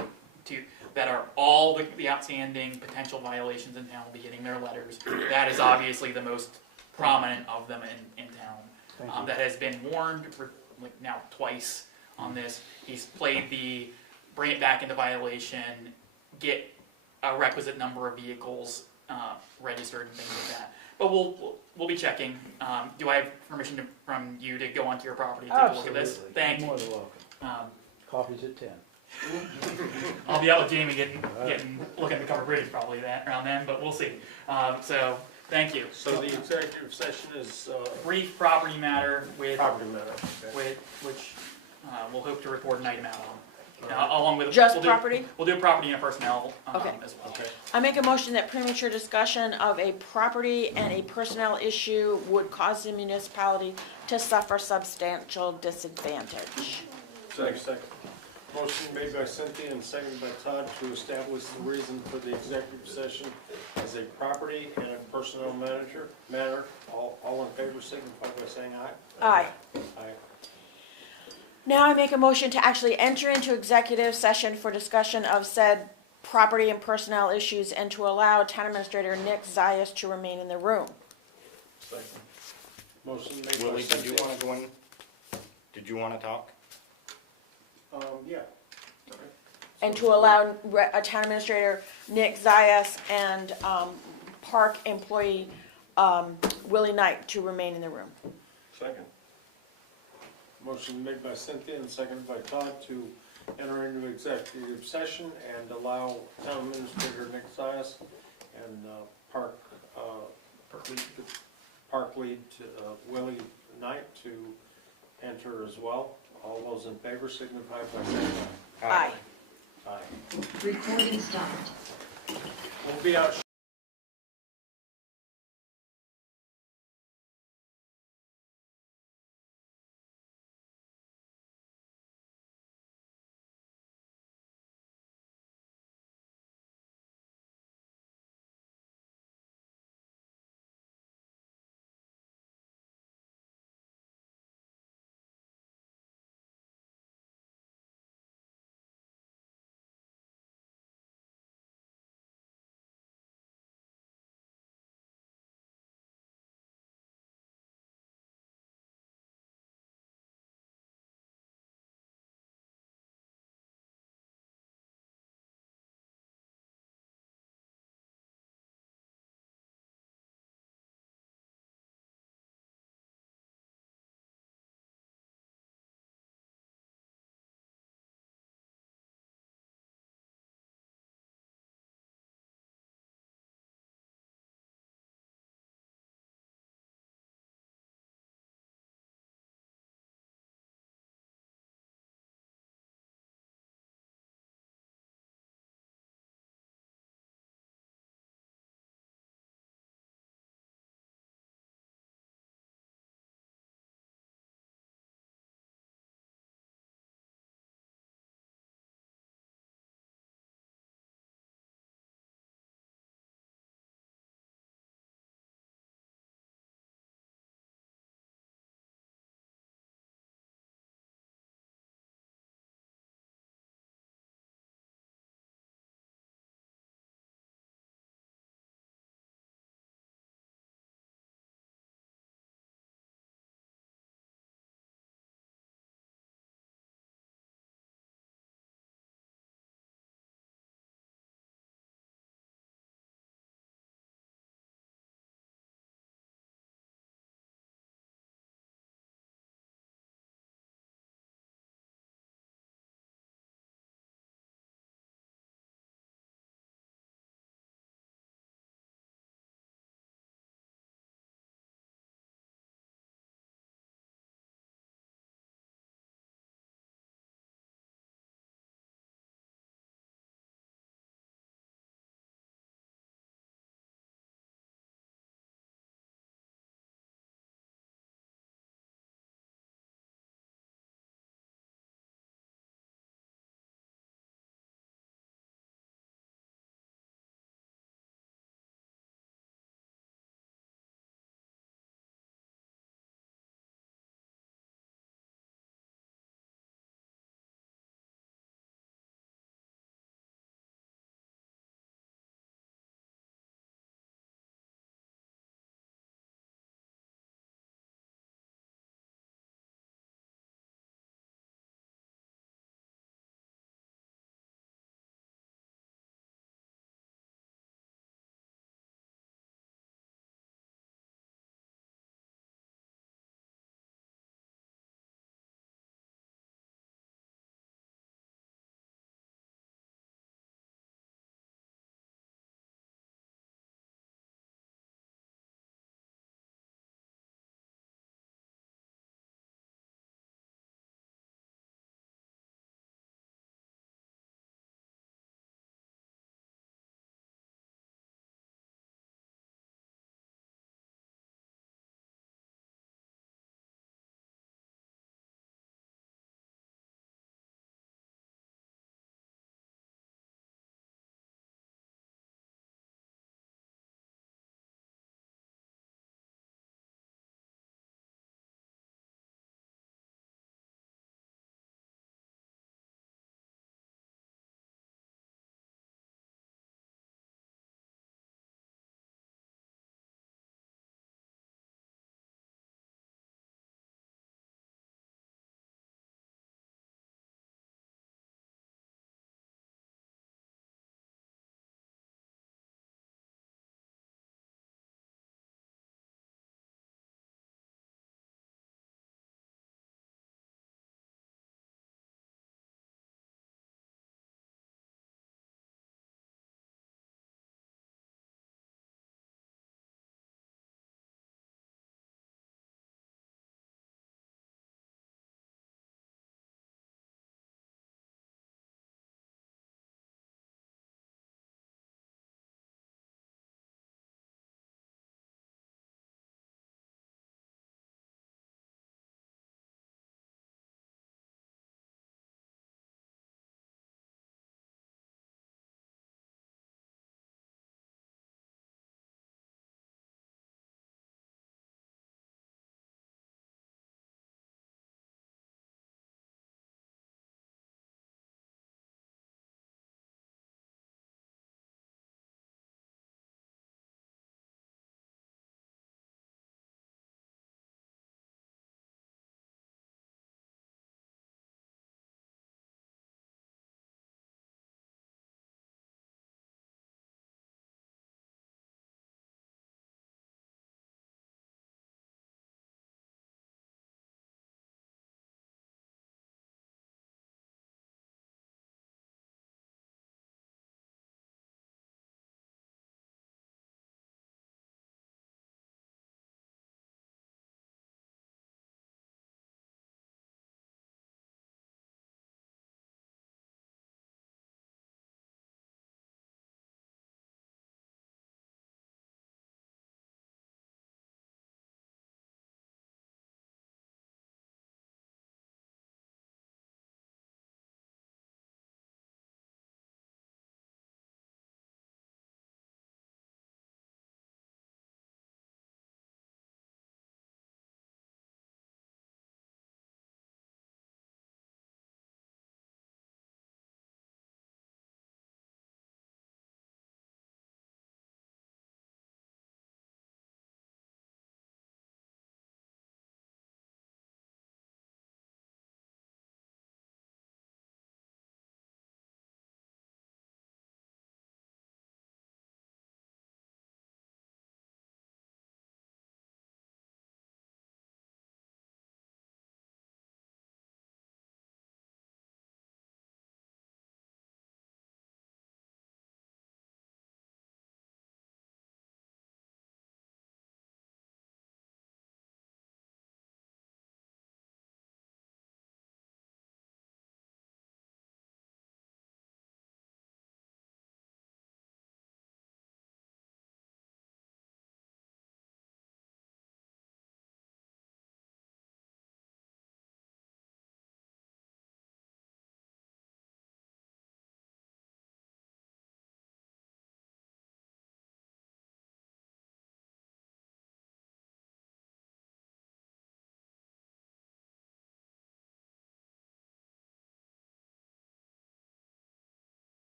that are all the outstanding potential violations in town will be getting their letters. That is obviously the most prominent of them in town. Thank you. That has been warned for like now twice on this. He's played the bring it back into violation, get a requisite number of vehicles registered and things like that. But we'll be checking. Do I have permission from you to go onto your property and take a look at this? Absolutely. Thank You're you. more than welcome. Coffee's at 10. I'll be out with Jamie looking to cover bridge probably around then, but we'll see. So thank you. So the executive session is, Brief property matter with property matter, okay? which we'll hope to report an item out on, along with Just we'll property? We'll do property and personnel Okay. as well. Okay. I make a motion that premature discussion of a property and a personnel issue would cause the municipality to suffer substantial disadvantage. Second. Motion made by Cynthia and seconded by Todd to establish the reason for the executive session as a property and a personnel matter. All in favor signify by saying aye. Aye. Aye. Now I make a motion to actually enter into executive session for discussion of said property and personnel issues and to allow Town Administrator Nick Zayas to remain in the room. Second. Motion made by Willie, did you Cynthia. wanna go in? Did you wanna talk? Yeah. And to allow Town Administrator Nick Zayas and Park employee Willie Knight to remain in the room. Second. Motion made by Cynthia and seconded by Todd to enter into executive session and allow Town Administrator Nick Zias and Park lead Willie Knight to enter as well. All those in favor signify by saying Aye. aye. Aye. Recording stopped. We'll be out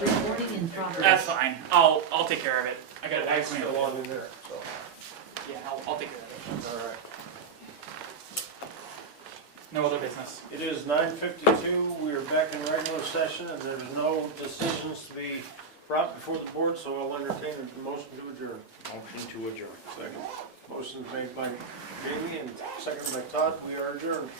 Recording in progress. That's fine, I'll take care of it. I got That's clean still up. on in there, so, Yeah, I'll take care of it. all right. No other business. It is 9:52, we are back in regular session, and there's no decisions to be brought before the board, so I'll entertain a motion to adjourn. Motion to adjourn. Second. Motion made by Jamie and seconded by Todd, we are adjourned.